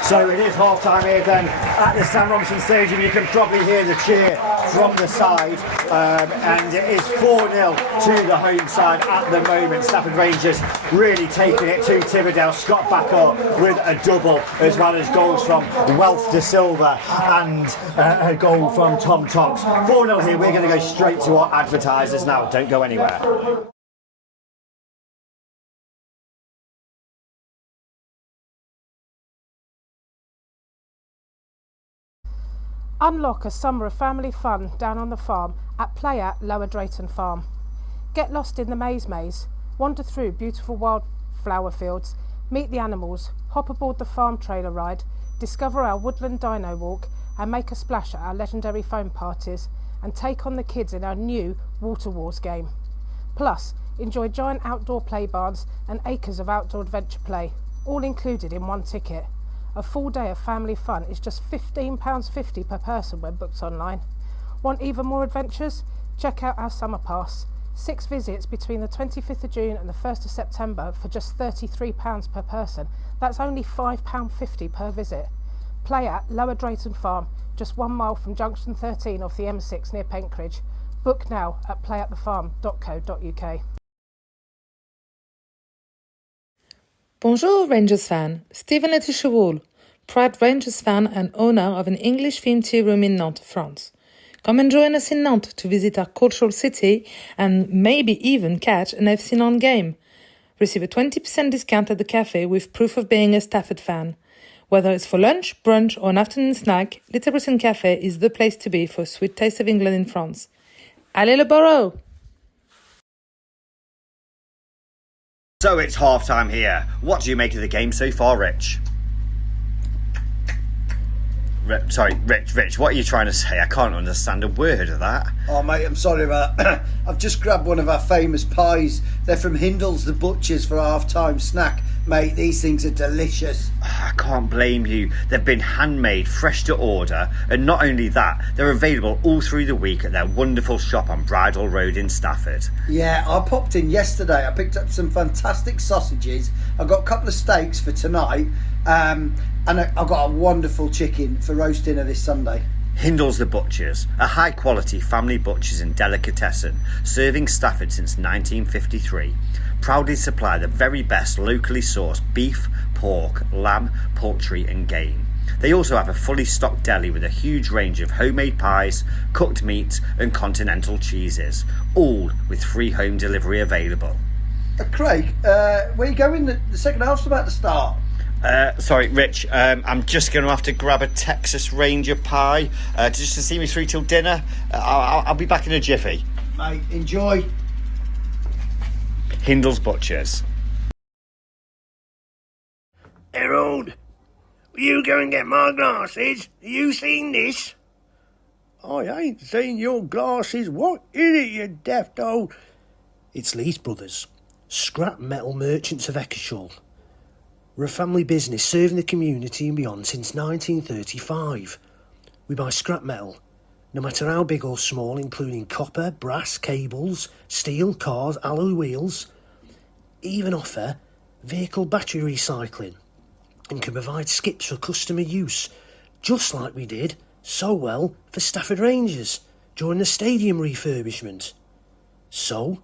So it is half-time here then at the Stan Robinson Stadium. You can probably hear the cheer from the side, and it is 4-0 to the home side at the moment. Stafford Rangers really taking it to Tividale. Scott Backer with a double, as well as goals from Wealth de Silva and a goal from Tom Tonks. 4-0 here. We're going to go straight to our advertisers now. Don't go anywhere. Unlock a summer of family fun down on the farm at Play at Lower Drayton Farm. Get lost in the maze, wander through beautiful wildflower fields, meet the animals, hop aboard the farm trailer ride, discover our woodland dino walk and make a splash at our legendary foam parties and take on the kids in our new Water Wars game. Plus, enjoy giant outdoor play barns and acres of outdoor adventure play, all included in one ticket. A full day of family fun is just £15.50 per person when booked online. Want even more adventures? Check out our summer pass. 6 visits between the 25th of June and the 1st of September for just £33 per person. That's only £5.50 per visit. Play at Lower Drayton Farm, just 1 mile from junction 13 off the M6 near Penkridge. Book now at playatthefarm.co.uk. Bonjour Rangers fan, Stephen Letischerwohl, proud Rangers fan and owner of an English themed tea room in Nantes, France. Come and join us in Nantes to visit our cultural city and maybe even catch an FC Nantes game. Receive a 20% discount at the cafe with proof of being a Stafford fan. Whether it's for lunch, brunch or an afternoon snack, Little Britain Cafe is the place to be for a sweet taste of England in France. Allez le Borough! So it's half-time here. What do you make of the game so far, Rich? Sorry, Rich, what are you trying to say? I can't understand a word of that. Oh mate, I'm sorry about that. I've just grabbed one of our famous pies. They're from Hindle's the Butcher's for a half-time snack. Mate, these things are delicious. I can't blame you. They've been handmade, fresh to order, and not only that, they're available all through the week at their wonderful shop on Bridle Road in Stafford. Yeah, I popped in yesterday. I picked up some fantastic sausages. I got a couple of steaks for tonight, and I've got a wonderful chicken for roast dinner this Sunday. Hindle's the Butchers, a high-quality family butchers and delicatessen, serving Stafford since 1953. Proudly supply the very best locally sourced beef, pork, lamb, poultry and game. They also have a fully stocked deli with a huge range of homemade pies, cooked meats and continental cheeses, all with free home delivery available. Craig, where are you going? The second half's about to start. Sorry, Rich, I'm just going to have to grab a Texas Ranger pie just to see me through till dinner. I'll be back in a jiffy. Mate, enjoy. Hindle's Butchers. Harold, will you go and get my glasses? Have you seen this? I ain't seen your glasses. What is it, you daft old... It's Lees Brothers, scrap metal merchants of Eccleshall. We're a family business serving the community and beyond since 1935. We buy scrap metal, no matter how big or small, including copper, brass, cables, steel, cars, alloy wheels. Even offer vehicle battery recycling and can provide skips for customer use, just like we did so well for Stafford Rangers during the stadium refurbishment. So,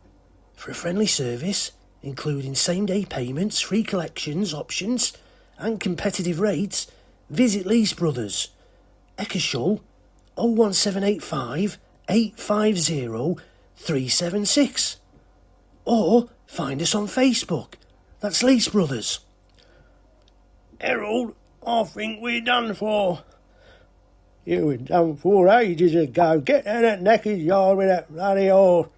for a friendly service, including same-day payments, free collections options and competitive rates, visit Lees Brothers, Eccleshall, 01785 850 376, or find us on Facebook. That's Lees Brothers. Harold, I think we're done for. You were done for ages ago. Get in that neckage yard with that bloody horse.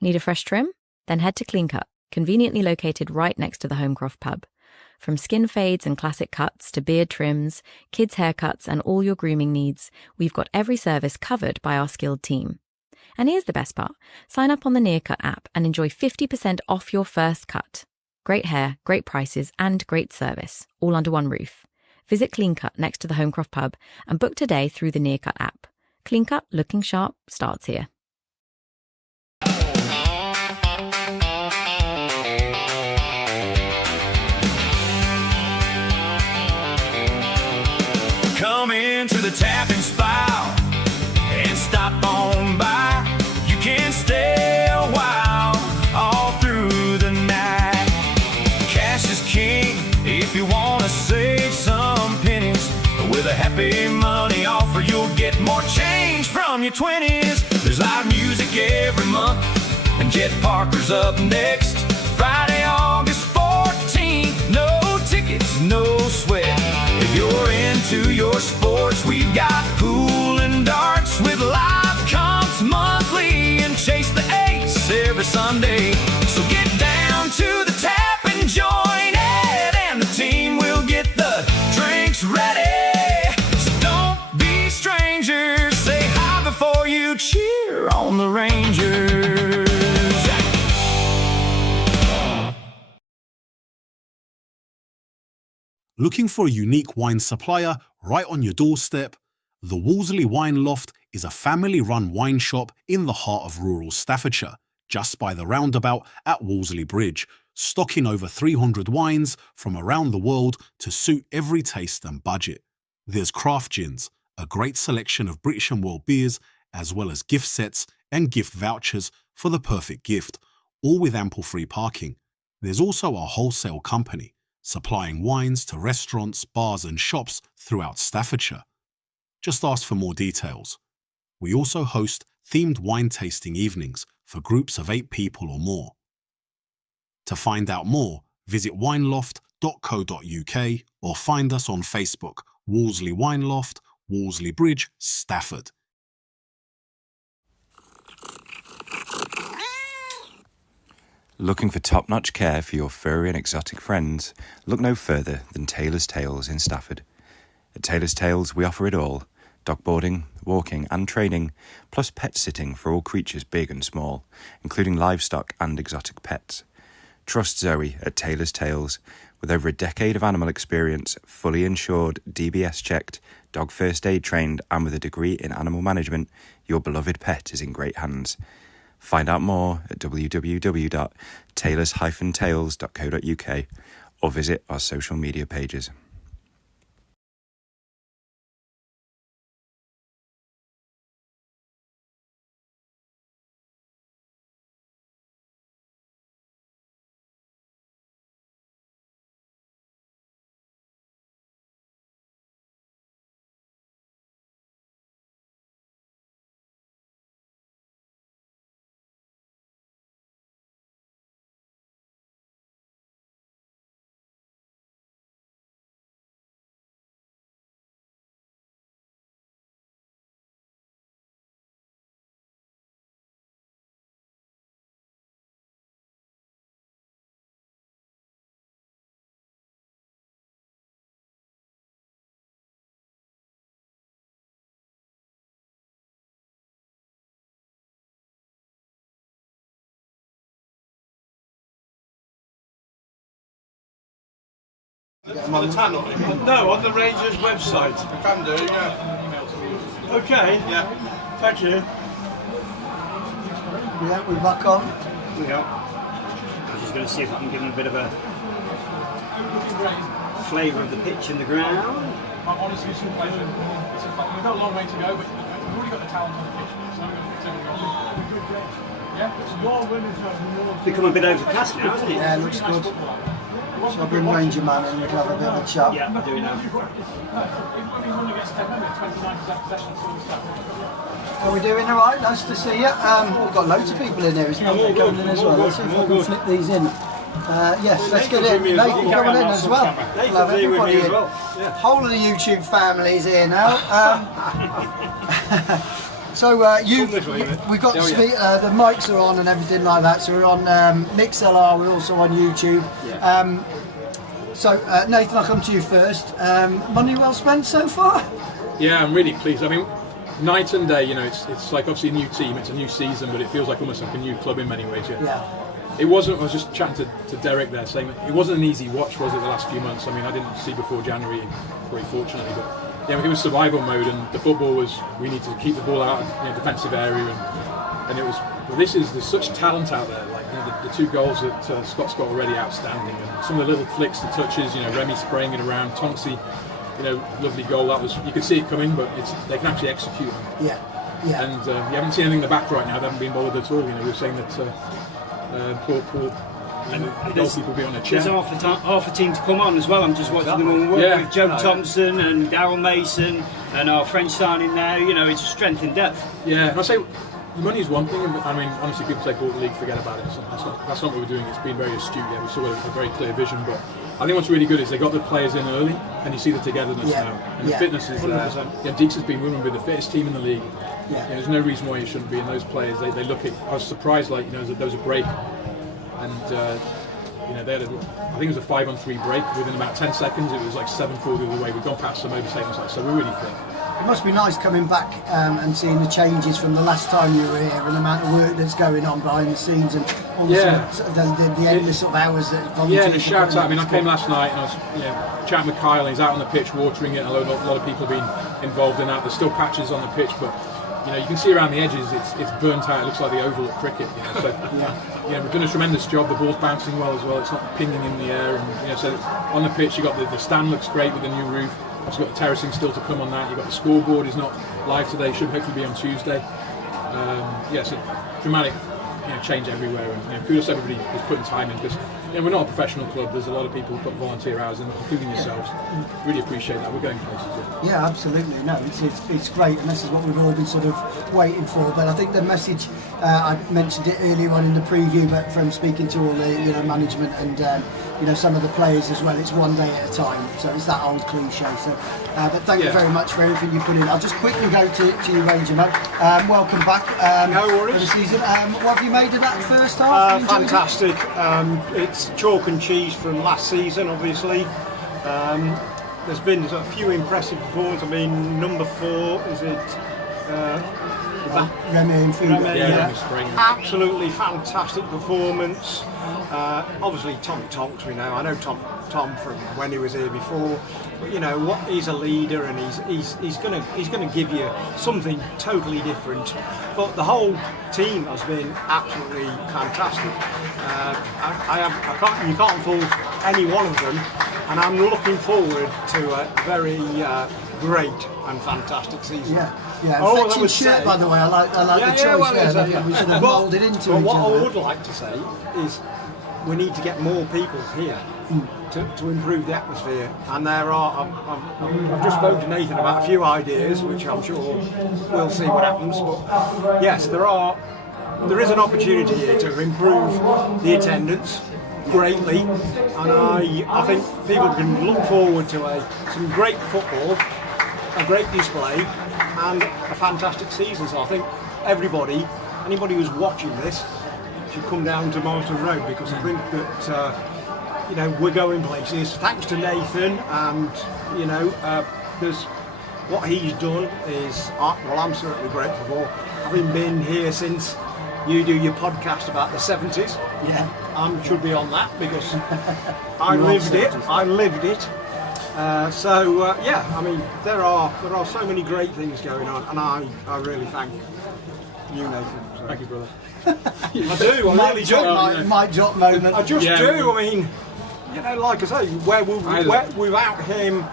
Need a fresh trim? Then head to Clean Cut, conveniently located right next to the Homecroft pub. From skin fades and classic cuts to beard trims, kids' haircuts and all your grooming needs, we've got every service covered by our skilled team. And here's the best part. Sign up on the Nearcut app and enjoy 50% off your first cut. Great hair, great prices and great service, all under one roof. Visit Clean Cut next to the Homecroft pub and book today through the Nearcut app. Clean Cut looking sharp starts here. Come into the tap and spout and stop on by. You can stay a while all through the night. Cash is king if you want to save some pennies. With a happy money offer, you'll get more change from your 20s. There's live music every month and Jet Parker's up next. Friday, August 14th. No tickets, no sweat. If you're into your sports, we've got pool and darts with live comps monthly and chase the ace every Sunday. So get down to the tap and join it, and the team will get the drinks ready. So don't be strangers, say hi before you cheer on the Rangers. Looking for a unique wine supplier right on your doorstep? The Wolseley Wine Loft is a family-run wine shop in the heart of rural Staffordshire, just by the roundabout at Wolseley Bridge, stocking over 300 wines from around the world to suit every taste and budget. There's craft gins, a great selection of British and world beers, as well as gift sets and gift vouchers for the perfect gift, all with ample free parking. There's also a wholesale company, supplying wines to restaurants, bars and shops throughout Staffordshire. Just ask for more details. We also host themed wine tasting evenings for groups of 8 people or more. To find out more, visit wineloft.co.uk or find us on Facebook, Wolseley Wine Loft, Wolseley Bridge, Stafford. Looking for top-notch care for your furry and exotic friends? Look no further than Taylor's Tales in Stafford. At Taylor's Tales, we offer it all: dog boarding, walking and training, plus pet sitting for all creatures big and small, including livestock and exotic pets. Trust Zoe at Taylor's Tales. With over a decade of animal experience, fully insured, DBS checked, dog first aid trained, and with a degree in animal management, your beloved pet is in great hands. Find out more at www.taylors-tales.co.uk or visit our social media pages. No, on the Rangers website. I can do, yeah. Okay. Yeah. Thank you. Yeah, we're back on. Yeah. I'm just going to see if I can give them a bit of a flavour of the pitch and the ground. Honestly, it's a pleasure. We've got a long way to go, but we've already got the talent on the pitch, so I'm going to fix everything else. Yeah, It's become a bit overcast now, hasn't it? Yeah, it looks good. So I'll bring Ranger Man in and we'll have a bit of a chat. Yeah, I'll do it now. Are we doing all right? Nice to see you. We've got loads of people in here, isn't there? Coming in as well. Let's see if we can flip these in. Yes, let's get in. Nathan coming in as well. Love everybody in. Whole of the YouTube family's here now. So we've got the mics are on and everything like that. So we're on MixLR. We're also on YouTube. So Nathan, I'll come to you first. Money well spent so far? Yeah, I'm really pleased. I mean, night and day. You know, it's like obviously a new team, it's a new season, but it feels like almost like a new club in many ways. Yeah. It wasn't. I was just chatting to Derek there, saying it wasn't an easy watch, was it? The last few months. I mean, I didn't see before January, very fortunately, but. Yeah, it was survival mode, and the football was we need to keep the ball out of defensive area, and it was. Well, there's such talent out there. Like the two goals that Scott's got already outstanding, and some of the little flicks, the touches. Remy spraying it around, Tonksy, lovely goal. That was you could see it coming, but they can actually execute. Yeah. And you haven't seen anything in the back right now. They haven't been bothered at all. We were saying that poor. People be on a chair. There's half a team to come on as well. I'm just watching them all work with Joe Thompson and Daryl Mason and our French signing now. It's strength and depth. Yeah, and I say the money is one thing. I mean, honestly, people say bought the league, forget about it. That's not what we're doing. It's been very astute. Yeah, we saw a very clear vision, but I think what's really good is they got the players in early, and you see the togetherness now, and the fitness is there. Deeks has been with the fittest team in the league. There's no reason why you shouldn't be. And those players, they look at. I was surprised, there was a break. And they had I think it was a 5-on-3 break. Within about 10 seconds, it was like 7-4 the other way. We've gone past some overtakes, so we're really fit. It must be nice coming back and seeing the changes from the last time you were here, and the amount of work that's going on behind the scenes, and all the endless sort of hours that. And a shout out. I mean, I came last night and I was chatting with Kyle. And he's out on the pitch watering it. A lot of people have been involved in that. There's still patches on the pitch, but. You can see around the edges, it's burnt out. It looks like the oval at cricket. So we've done a tremendous job. The ball's bouncing well as well. It's not pinging in the air, and so on the pitch, you got the stand looks great with the new roof. Also got the terracing still to come on that. You've got the scoreboard is not live today. Should hopefully be on Tuesday. So dramatic change everywhere, and kudos to everybody who's putting time in, because we're not a professional club. There's a lot of people who put volunteer hours in, including yourselves. Really appreciate that. We're going places. Yeah, absolutely. No, it's great, and this is what we've all been sort of waiting for. But I think the message, I mentioned it earlier on in the preview, but from speaking to all the management and some of the players as well, it's one day at a time. So it's that old cliche. So, but thank you very much for everything you put in. I'll just quickly go to you, Ranger Man. Welcome back. No worries. For the season. What have you made of that first half? Fantastic. It's chalk and cheese from last season, obviously. there's been a few impressive performances. I mean, number 4, is it? Remy and Finger. Absolutely fantastic performance. Obviously, Tom Tonks, we know. I know Tom from when he was here before. But you know what? He's a leader, and he's gonna give you something totally different. But the whole team has been absolutely fantastic. You can't fault any one of them, and I'm looking forward to a very great and fantastic season. Yeah, All I fetching would shirt, say, by the way. I like the choice there. We sort of moulded into but each what other. I would like to say is we need to get more people here to improve the atmosphere. And there are, I've just spoken to Nathan about a few ideas, which I'm sure we'll see what happens. But yes, there is an opportunity here to improve the attendance greatly, and I think people can look forward to some great football, a great display, and a fantastic season. So I think anybody who's watching this should come down to Marston Road, because I think that we're going places. Thanks to Nathan, and there's what he's done is I'm certainly grateful for, having been here since you do your podcast about the 70s. Yeah, I should be on that because I lived it. I mean, there are so many great things going on, and I really thank you, Nathan. So. Thank you, brother. I do. I really do. Mic drop moment. I just do. I mean, like I say, without him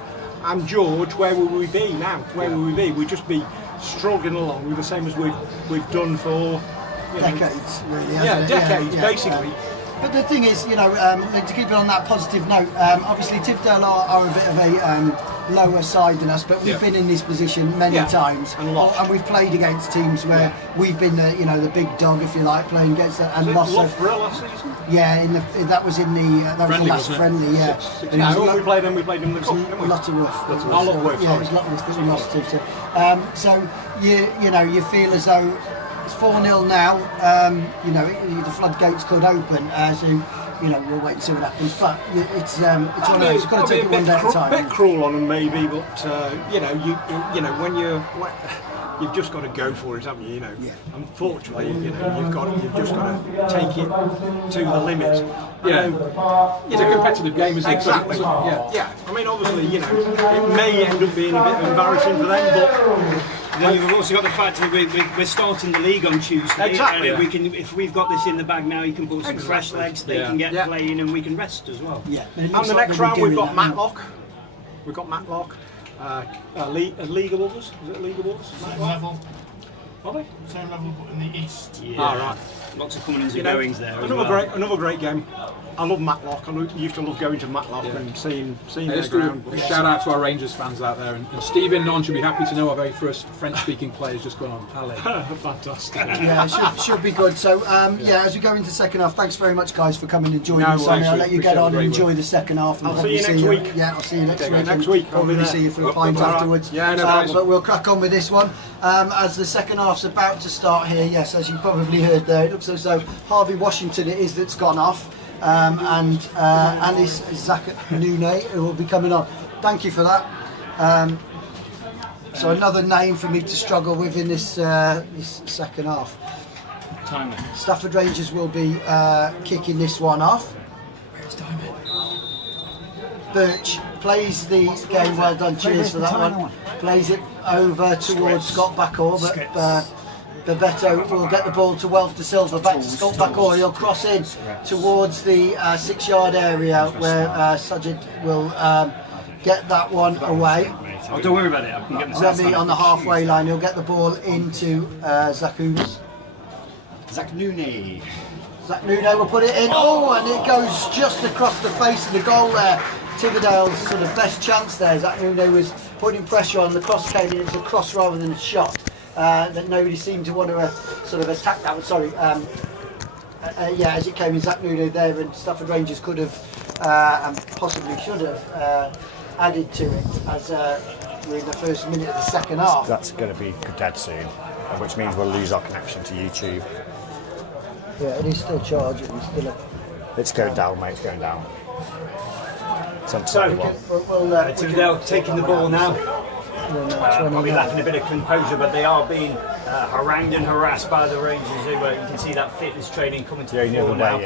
and George, where would we be now? Where would we be? We'd just be struggling along with the same as we've done for decades, really. Decades, basically. But the thing is, to keep it on that positive note, obviously Tividale are a bit of a lower side than us, but we've been in this position many times, and we've played against teams where we've been the big dog, if you like, playing against that, and lost. Loughborough last season. Yeah, that was in the last friendly. Yeah. When we played them in the cup, didn't we? Lutterworth. Lutterworth. Yeah, it was Lutterworth that we lost to. So you feel as though it's 4-0 now. The floodgates could open. So we'll wait and see what happens. But it's one of those. You've got to take it one day at a time. A bit cruel on them, maybe, but when you've just got to go for it, haven't you? Unfortunately, you've just got to take it to the limit. It's a competitive game, isn't it? Exactly. Yeah. I mean, obviously, it may end up being a bit embarrassing for them, but. Then you've also got the fact that we're starting the league on Tuesday. Exactly. And we can, if we've got this in the bag now, you can put some fresh legs. They can get playing, and we can rest as well. Yeah. And the next round we've got Matlock. We've got Matlock. League above us. Is it League above us? Same level. Are they? Same level, but in the east. Yeah. All right. Lots of comings and goings there. Another great game. I love Matlock. I used to love going to Matlock and seeing their ground. Shout out to our Rangers fans out there, and Stephen Non should be happy to know our very first French-speaking player has just gone on. Fantastic. Yeah, should be good. So as we go into the second half, thanks very much, guys, for coming and joining us. Thanks, I'll let you get on and enjoy the second half. I'll see you next week. Yeah, I'll see you next week. Next week. Probably see you for a pint afterwards. But we'll crack on with this one. As the second half's about to start here, yes, as you probably heard there, it looks as though Harvey Washington it is that's gone off. And it's Zach Nune who will be coming on. Thank you for that. So another name for me to struggle with in this second half. Stafford Rangers will be kicking this one off. Where's Diamond? Birch plays the game. Well done, cheers for that one. Plays it over towards Scott Backor, but Bebeto will get the ball to Welf de Silva, back to Scott Backor. He'll cross in towards the 6-yard area where Sajid will get that one away. Oh, don't worry about it. I can get Remy on the halfway line. He'll get the ball into Zach Nune. Zach Nune will put it in. Oh, and it goes just across the face of the goal there. Tividale's sort of best chance there. Zach Nune was putting pressure on. The cross came in. It was a cross rather than a shot. That nobody seemed to want to sort of attack that one. Sorry. As it came in, Zach Nune there, and Stafford Rangers could have and possibly should have added to it as we're in the first minute of the second half. That's going to be dead soon, which means we'll lose our connection to YouTube. Yeah, it is still charging. It's going down, mate. It's going down. till So, 21. Tividale taking the ball now. Probably lacking a bit of composure, but they are being harangued and harassed by the Rangers. Who you can see that fitness training coming to the fore now.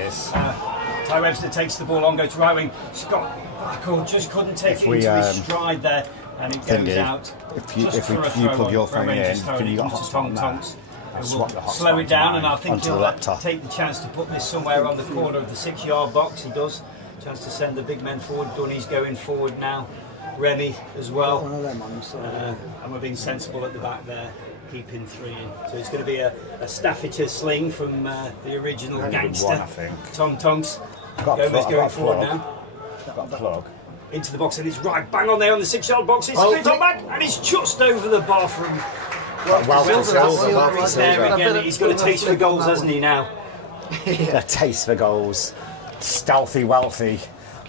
Ty Webster takes the ball on, goes to right wing. Scott Blackall just couldn't take it into his stride there, and it goes out. If you plug your phone in, can you got hotspot on there? Slow it down, and I think he'll take the chance to put this somewhere on the corner of the 6-yard box. He does. Chance to send the big men forward. Dunny's going forward now. Remy as well. And we're being sensible at the back there, keeping 3 in. So it's going to be a Staffordshire sling from the original gangster, Tom Tonks. Gomez going forward now. Got a plug. Into the box, and it's right bang on there on the 6-yard box. It's straight on back, and it's just over the bar from there again. He's got a taste for goals, hasn't he now? A taste for goals. Stealthy, wealthy,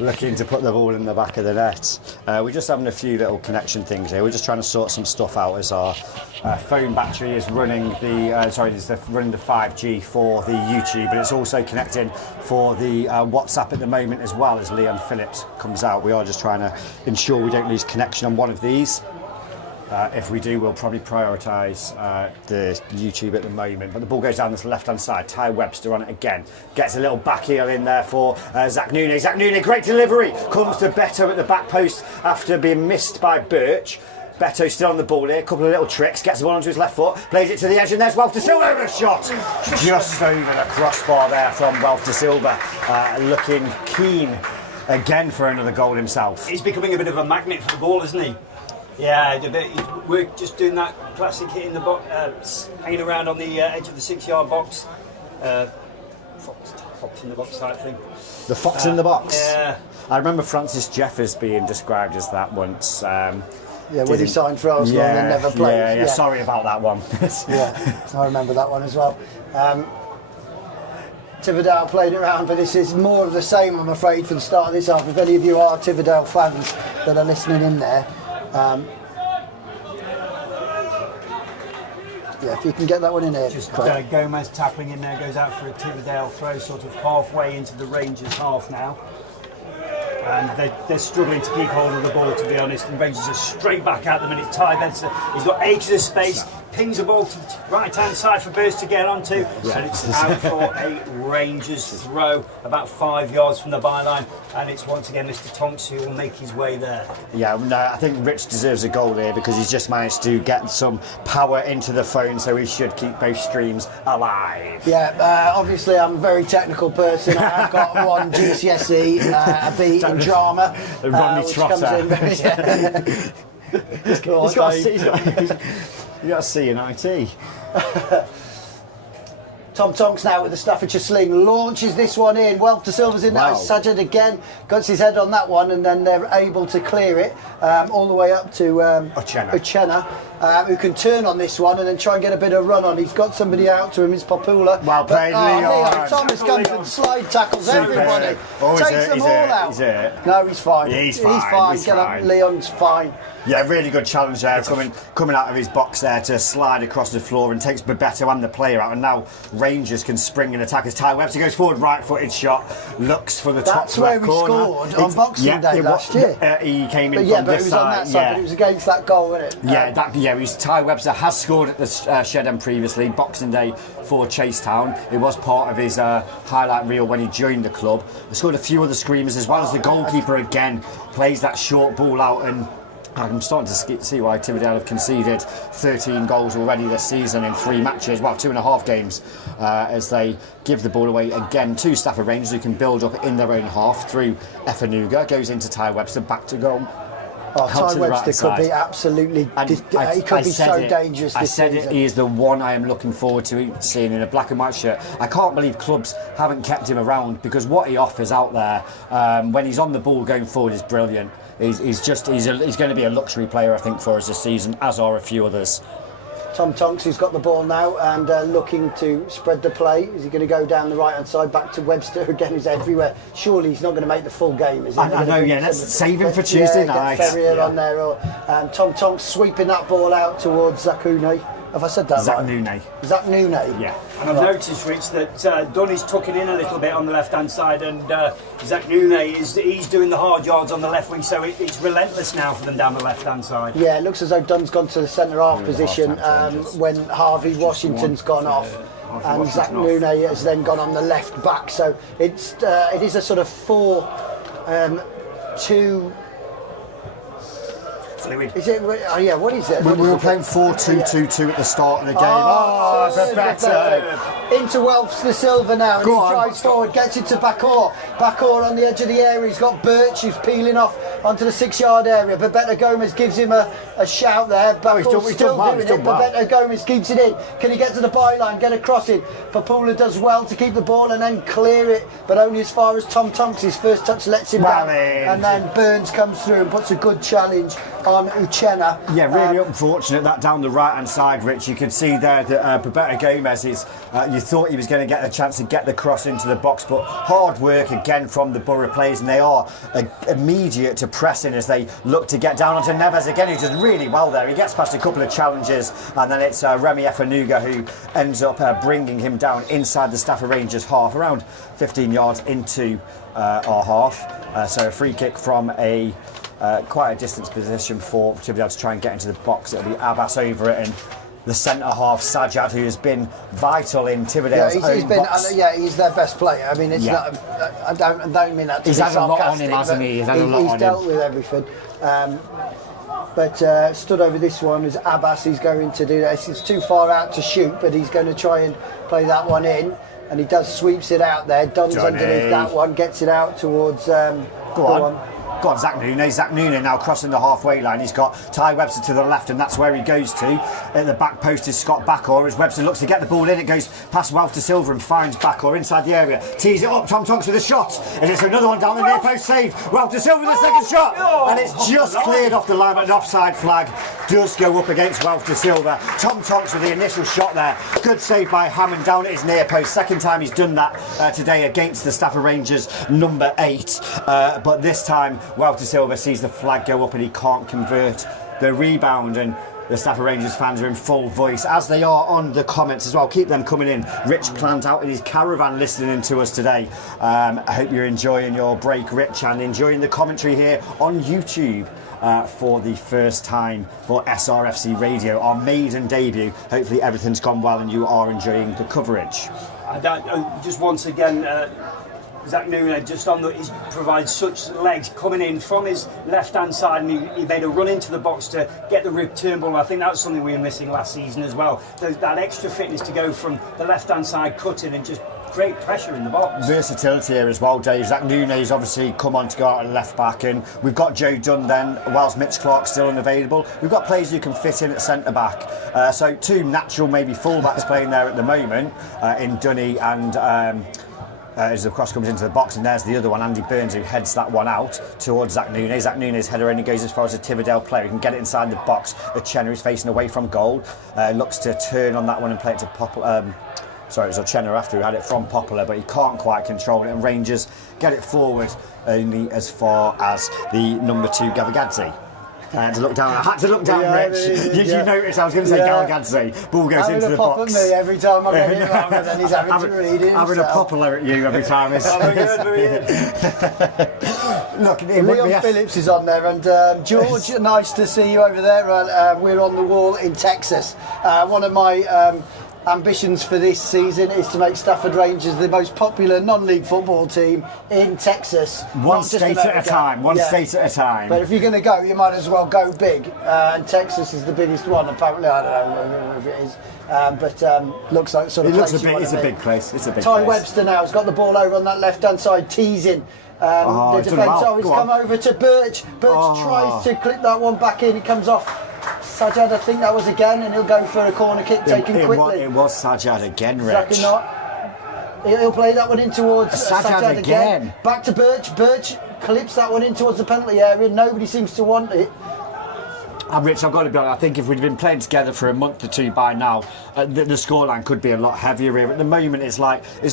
looking to put the ball in the back of the net. We're just having a few little connection things here. We're just trying to sort some stuff out as our phone battery is running running the 5G for the YouTube, but it's also connecting for the WhatsApp at the moment as well as Leon Phillips comes out. We are just trying to ensure we don't lose connection on one of these. If we do, we'll probably prioritise the YouTube at the moment. But the ball goes down this left-hand side. Ty Webster on it again. Gets a little back heel in there for Zach Nunez. Zach Nunez, great delivery. Comes to Beto at the back post after being missed by Birch. Beto still on the ball here. A couple of little tricks. Gets the ball onto his left foot. Plays it to the edge, and there's Wealth de Silva with a shot. Just over the crossbar there from Wealth de Silva. Looking keen again for another goal himself. He's becoming a bit of a magnet for the ball, isn't he? Yeah, we're just doing that classic hit in the box, hanging around on the edge of the 6-yard box. Fox in the box type thing. The fox in the box? Yeah. I remember Francis Jeffers being described as that once. When he signed for Arsenal and never played. Yeah, sorry about that one. Yeah, I remember that one as well. Tividale played around, but this is more of the same, I'm afraid, for the start of this half. If any of you are Tividale fans that are listening in there, if you can get that one in here. Just Gomez tackling in there, goes out for a Tividale throw, sort of halfway into the Rangers half now. And they're struggling to keep hold of the ball, to be honest. And Rangers are straight back at them, and it's Ty Webster. He's got acres of space, pings the ball to the right-hand side for Burst to get onto, and it's out for a Rangers throw, about 5 yards from the byline. And it's once again Mr. Tonks who will make his way there. Yeah, no, I think Rich deserves a goal here because he's just managed to get some power into the phone, so he should keep both streams alive. Yeah, obviously I'm a very technical person. I've got one GCSE, a B in drama. Rodney Trotter. He's got a C in IT. Tom Tonks now with the Staffordshire sling, launches this one in. Wealth de Silva's in there. Sajid again gets his head on that one, and then they're able to clear it all the way up to Uchenna, who can turn on this one and then try and get a bit of run on. He's got somebody out to him. It's Popula. Well played, Leon. Thomas comes and slide tackles everybody. Takes them all out. No, he's fine. Yeah, he's fine. Leon's fine. Yeah, really good challenge there, coming out of his box there to slide across the floor and takes Bebeto and the player out, and now Rangers can spring and attack as Ty Webster goes forward, right-footed shot, looks for the top left corner. That's where he scored on Boxing Day last year. He came in from this side. On that side, but it was against that goal, wasn't it? Ty Webster has scored at the Shed End previously, Boxing Day for Chasetown. It was part of his highlight reel when he joined the club. He scored a few other screamers as well as the goalkeeper again plays that short ball out, and I'm starting to see why Tividale have conceded 13 goals already this season in 3 matches, 2.5 games, as they give the ball away again to Stafford Rangers, who can build up in their own half through Effanuga, goes into Ty Webster, back to goal. Ty Webster could be absolutely, he could be so dangerous this season. He is the one I am looking forward to seeing in a black and white shirt. I can't believe clubs haven't kept him around, because what he offers out there when he's on the ball going forward is brilliant. He's going to be a luxury player, I think, for us this season, as are a few others. Tom Tonks, who's got the ball now and looking to spread the play. Is he going to go down the right-hand side back to Webster again? Who's everywhere. Surely he's not going to make the full game, is he? I know, let's save him for Tuesday night. Get Ferrier on there. Tom Tonks sweeping that ball out towards Zakune. Have I said that Zach right? Nune. Zach Nune? Yeah. And I've noticed, Rich, that Dunny's tucking in a little bit on the left-hand side, and Zach Nune he's doing the hard yards on the left wing, so it's relentless now for them down the left-hand side. Yeah, it looks as though Dunn's gone to the centre half position when Harvey Washington's gone off. And Zach Nune has then gone on the left back, so it is a sort of 4-2. Fluid. Is it? Oh yeah. What is it? We were playing 4-2-2-2 at the start of the game. Oh, better. Into Welfs de Silva now, and he drives forward, gets into Bakor. Bakor on the edge of the area. He's got Birch who's peeling off onto the 6-yard area. Bebeto Gomez gives him a shout there. Bakor's still doing it. Bebeto Gomez keeps it in. Can he get to the byline? Get a crossing. Papula does well to keep the ball and then clear it, but only as far as Tom Tonks. His first touch lets him down, and then Burns comes through and puts a good challenge on Uchenna. Yeah, really unfortunate that down the right hand side, Rich. You could see there that Bebeto Gomez is. You thought he was going to get a chance to get the cross into the box, but hard work again from the Borough players, and they are immediate to pressing as they look to get down onto Neves again, who does really well there. He gets past a couple of challenges, and then it's Remy Efanuga who ends up bringing him down inside the Stafford Rangers half, around 15 yards into our half. So a free kick from a quite a distance position for Tividale to try and get into the box. It'll be Abbas over it, and the centre half Sajjad, who has been vital in Tividale's box. He's their best player. I mean, it's not. I don't mean that to be sarcastic. He's had a lot on him, hasn't he? He's dealt with everything. But stood over this one is Abbas. He's going to do that. It's too far out to shoot, but he's going to try and play that one in, and he does sweeps it out there. Dunn's underneath that one, gets it out towards. Go on. Got Zach Nune. Zach Nune now crossing the halfway line. He's got Ty Webster to the left, and that's where he goes to. At the back post is Scott Bakor. As Webster looks to get the ball in, it goes past Welf de Silva and finds Bakor inside the area. Tees it up. Tom Tonks with a shot, and it's another one down the near post save. Welf de Silva with the second shot, and it's just cleared off the line. But an offside flag does go up against Welf de Silva. Tom Tonks with the initial shot there. Good save by Hammond down at his near post. Second time he's done that today against the Stafford Rangers number 8. But this time Welf de Silva sees the flag go up and he can't convert the rebound, and the Stafford Rangers fans are in full voice, as they are on the comments as well. Keep them coming in. Rich Plant out in his caravan listening in to us today. I hope you're enjoying your break, Rich, and enjoying the commentary here on YouTube for the first time for SRFC Radio, our maiden debut. Hopefully everything's gone well and you are enjoying the coverage. Just once again, Zach Nune just he provides such legs coming in from his left-hand side, and he made a run into the box to get the return ball. I think that was something we were missing last season as well. That extra fitness to go from the left-hand side, cut in and just create pressure in the box. Versatility here as well, Dave. Zach Nune's obviously come on to go out at left back, and we've got Joe Dunn then, whilst Mitch Clark's still unavailable. We've got players who can fit in at centre back. So 2 natural maybe full-backs playing there at the moment in Dunny and as the cross comes into the box, and there's the other one, Andy Burns, who heads that one out towards Zach Nune. Zach Nune's header only goes as far as a Tividale player. He can get it inside the box. Uchenna is facing away from goal, looks to turn on that one and play it to Poplar. Sorry, it was Uchenna after who had it from Poplar, but he can't quite control it, and Rangers get it forward only as far as the number 2 Gavagadze. I had to look down, Rich. Did you notice I was going to say Gavagadze? Ball goes into the box. At me every time I get it wrong, and then he's having to read it. Having a Poplar at you every time. Look, Leon Phillips is on there, and George, nice to see you over there. We're on the wall in Texas. One of my ambitions for this season is to make Stafford Rangers the most popular non-league football team in Texas. One state at a time. State at a time. But if you're going to go, you might as well go big. And Texas is the biggest one. Apparently, I don't know if it is. But looks like sort of. It's a big place. It's a big Ty place. Webster now has got the ball over on that left-hand side, teasing. The defence. He's come over to Birch. Birch tries to clip that one back in. It comes off. Sajjad, I think that was again, and he'll go for a corner kick taken quickly. It was Sajjad again, Rich. He'll play that one in towards Sajjad again. Back to Birch. Birch clips that one in towards the penalty area. Nobody seems to want it. And Rich, I've got to be honest, I think if we'd been playing together for a month or two by now, the scoreline could be a lot heavier here. At the moment, it's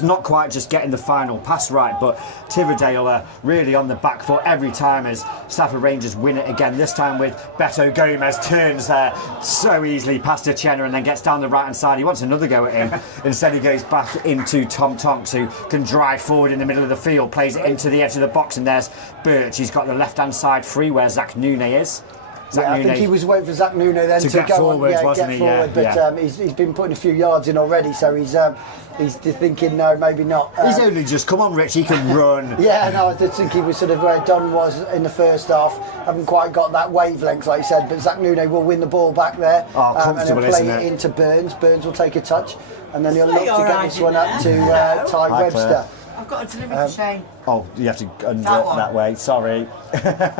not quite just getting the final pass right, but Tividale are really on the back foot every time as Stafford Rangers win it again. This time with Beto Gomez turns there so easily past Uchenna and then gets down the right-hand side. He wants another go at him. Instead, he goes back into Tom Tonks, who can drive forward in the middle of the field, plays it into the edge of the box, and there's Birch. He's got the left-hand side free where Zach Nune is. I think he was waiting for Zach Nune then to get go forward, on, wasn't he? forward. But he's been putting a few yards in already, so he's thinking no, maybe not. He's only just come on, Rich. He can run. Yeah, no, I did think he was sort of where Don was in the first half. Haven't quite got that wavelength, like you said. But Zach Nune will win the ball back there, comfortable, and then play isn't it? Into Burns. Burns will take a touch, and then he'll look to get this one up to Ty Webster. I've got a delivery for Shane. Oh, you have to undo it that way, sorry.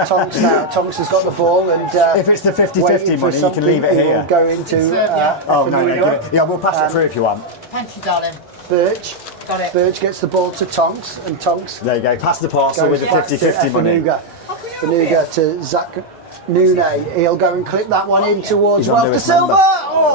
Tonks now. Tonks has got the ball, and if it's the 50-50 money, you can leave it here. We'll go into. We'll pass it through if you want. Thank you, darling. Birch. Got it. Birch gets the ball to Tonks, and Tonks. There you go. Pass the parcel with the 50-50 money. Fanuga to Zach Nune. He'll go and clip that one in towards Welf de Silva.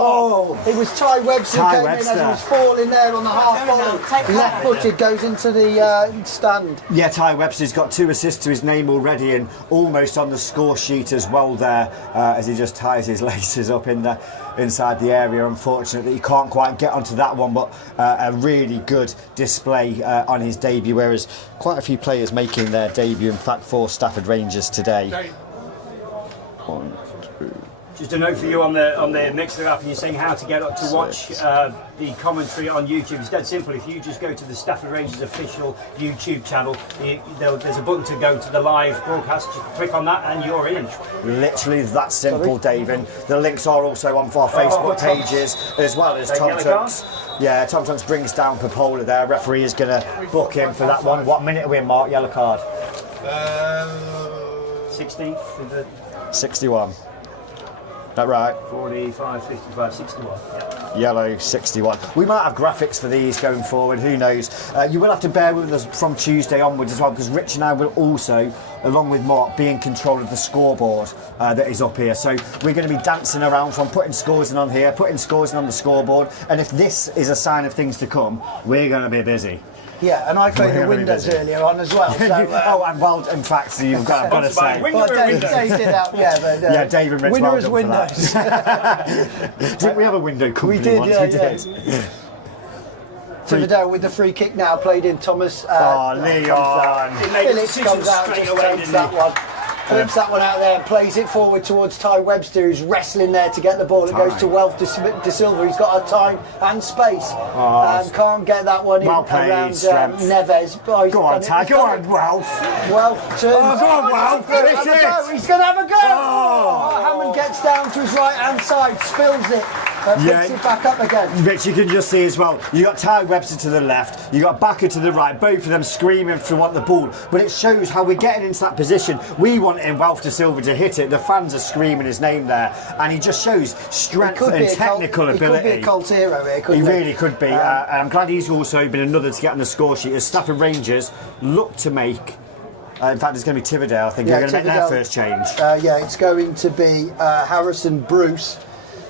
Oh, it was Ty Webster who came in as he was falling there on the half volley. Left-footed, goes into the stand. Yeah, Ty Webster's got 2 assists to his name already and almost on the score sheet as well there as he just ties his laces up inside the area. Unfortunately, he can't quite get onto that one, but a really good display on his debut, whereas quite a few players making their debut, in fact, for Stafford Rangers today. 1, 2. Just a note for you on the Mixer app, and you're saying how to get up to watch the commentary on YouTube. It's dead simple. If you just go to the Stafford Rangers official YouTube channel, there's a button to go to the live broadcast. Just click on that and you're in. Literally that simple, David. The links are also on our Facebook pages as well as Tom Tunks. Yeah, Tom Tunks brings down Popola there. Referee is going to book him for that one. What minute are we in, Mark? Yellow card. 16th. 61. That right? 45, 55, 61. Yeah. Yellow 61. We might have graphics for these going forward, who knows. You will have to bear with us from Tuesday onwards as well, because Rich and I will also, along with Mark, be in control of the scoreboard that is up here. So we're going to be dancing around from putting scores in on here, putting scores in on the scoreboard, and if this is a sign of things to come, we're going to be busy. Yeah, and I closed the windows earlier on as well. So, and well, in fact, so I've got to say. Well, Dave did that, yeah, Dave and Rich, window well is done windows. for that. Didn't we have a window company we did, once? yeah, We did. Yeah. Tividale with the free kick now, played in Thomas. Leon. Phillips comes out and just takes that one. Flips that one out there and plays it forward towards Ty Webster, who's wrestling there to get the ball. It goes to Welf de Silva. He's got a time and space. Can't get that one in around Neves. Go on, Ty. Go on, Welf. Welf turns. Go on, Welf. He's going to have a go. Hammond gets down to his right-hand side, spills it. Picks it back up again. Rich, you can just see as well, you got Ty Webster to the left, you got Backer to the right, both of them screaming to want the ball, but it shows how we're getting into that position. We want Welf de Silva to hit it, the fans are screaming his name there, and he just shows strength and technical ability. He could be a cult hero here, couldn't he? He really could be, and I'm glad he's also been another to get on the score sheet as Stafford Rangers look to make. In fact, it's going to be Tividale, I think. They're going to make their first change. It's going to be Harrison Bruce.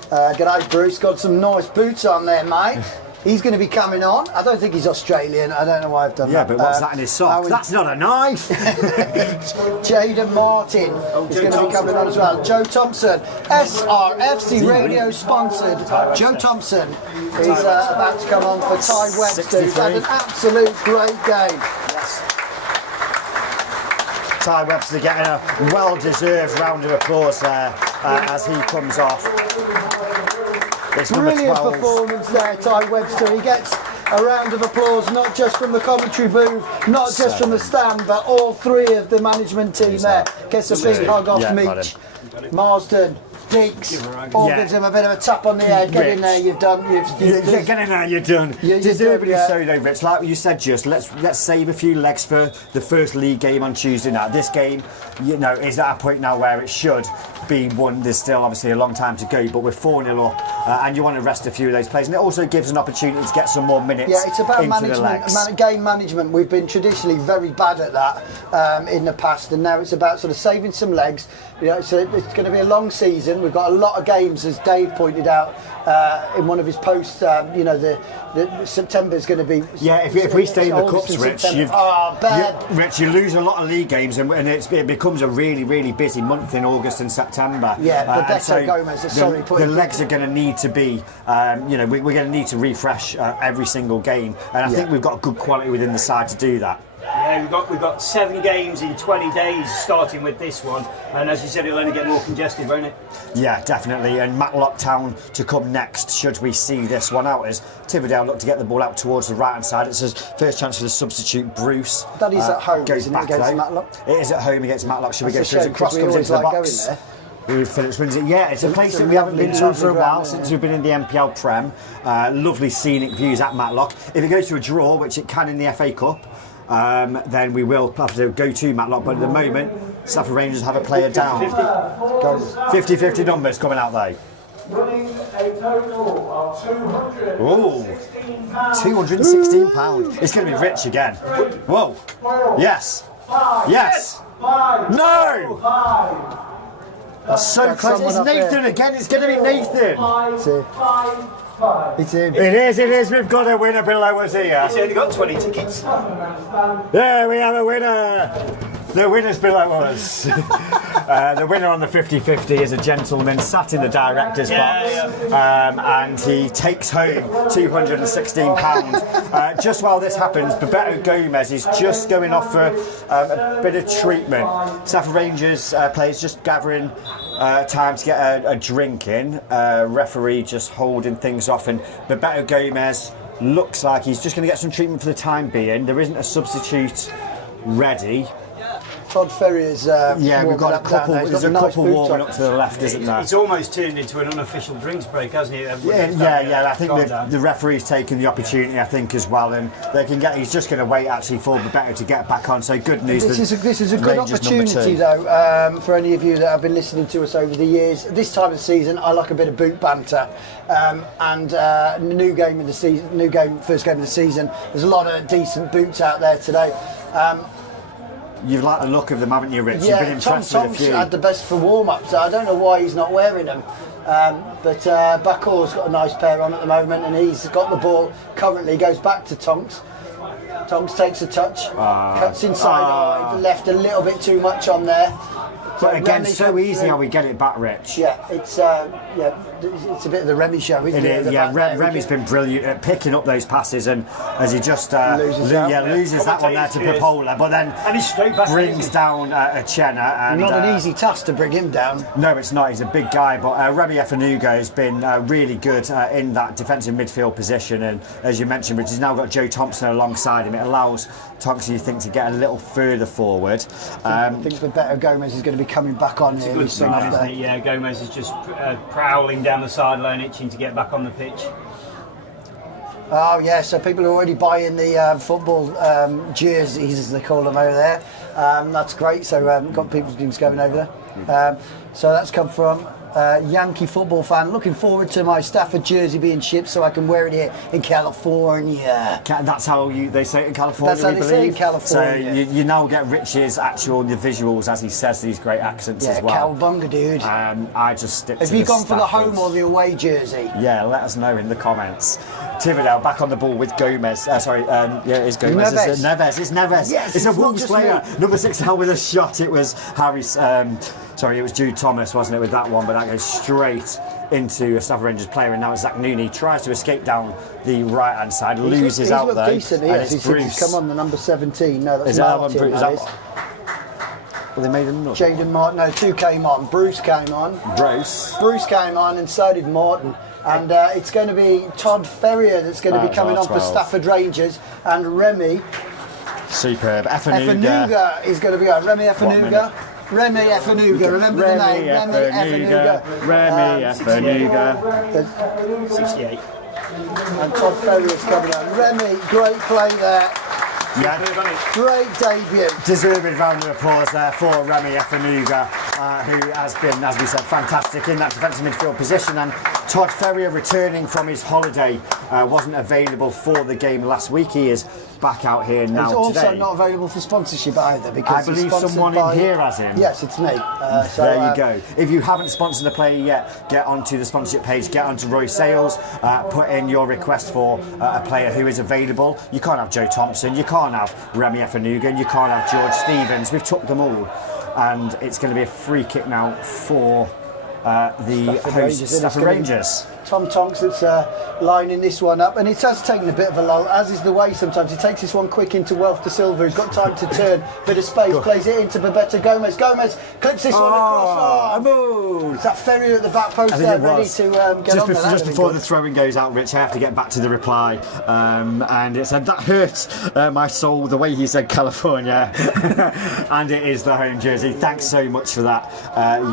G'day, Bruce. Got some nice boots on there, mate. He's going to be coming on. I don't think he's Australian. I don't know why I've done that. Yeah, but what's that in his sock? That's not a knife. Jaden Martin is going to be coming on as well. Joe Thompson, SRFC Radio sponsored. Joe Thompson is about to come on for Ty Webster. He's had an absolute great game. Ty Webster getting a well-deserved round of applause there as he comes off. It's Brilliant performance there, Ty Webster. He gets a round of applause, not just from the commentary booth, not just from the stand, but all three of the management team there. Gets a big hug off Meach, Marsden, Deeks, all gives him a bit of a tap on the head. Get in there, you've done. Get in there, you're done. Deservedly so, though, Rich. Like you said, just let's save a few legs for the first league game on Tuesday night. This game, is at a point now where it should be won. There's still obviously a long time to go, but we're 4-0 up, and you want to rest a few of those players, and it also gives an opportunity to get some more minutes. Yeah, it's about management, game management. We've been traditionally very bad at that in the past, and now it's about sort of saving some legs, Yeah, so it's going to be a long season. We've got a lot of games, as Dave pointed out in one of his posts. The September is going to be. Yeah, if we stay in the cups, Rich, Rich, you lose a lot of league games, and it becomes a really, really busy month in August and September. Yeah, Roberto Gomez. The legs are going to need to be. We're going to need to refresh every single game, and I think we've got good quality within the side to do that. Yeah, we've got 7 games in 20 days, starting with this one, and as you said, it'll only get more congested, won't it? Yeah, definitely. And Matlock Town to come next, should we see this one out, as Tividale look to get the ball out towards the right hand side. It's his first chance for the substitute, Bruce. That is at home, goes isn't back it, against though. Matlock? It is at home against Matlock. Should we go through? Cross we comes into the like box. Going there. Phillips wins it. Yeah, it's a place that we haven't been to for a while, since we've been in the MPL Prem. Lovely scenic views at Matlock. If it goes to a draw, which it can in the FA Cup, then we will have to go to Matlock. But at the moment, Stafford Rangers have a player down. 50-50 numbers coming out there. Winning a total of £216. It's going to be Rich again. Whoa. Yes. Yes. No. That's so close. It's Nathan again. It's going to be Nathan. It's him. It is. We've got a winner below us here. He's only got 20 tickets. There we have a winner. The winner's below us. The winner on the 50-50 is a gentleman sat in the director's box, and he takes home £216. Just while this happens, Bebeto Gomez is just going off for a bit of treatment. Stafford Rangers players just gathering time to get a drink in. Referee just holding things off, and Bebeto Gomez looks like he's just going to get some treatment for the time being. There isn't a substitute ready. Todd Ferrier's we've got a couple. There's a couple warming up to the left, isn't there? It's almost turned into an unofficial drinks break, hasn't it? Yeah. I think the referee's taken the opportunity, I think, as well, and they can get. He's just going to wait actually for Bebeto to get back on. So good news. This is a good opportunity, though, for any of you that have been listening to us over the years. This time of the season, I like a bit of boot banter, and new game of the season, first game of the season. There's a lot of decent boots out there today. You've liked the look of them, haven't you, Rich? Yeah, You've been impressed with a few. had the best for warm-ups. I don't know why he's not wearing them. But Bakor's got a nice pair on at the moment, and he's got the ball currently, goes back to Tonks. Tonks takes a touch, cuts inside, left a little bit too much on there. But again, so easy how we get it back, Rich. Yeah, it's a bit of the Remy show, isn't it? Remy's been brilliant at picking up those passes, and as he just loses that one there to Popola, but then brings down Achena. And not an easy task to bring him down. No, it's not. He's a big guy, but Remy Efanuga has been really good in that defensive midfield position, and as you mentioned, Rich, he's now got Joe Thompson alongside him. It allows Thompson, you think, to get a little further forward. I think Bebeto Gomez is going to be coming back on here. Good start, isn't it? Yeah, Gomez is just prowling down the sideline, itching to get back on the pitch. Oh yeah, so people are already buying the football jerseys, as they call them over there. That's great. So got people's teams going over there. So that's come from Yankee football fan. Looking forward to my Stafford jersey being shipped so I can wear it here in California. That's how they say it in California. That's how they say it in California. So you now get Rich's the visuals as he says these great accents as well. Cowabunga, dude. I just stick to Have you gone for the home or the away jersey? Yeah, let us know in the comments. Tividale back on the ball with Gomez. It's Gomez. Neves. It's Neves. Yes, it's a Wolves player. Number 6 out with a shot. It was it was Jude Thomas, wasn't it, with that one? But that goes straight into a Stafford Rangers player, and now it's Zach Nooney. Tries to escape down the right hand side, loses out though. Decent, and it's Bruce. Come on, the number 17. No, that's Martin. Well, they made another. Jaden Martin. No, 2 came on. Bruce came on. Bruce came on, and so did Martin. And it's going to be Todd Ferrier that's going to be coming on for Stafford Rangers, and Remy. Superb. Efanuga is going to be on. Remy Efanuga. Remy Efanuga, remember the name? Remy Efanuga. 68. And Todd Ferrier's coming on. Remy, great play there. Yeah, great debut. Deserving round of applause there for Remy Efanuga, who has been, as we said, fantastic in that defensive midfield position. And Todd Ferrier returning from his holiday, wasn't available for the game last week. He is back out here now He's also today. not available for sponsorship either, because I believe someone in here has him. Yes, it's me. There you go. If you haven't sponsored a player yet, get onto the sponsorship page, get onto Roy Sales, put in your request for a player who is available. You can't have Joe Thompson, you can't have Remy Efenugan, you can't have George Stevens. We've took them all, and it's going to be a free kick now for the host Stafford Rangers. Tom Tonks that's lining this one up, and it has taken a bit of a lull, as is the way sometimes. He takes this one quick into Wealth de Silva, who's got time to turn, bit of space, plays it into Babetta Gomez. Gomez clips this one across. Is that Ferrier at the back post there, ready to get on with that? Just before the throwing goes out, Rich, I have to get back to the reply. And it said, that hurts my soul, the way he said California. And it is the home jersey. Thanks so much for that,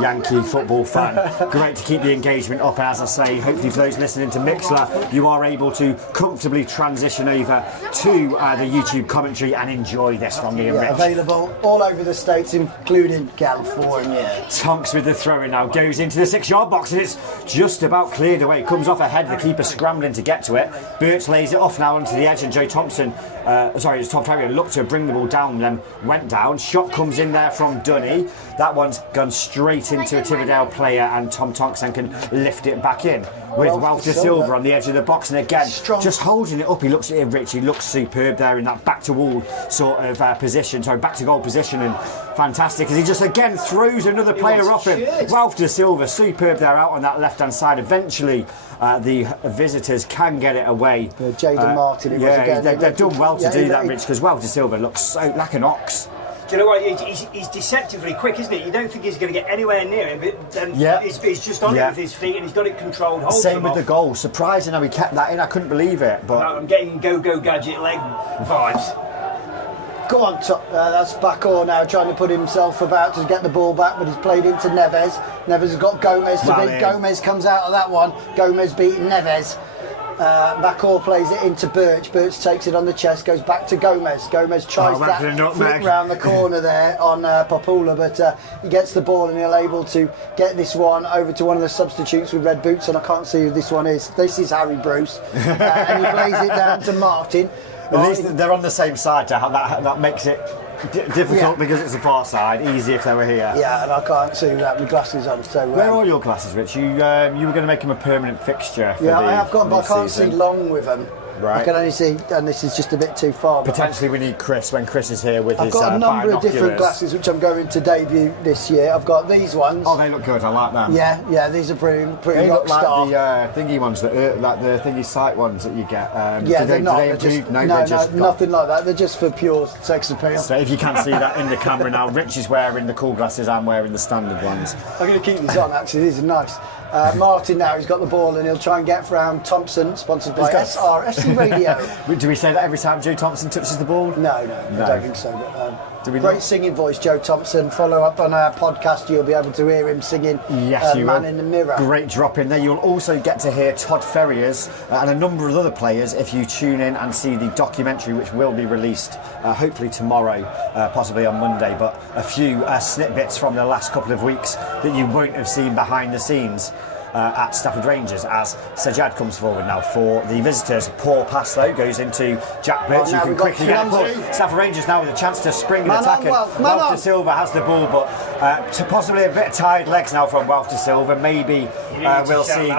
Yankee football fan. Great to keep the engagement up. And as I say, hopefully for those listening to Mixler, you are able to comfortably transition over to the YouTube commentary and enjoy this from me and Rich. Available all over the States, including California. Tonks with the throw-in now, goes into the 6-yard box, and it's just about cleared away. Comes off ahead, the keeper scrambling to get to it. Birch lays it off now onto the edge, and Joe Thompson, it's Todd Ferrier, looked to bring the ball down, then went down. Shot comes in there from Dunny. That one's gone straight into a Tividale player, and Tom Tonks then can lift it back in with Wealth de Silva on the edge of the box, and again just holding it up. He looks at him, Rich, he looks superb there in that back to wall sort of position, back to goal position, and fantastic as he just again throws another player off him. Wealth de Silva superb there out on that left hand side. Eventually the visitors can get it away. Jaden Martin, they've done well to do that, Rich, because Wealth de Silva looks so like an ox. Do you know what? He's deceptively quick, isn't he? You don't think he's going to get anywhere near him, but then he's just on it with his feet, and he's got it controlled. Same with the goal. Surprising how he kept that in. I couldn't believe it. But I'm getting go-go gadget leg vibes. Go on, that's Bakor now trying to put himself about to get the ball back, but he's played into Neves. Neves has got Gomez to beat. Gomez comes out of that one. Gomez beating Neves. Bakor plays it into Birch. Birch takes it on the chest, goes back to Gomez. Gomez tries that flick round the corner there on Popula, but he gets the ball and he'll able to get this one over to one of the substitutes with red boots, and I can't see who this one is. This is Harry Bruce, and he plays it down to Martin. At least they're on the same side. That makes it difficult because it's the far side. Easy if they were here. Yeah, and I can't see that with glasses on. So where are your glasses, Rich? You were going to make them a permanent fixture. For I have got, but I can't see long with them. Right. I can only see, and this is just a bit too far. Potentially we need Chris when Chris is here with his I've got a number of binoculars. different glasses which I'm going to debut this year. I've got these ones. Oh, they look good. I like them. Yeah, these are pretty they rock look like star. the thingy ones, like the thingy sight ones that you get. They're not. They're just nothing like that. They're just for pure sex appeal. So if you can't see that in the camera now, Rich is wearing the cool glasses. I'm wearing the standard ones. I'm going to keep these on. Actually, these are nice. Martin now, he's got the ball and he'll try and get round Thompson, sponsored by SRFC Radio. Do we say that every time Joe Thompson touches the ball? No, I don't think so. But, great singing voice, Joe Thompson. Follow up on our podcast, you'll be able to hear him singing Man in the Mirror. Great drop in there. You'll also get to hear Todd Ferrier's and a number of other players if you tune in and see the documentary, which will be released hopefully tomorrow, possibly on Monday, but a few snippets from the last couple of weeks that you won't have seen behind the scenes. At Stafford Rangers as Sajjad comes forward now for the visitors. Poor pass though, goes into Jack Birch, who can quickly get a push. Stafford Rangers now with a chance to spring and attack, and Wealth de Silva has the ball, but to possibly a bit of tired legs now from Wealth de Silva. Maybe we'll see.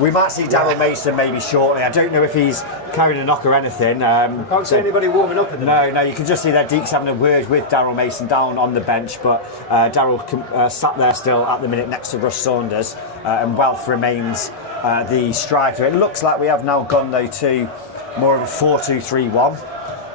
We might see Daryl Mason maybe shortly. I don't know if he's carrying a knock or anything. Can't see anybody warming up at the No, you can just see that Deeks having a word with Daryl Mason down on the bench, but Daryl sat there still at the minute next to Russ Saunders, and Wealth remains the striker. It looks like we have now gone though to more of a 4-2-3-1.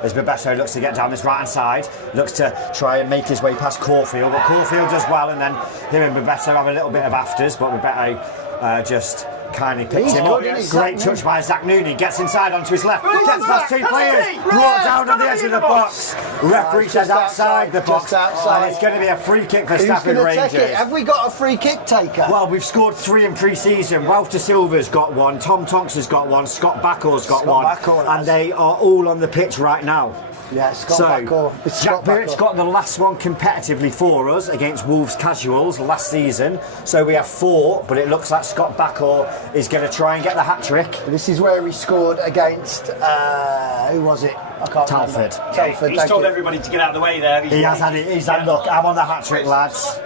As Bebeto looks to get down this right hand side, looks to try and make his way past Caulfield, but Caulfield does well, and then him and Bebeto have a little bit of afters, but Bebeto just kindly picks him up. Great touch by Zach Nooney, gets inside onto his left, gets past two players, brought down on the edge of the box. Referee says outside the box, and it's going to be a free kick for Stafford Rangers. Have we got a free kick taker? Well, we've scored 3 in pre-season. Wealth de Silva's got one, Tom Tonks has got one, Scott Bacor's got one, and they are all on the pitch right now. Yeah, Scott Backall. Jack Birch got the last one competitively for us against Wolves Casuals last season. So we have 4, but it looks like Scott Backall is going to try and get the hat-trick. This is where he scored against, who was it? I can't Telford. remember. Telford, He's told everybody to get out of the way there. He has had it. He's had, look, I'm on the hat-trick, lads.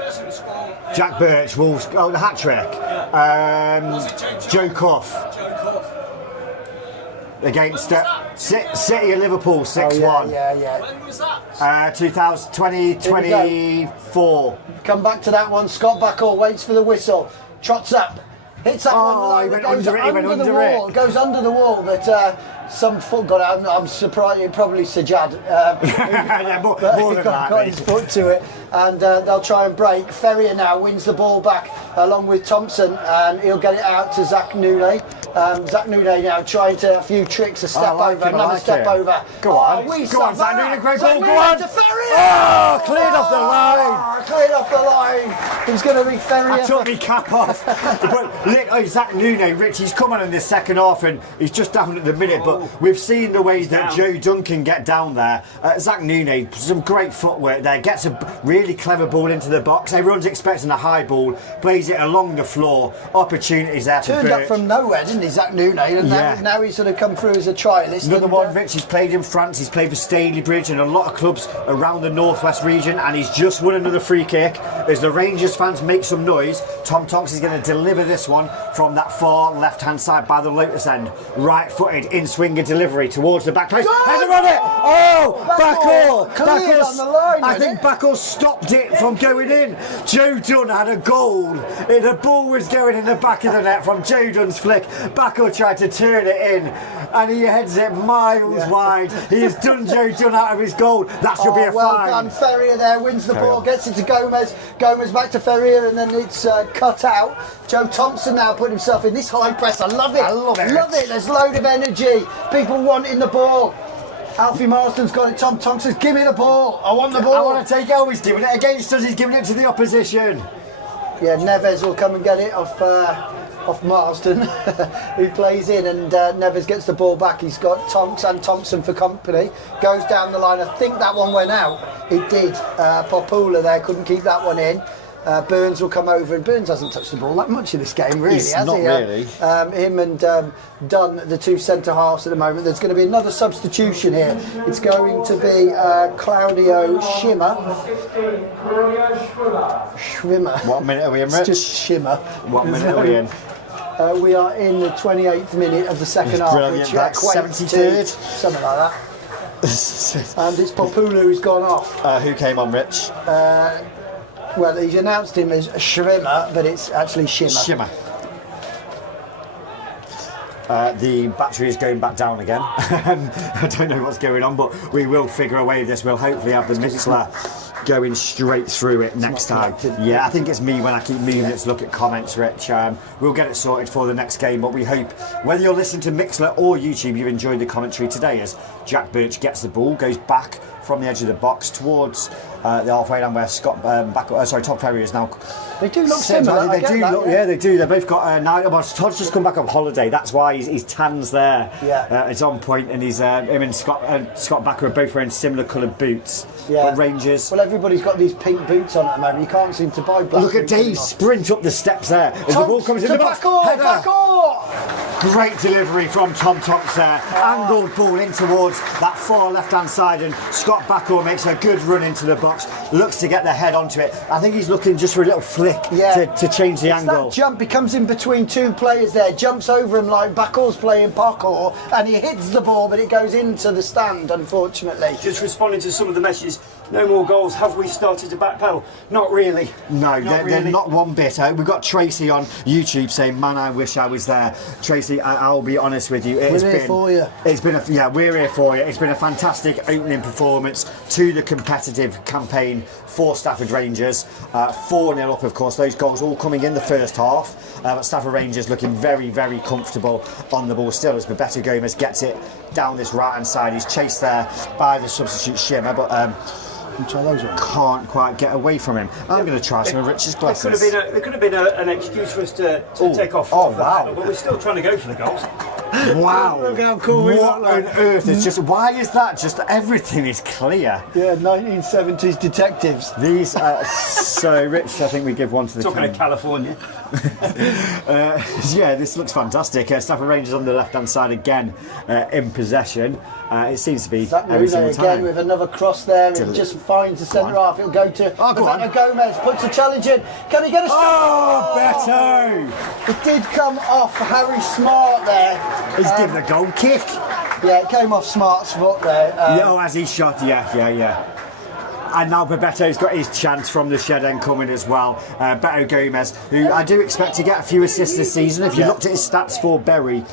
Jack Birch, Wolves, the hat-trick. Joe Cuff. Against City of Liverpool, 6-1. When was that? 2024. Come back to that one. Scott Backall waits for the whistle. Trots up. Hits that one. He went goes under it. He went the under wall. it. Goes under the wall, but some foot got out. I'm surprised. Probably Sajad. More than that, got his foot to it, and they'll try and break. Ferrier now wins the ball back along with Thompson, and he'll get it out to Zach Nune. Zach Nune now trying to a few tricks, a step over, another step over. Go on, Zach Nune, great ball, go on. To Ferrier. Oh, cleared off the line. Cleared off the line. It's going to be Ferrier. I took my cap off. But Zach Nune, Rich, he's come on in the second half and he's just down at the minute. But we've seen the way that Joe Duncan get down there. Zach Nune, some great footwork there. Gets a really clever ball into the box. Everyone's expecting a high ball. Plays it along the floor. Opportunities there for Turned Birch. up from nowhere, didn't he, Zach Nune? And now he's sort of come through as a trialist. Another one, Rich, he's played in France, he's played for Stalybridge and a lot of clubs around the northwest region, and he's just won another free kick. As the Rangers fans make some noise, Tom Tonks is going to deliver this one from that far left-hand side by the Lotus end. Right-footed in-swinger delivery towards the back post. Header on it! Oh! Backall! On the line, I think Backall stopped it from going in. Joe Dunn had a goal. The ball was going in the back of the net from Joe Dunn's flick. Backall tried to turn it in and he heads it miles wide. He has done Joe Dunn out of his goal. That should be a well fine. done. Ferrier there wins the ball, gets it to Gomez. Gomez back to Ferrier, and then it's cut out. Joe Thompson now put himself in this high press. I love it. Love it. There's a load of energy. People wanting the ball. Alfie Marston's got it. Tom Thompson's give me the ball. I want the ball. I want to take it. Oh, he's giving it against us. He's giving it to the opposition. Yeah, Neves will come and get it off Marston, who plays in, and Neves gets the ball back. He's got Tonks and Thompson for company. Goes down the line. I think that one went out. It did. Popula there couldn't keep that one in. Burns will come over, and Burns hasn't touched the ball that much in this game, really, has he? Not really. Him and Dunn, the two centre halves at the moment. There's going to be another substitution here. It's going to be Claudio Schwimmer. What minute are we in, Rich? It's just Schimmer. What minute are we in? We are in the 28th minute of the second half. Brilliant. Which That's equates 73rd. to something like that. And it's Populu who's gone off. Who came on, Rich? Well, he's announced him as Schwimmer, but it's actually Schimmer. The battery is going back down again. I don't know what's going on, but we will figure a way of this. We'll hopefully have the Mixler going straight through it next time. Yeah, I think it's me when I keep moving it to look at comments, Rich. We'll get it sorted for the next game, but we hope, whether you're listening to Mixler or YouTube, you've enjoyed the commentary today as Jack Birch gets the ball, goes back from the edge of the box towards the halfway line where Todd Ferrier is now. They do look similar. They do. They've both got Todd's just come back on holiday. That's why his tan's there. Yeah. It's on point, and him and Scott Backer are both wearing similar coloured boots. Yeah. But Rangers. Well, everybo's got these pink boots on at the moment. You can't seem to buy black. Look at Dave sprint up the steps there as the ball comes in the box. Great delivery from Tom Tonks there. Angled ball in towards that far left-hand side, and Scott Backall makes a good run into the box. Looks to get the head onto it. I think he's looking just for a little flick to change the angle. That jump, he comes in between two players there, jumps over him like Backall's playing parkour, and he hits the ball, but it goes into the stand, unfortunately. Just responding to some of the messages, no more goals. Have we started to backpedal? Not really. No, they're not one bit. We've got Tracy on YouTube saying, "Man, I wish I was there." Tracy, I'll be honest with you. We're here for you. We're here for you. It's been a fantastic opening performance to the competitive campaign for Stafford Rangers. 4-0 up, of course. Those goals all coming in the first half. But Stafford Rangers looking very, very comfortable on the ball still as Bebeto Gomez gets it down this right-hand side. He's chased there by the substitute Schimmer, but can't quite get away from him. I'm going to try some of Rich's glasses. There could have been an excuse for us to take off. Wow. But we're still trying to go for the goals. Wow. Look how cool we What look on like. earth is just, why is that? Just everything is clear. Yeah, 1970s detectives. These are so rich. I think we give one to the Talking of California. Yeah, this looks fantastic. Stafford Rangers on the left-hand side again in possession. It seems to be every single again time. with another cross there, and just finds the centre half. It'll go to Roberto Gomez, puts a challenge in. Can he get a shot? Oh, Beto! It did come off Harry Smart there. He's given a goal kick. Yeah, it came off Smart's foot there. As he shot, yeah. And now Bebeto's got his chance from the shed end coming as well. Beto Gomez, who I do expect to get a few assists this season. If you looked at his stats for Bury,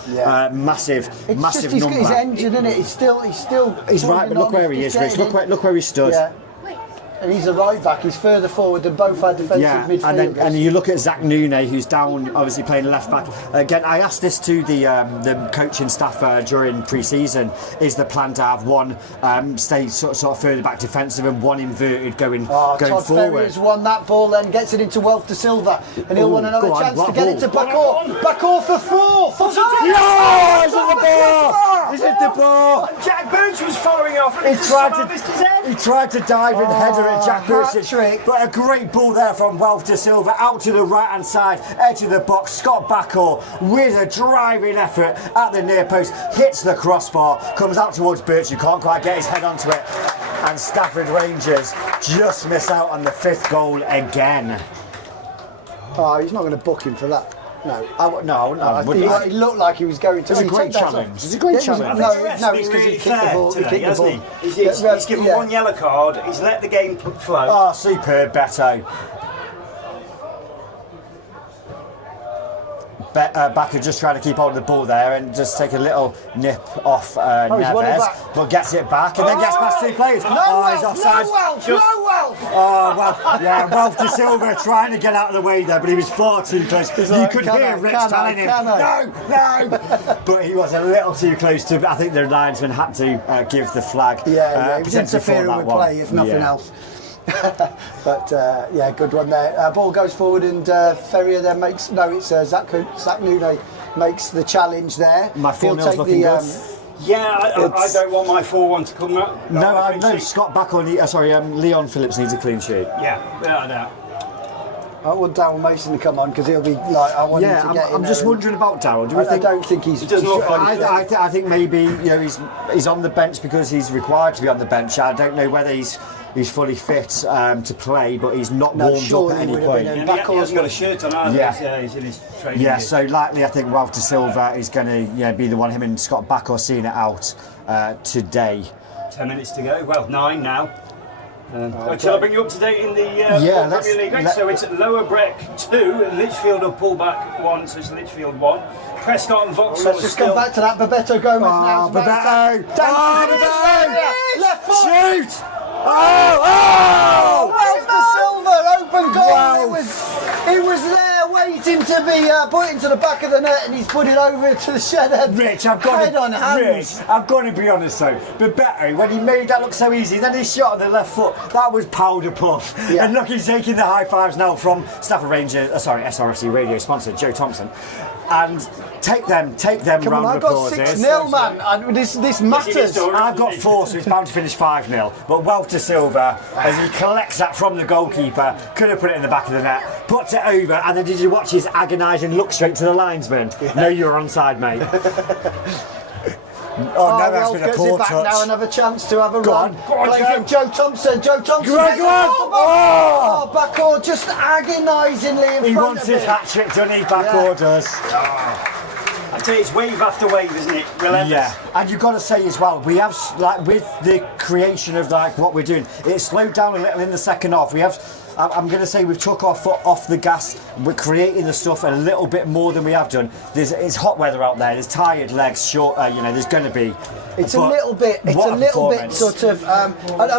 massive It's number. he's injured, isn't it? He's still. He's right, but look where he is, Rich. Look where he stood. Yeah. And he's a right back. He's further forward than both our defensive midfielders. and you look at Zach Nune, who's down, obviously playing left back. Again, I asked this to the coaching staff during pre-season. Is the plan to have one stay sort of further back defensive and one inverted going Todd forward? Ferry's won that ball, then gets it into Wealth de Silva, and he'll want another chance to get it to Bakor. Bakor for four. Yeah, he's at the bar. He's at the bar. Jack Birch was following off. He tried to dive and header at Jack Birch, but a great ball there from Wealth de Silva out to the right hand side, edge of the box. Scott Bakor with a driving effort at the near post, hits the crossbar, comes out towards Birch, who can't quite get his head onto it, and Stafford Rangers just miss out on the 5th goal again. Oh, he's not going to book him for that. No, I think he looked like he was going to. It's a great challenge. It's a great challenge. No, because he kicked the ball. He's given one yellow card. He's let the game flow. Oh, superb, Beto. Bakker just trying to keep hold of the ball there and just take a little nip off Neves, but gets it back and then gets past 2 players. He's offside. No Wealth! Oh, well, yeah, Wealth de Silva trying to get out of the way there, but he was far too close. You could hear Rich telling him, no! But he was a little too close to, I think the linesman had to give the flag. Yeah, he was interfering with play, if nothing else. But good one there. Ball goes forward and Ferrier then makes. No, it's Zach Nune makes the challenge there. My 4-0's looking good. I don't want my 4-1 to come out. No, Scott Bakor. Leon Phillips needs a clean sheet. Yeah, without a doubt. I want Darryl Mason to come on because he'll be like. I want him to get in. I'm just wondering about Darryl. I don't think he's. I think maybe he's on the bench because he's required to be on the bench. I don't know whether he's fully fit to play, but he's not warmed up at any point. He hasn't got a shirt on either. He's in his training. Yeah, so likely I think Wealth de Silva is going to be the one. Him and Scott Bakor seeing it out today. 10 minutes to go. Well, 9 now. Shall I bring you up to date in the Premier League? So it's Lower Breck 2 and Lichfield will pull back 1, so it's Lichfield 1. Prescott and Vauxhall. Let's just come back to that. Bebeto Gomez now. Bebeto! Left foot! Shoot! Wealth de Silva, open goal. Wow. It was there waiting to be put into the back of the net, and he's put it over to the shed head. Rich, I've got to be honest though. Bebeto, when he made that look so easy, then he shot on the left foot. That was powder puff. Yeah. And look, he's taking the high fives now from Stafford Rangers. SRFC radio sponsor Joe Thompson. And take them round of applause. I've got 6-0, man. This matters. I've got 4, so it's bound to finish 5-0. But Wealth de Silva, as he collects that from the goalkeeper, could have put it in the back of the net, puts it over, and then did you watch his agonising look straight to the linesman? Yeah. No, you're onside, mate. Neves with a poor touch. Now another chance to have a run. Play from Joe Thompson. Joe Thompson. Go on. Bakor just agonisingly in front of him. He wants his hat-trick, doesn't he? Bakor does. I tell you, it's wave after wave, isn't it? Relentless. Yeah, and you've got to say as well, we have, with the creation of what we're doing, it slowed down a little in the second half. I'm going to say we've took our foot off the gas. We're creating the stuff a little bit more than we have done. It's hot weather out there. There's tired legs. Short. There's going to be. It's a little bit. It's a little bit sort of.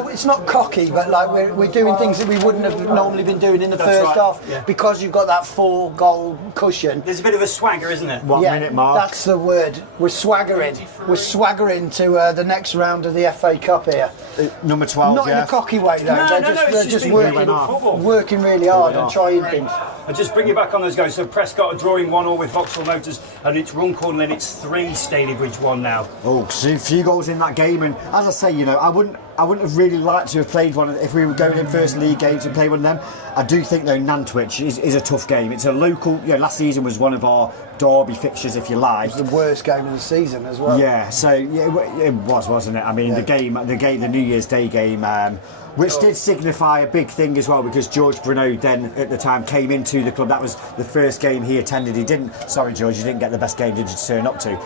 It's not cocky, but like we're doing things that we wouldn't have normally been doing in the first half because you've got that 4-goal cushion. There's a bit of a swagger, isn't there? Minute mark. That's the word. We're swaggering. We're swaggering to the next round of the FA Cup here. Number 12. Not in a cocky way though. They're just working. Football. awful. working really hard and trying things. And just bring you back on those guys. So Prescott are drawing 1-1 with Vauxhall Motors, and it's Runcorn Linnets 3, Stalybridge 1 now. Oh, so a few goals in that game, and as I say, you know, I wouldn't have really liked to have played one if we were going in first league games and play one of them. I do think though Nantwich is a tough game. It's a local. You know, last season was one of our derby fixtures, if you like. It was the worst game of the season as well. Yeah, so it was, wasn't it? I mean, the New Year's Day game. Which did signify a big thing as well, because George Bruneau then at the time came into the club. That was the first game he attended. He didn't. Sorry, George, you didn't get the best game, did you, to turn up to?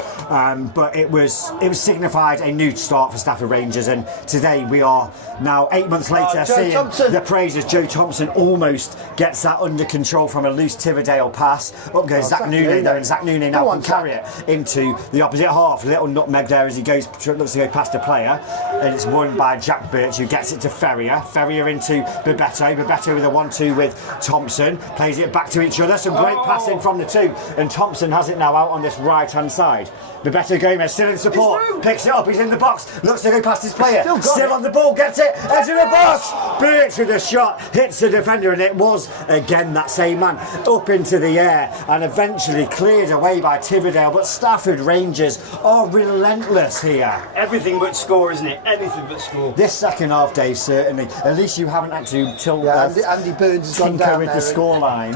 But it was signified a new start for Stafford Rangers, and today we are now 8 months later seeing the praises. Joe Thompson almost gets that under control from a loose Tividale pass. Up goes Zach Nooney there, and Zach Nooney now can carry it into the opposite half. Little nutmeg there as he looks to go past a player, and it's won by Jack Birch, who gets it to Ferrier into Bebeto with a 1-2 with Thompson, plays it back to each other, some great passing from the two, and Thompson has it now out on this right hand side. Bebeto Gomez still in support, picks it up, he's in the box, looks to go past his player, still on the ball, gets it, edge of the box, Birch with a shot, hits the defender, and it was again that same man, up into the air, and eventually cleared away by Tividale. But Stafford Rangers are relentless here. Everything but score, isn't it? Everything but score. This second half, Dave, certainly. At least you haven't had to Andy Burns has gone down with there the scoreline.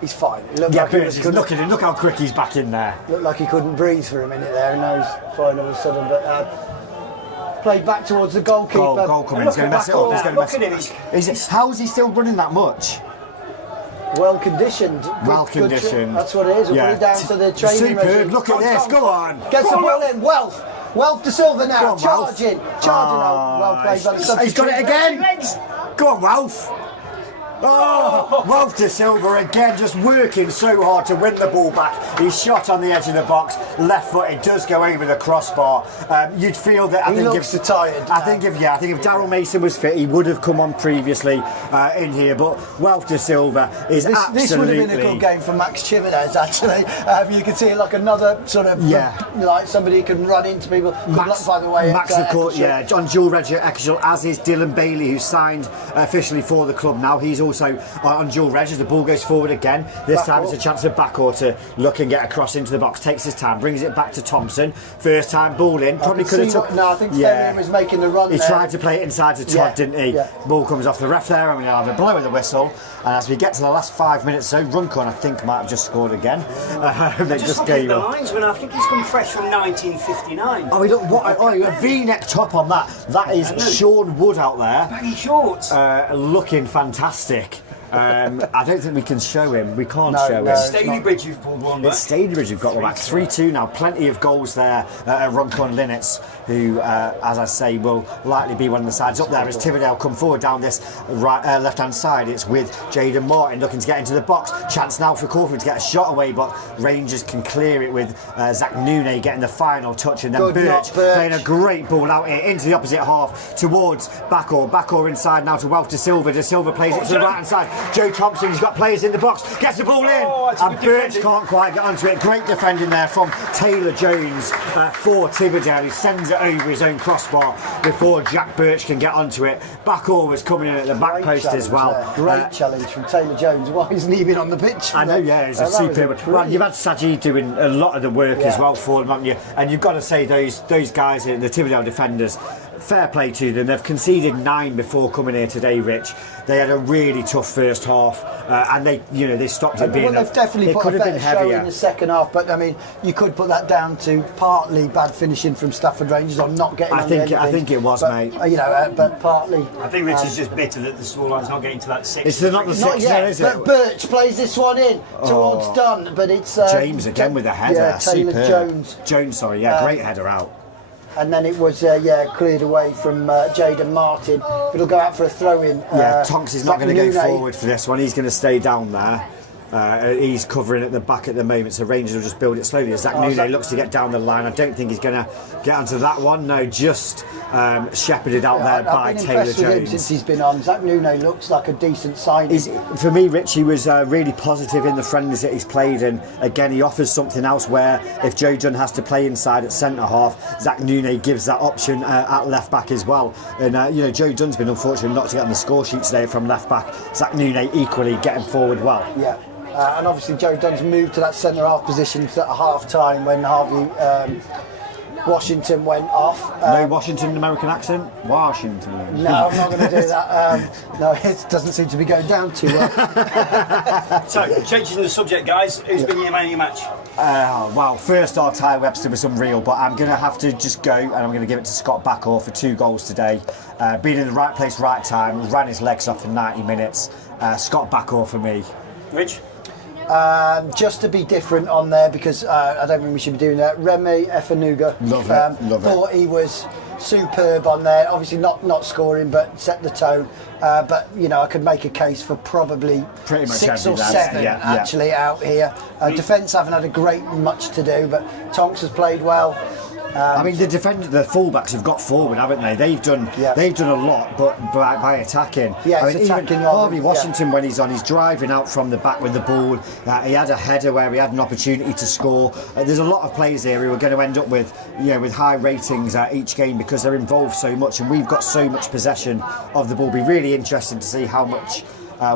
He's fine. It looked Yeah, like he Burns is looking at him. Look how quick he's back in there. Looked like he couldn't breathe for a minute there, and now he's fine all of a sudden. But played back towards the goalkeeper. Goal coming. He's going to mess it up. He's going to mess it up. How is he still running that much? Well conditioned. That's what it is. We'll put it down to the training regime. Look at this. Go on. Gets the ball in. Wealth to Silva now. Charging out. Well played by the substitute. He's got it again. Go on, Wealth. Oh, Wealth to Silva again, just working so hard to win the ball back. He's shot on the edge of the box, left foot. It does go over the crossbar. You'd feel that. I think if Daryl Mason was fit, he would have come on previously in here. But Wealth to Silva is absolutely. This would have been a good game for Max Chimenez. Actually, you could see it like another sort of like somebody who can run into people. Good luck, by the way. Max, of course, on dual register at Eccleshall, as is Dylan Bailey, who's signed officially for the club now. He's also on dual register. The ball goes forward again. This time it's a chance of Backor to look and get across into the box. Takes his time, brings it back to Thompson. First time ball in. Probably could have took. No, I think Ferrier was making the run. He tried to play it inside to Todd, didn't he? Ball comes off the ref there, and we have a blow of the whistle. And as we get to the last 5 minutes, so Runcorn, I think, might have just scored again. They just gave the up. linesman, I think he's come fresh from 1959. Oh, look, a V-neck top on that. That is Sean Wood out there. Baggy shorts. Looking fantastic. I don't think we can show him. We can't show him. Stalybridge, you've pulled one back. It's Stalybridge who've got one back. 3-2 now. Plenty of goals there at Runcorn Linnets, who, as I say, will likely be one of the sides up there as Tividale come forward down this left-hand side. It's with Jaden Martin looking to get into the box. Chance now for Corford to get a shot away, but Rangers can clear it with Zach Nooney getting the final touch, and then Birch playing a great ball out here into the opposite half towards Backor. Backor inside now to Wealth de Silva. De Silva plays it to the right-hand side. Joe Thompson's got players in the box, gets the ball in, and Birch can't quite get onto it. Great defending there from Taylor Jones for Tividale, who sends it over his own crossbar before Jack Birch can get onto it. Backor was coming in at the back post as well. Great challenge from Taylor Jones. Why isn't he been on the pitch? I know, it's a superb. Well, you've had Sajid doing a lot of the work as well for them, haven't you? And you've got to say those guys, the Tividale defenders, fair play to them. They've conceded 9 before coming here today, Rich. They had a really tough first half, and they stopped it being. Well, they've definitely put a better show in the second half, but I mean, you could put that down to partly bad finishing from Stafford Rangers on not getting. I think it was, mate. But partly. I think Rich is just bitter that the scoreline's not getting to that 6. It's not the 6, not yet, is it? But Birch plays this one in towards Dunn, but it's James again with a header. Yeah, Taylor Jones, great header out. And then it was cleared away from Jaden Martin. It'll go out for a throw-in. Tonks is not going to go forward for this one. He's going to stay down there. He's covering at the back at the moment, so Rangers will just build it slowly. Zach Nune looks to get down the line. I don't think he's going to get onto that one. No, just shepherded out there by I've been Taylor impressed with him Jones. since he's been on. Zach Nune looks like a decent signing. For me, Rich, he was really positive in the friendlies that he's played, and again, he offers something else where if Joe Dunn has to play inside at centre half, Zach Nune gives that option at left back as well. And Joe Dunn's been unfortunate not to get on the score sheet today from left back. Zach Nune equally getting forward well. Yeah. And obviously Joe Dunn's moved to that centre half position at half time when Harvey Washington went off. No Washington American accent? Washington. No, I'm not going to do that. No, it doesn't seem to be going down too well. So, changing the subject, guys, who's been your man of your match? Well, first our Ty Webster was unreal, but I'm going to have to just go and I'm going to give it to Scott Backhaw for 2 goals today. Being in the right place, right time, ran his legs off for 90 minutes. Scott Backhaw for me. Rich? Just to be different on there, because I don't think we should be doing that. Remy Efanuga. Love it. Thought he was superb on there. Obviously not scoring, but set the tone. But I could make a case for probably pretty much 6 or 7 actually out here. Defence haven't had a great much to do, but Tonks has played well. I mean, the fullbacks have got forward, haven't they? They've done a lot, but by attacking. Yeah, I mean, attacking. Even Harvey Washington, when he's on, he's driving out from the back with the ball. He had a header where he had an opportunity to score. There's a lot of players here who are going to end up with high ratings each game because they're involved so much, and we've got so much possession of the ball. It'll be really interesting to see how much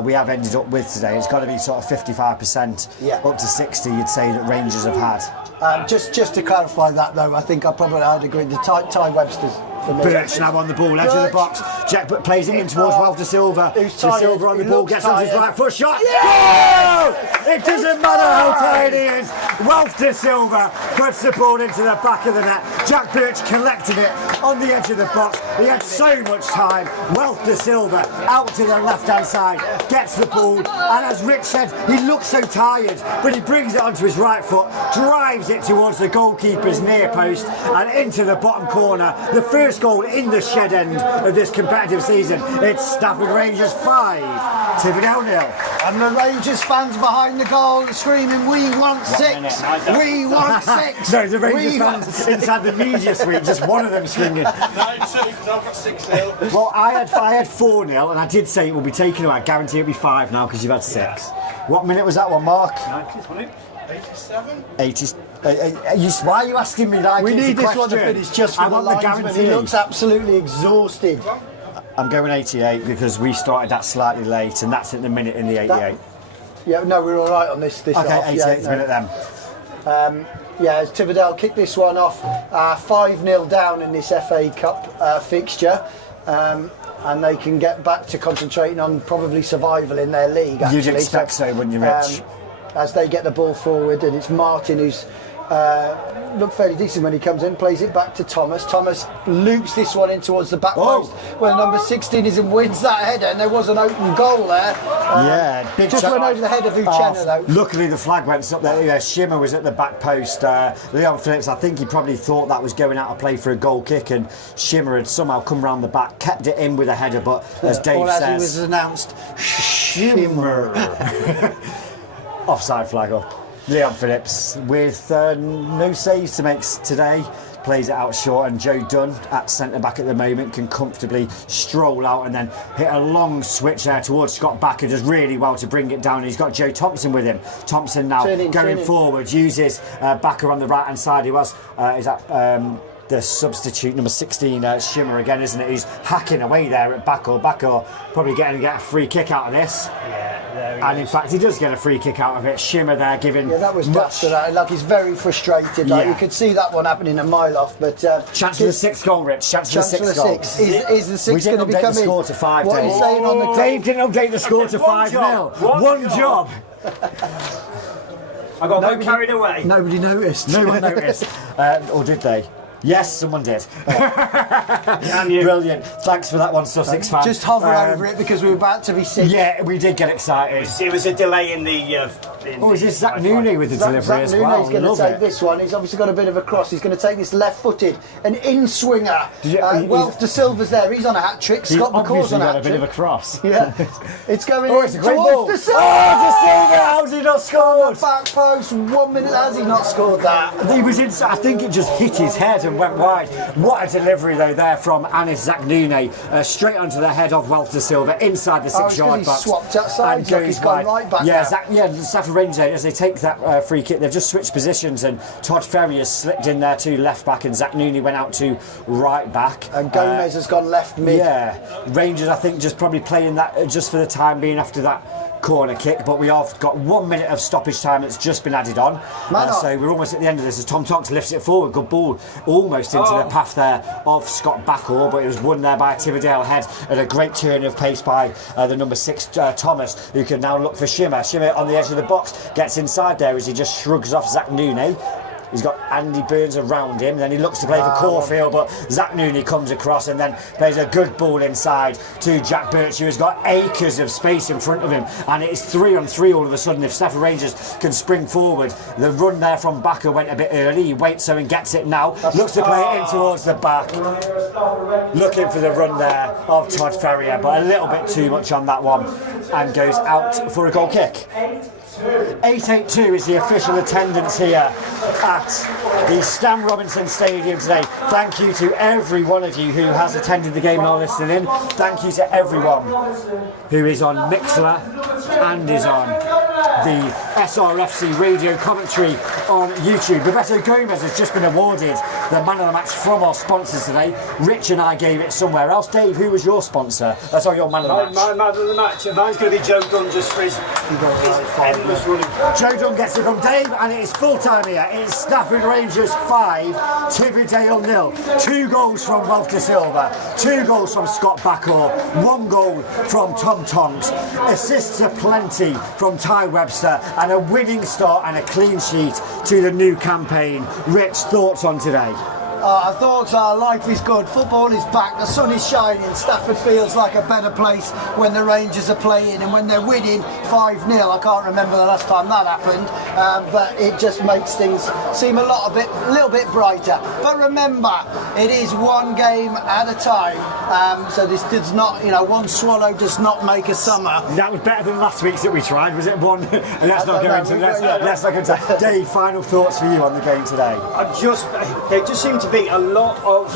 we have ended up with today. It's got to be sort of 55%, up to 60, you'd say, that Rangers have had. Just to clarify that though, I think I'd agree. The Ty Webster's for me. Birch now on the ball, edge of the box. Jack plays it in towards Ralph De Silva. De Silva on the ball, gets on his right foot shot. Goal! It doesn't matter how tired he is. Ralph De Silva puts the ball into the back of the net. Jack Birch collected it on the edge of the box. He had so much time. Ralph De Silva out to the left-hand side, gets the ball, and as Rich said, he looks so tired, but he brings it onto his right foot, drives it towards the goalkeeper's near post and into the bottom corner. The first goal in the shed end of this competitive season. It's Stafford Rangers 5, Tividale 0. And the Rangers fans behind the goal screaming, "We want 6! We want 6!" No, the Rangers fans inside the media suite, just one of them screaming. No, 2, because I've got 6-0. Well, I had 4-0, and I did say it will be taken away. I guarantee it'll be 5 now because you've had 6. What minute was that one, Mark? 90th, wasn't it? 87? 80. Why are you asking me that? We need this one to finish just for the linesman. He looks absolutely exhausted. I'm going 88 because we started that slightly late, and that's at the minute in the 88. No, we're all right on this. Okay, 88th minute then. Tividale kicked this one off 5-0 down in this FA Cup fixture. And they can get back to concentrating on probably survival in their league, actually. You'd expect so, wouldn't you, Rich? As they get the ball forward, and it's Martin who's looked fairly decent when he comes in, plays it back to Thomas. Thomas loops this one in towards the back post where number 16 is and wins that header, and there was an open goal there. Big just went over the head of Uchenna though. Luckily the flag went up there. Shimmer was at the back post. Leon Phillips, I think he probably thought that was going out of play for a goal kick, and Shimmer had somehow come round the back, kept it in with a header, but as Dave as says, he was announced, Shimmer. Offside flag up. Leon Phillips with no saves to make today, plays it out short, and Joe Dunn at centre back at the moment can comfortably stroll out and then hit a long switch there towards Scott Backer, does really well to bring it down. He's got Joe Thompson with him. Thompson now going forward, uses Backer on the right hand side. He was the substitute number 16, Shimmer again, isn't it? He's hacking away there at Backer. Backer probably getting a free kick out of this. And in fact, he does get a free kick out of it. Shimmer there giving. Yeah, that was much. Like, he's very frustrated. Like, you could see that one happening a mile off. But chance for the 6th goal, Rich. Chance for the 6th goal. Is the 6 going to be coming? We didn't update the score to 5. What are you saying on the? Dave didn't update the score to 5-0. One job. I got no carried away. Nobody noticed. No one noticed. Or did they? Yes, someone did. Brilliant. Thanks for that one, Sussex fan. Just hover over it because we were about to be 6. Yeah, we did get excited. There was a delay in the Oh, is this Zach Nooney with the delivery as well? Zach Nooney's going to take this one. He's obviously got a bit of a cross. He's going to take this left-footed, an in-swinger. Wealth de Silva's there. He's on a hat-trick. Scott McCaw's on a hat-trick. A bit of a cross. Yeah. It's going it's a great towards ball. De Silva. Oh, De Silva! How's he not scored? On the back post, 1 minute. Has he not scored that? He was in. I think it just hit his head and went wide. What a delivery though there from Anis Zach Nooney, straight onto the head of Wealth de Silva inside the 6-yard box. He's swapped outside. And goes He's gone right back. Yeah, Stafford Rangers, as they take that free kick, they've just switched positions, and Todd Ferrier slipped in there to left back, and Zach Nooney went out to right back. And Gomez has gone left mid. Yeah, Rangers, I think, just probably playing that just for the time being after that corner kick, but we have got 1 minute of stoppage time that's just been added on. So we're almost at the end of this as Tom Tonks lifts it forward. Good ball, almost into the path there of Scott Backhaw, but it was won there by Tividale head, and a great turn of pace by the number 6 Thomas, who can now look for Shimmer. Shimmer on the edge of the box, gets inside there as he just shrugs off Zach Nooney. He's got Andy Burns around him, then he looks to play for Caulfield, but Zach Nooney comes across and then plays a good ball inside to Jack Birch, who has got acres of space in front of him, and it is 3-on-3 all of a sudden if Stafford Rangers can spring forward. The run there from Backer went a bit early, he waits so and gets it now, looks to play it in towards the back, looking for the run there of Todd Ferrier, but a little bit too much on that one, and goes out for a goal kick. 882 is the official attendance here at the Stan Robinson Stadium today. Thank you to every one of you who has attended the game and are listening in. Thank you to everyone who is on Mixler and is on the SRFC radio commentary on YouTube. Roberto Gomez has just been awarded the man of the match from our sponsors today. Rich and I gave it somewhere else. Dave, who was your sponsor? Sorry, your man of the match. My man of the match. Mine's going to be Joe Dunn, just for his endless running. Joe Dunn gets it from Dave, and it is full time here. It is Stafford Rangers 5, Tividale 0. 2 goals from Wealth de Silva, 2 goals from Scott Backhaw, 1 goal from Tom Tonks. Assists aplenty from Ty Webster, and a winning start and a clean sheet to the new campaign. Rich, thoughts on today? Our thoughts are life is good, football is back, the sun is shining, Stafford feels like a better place when the Rangers are playing, and when they're winning 5-0. I can't remember the last time that happened, but it just makes things seem a little bit brighter. But remember, it is one game at a time, so this does not, one swallow does not make a summer. That was better than last week's that we tried, was it one? And let's not go into Dave, final thoughts for you on the game today? There just seemed to be a lot of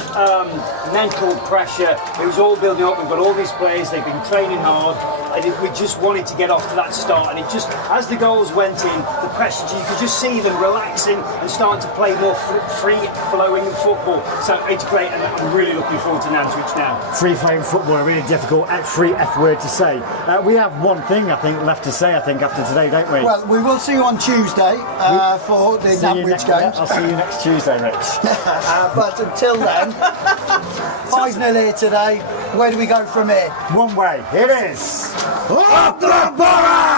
mental pressure. It was all building up. We've got all these players, they've been training hard, and we just wanted to get off to that start, and it just, as the goals went in, the pressure, you could just see them relaxing and starting to play more free-flowing football. So it's great, and I'm really looking forward to Nantwich now. Free-flowing football, a really difficult free F word to say. We have one thing, I think, left to say, after today, don't we? Well, we will see you on Tuesday for the Nantwich games. I'll see you next Tuesday, Rich. But until then, 5-0 here today. Where do we go from here? One way. It is up the borough!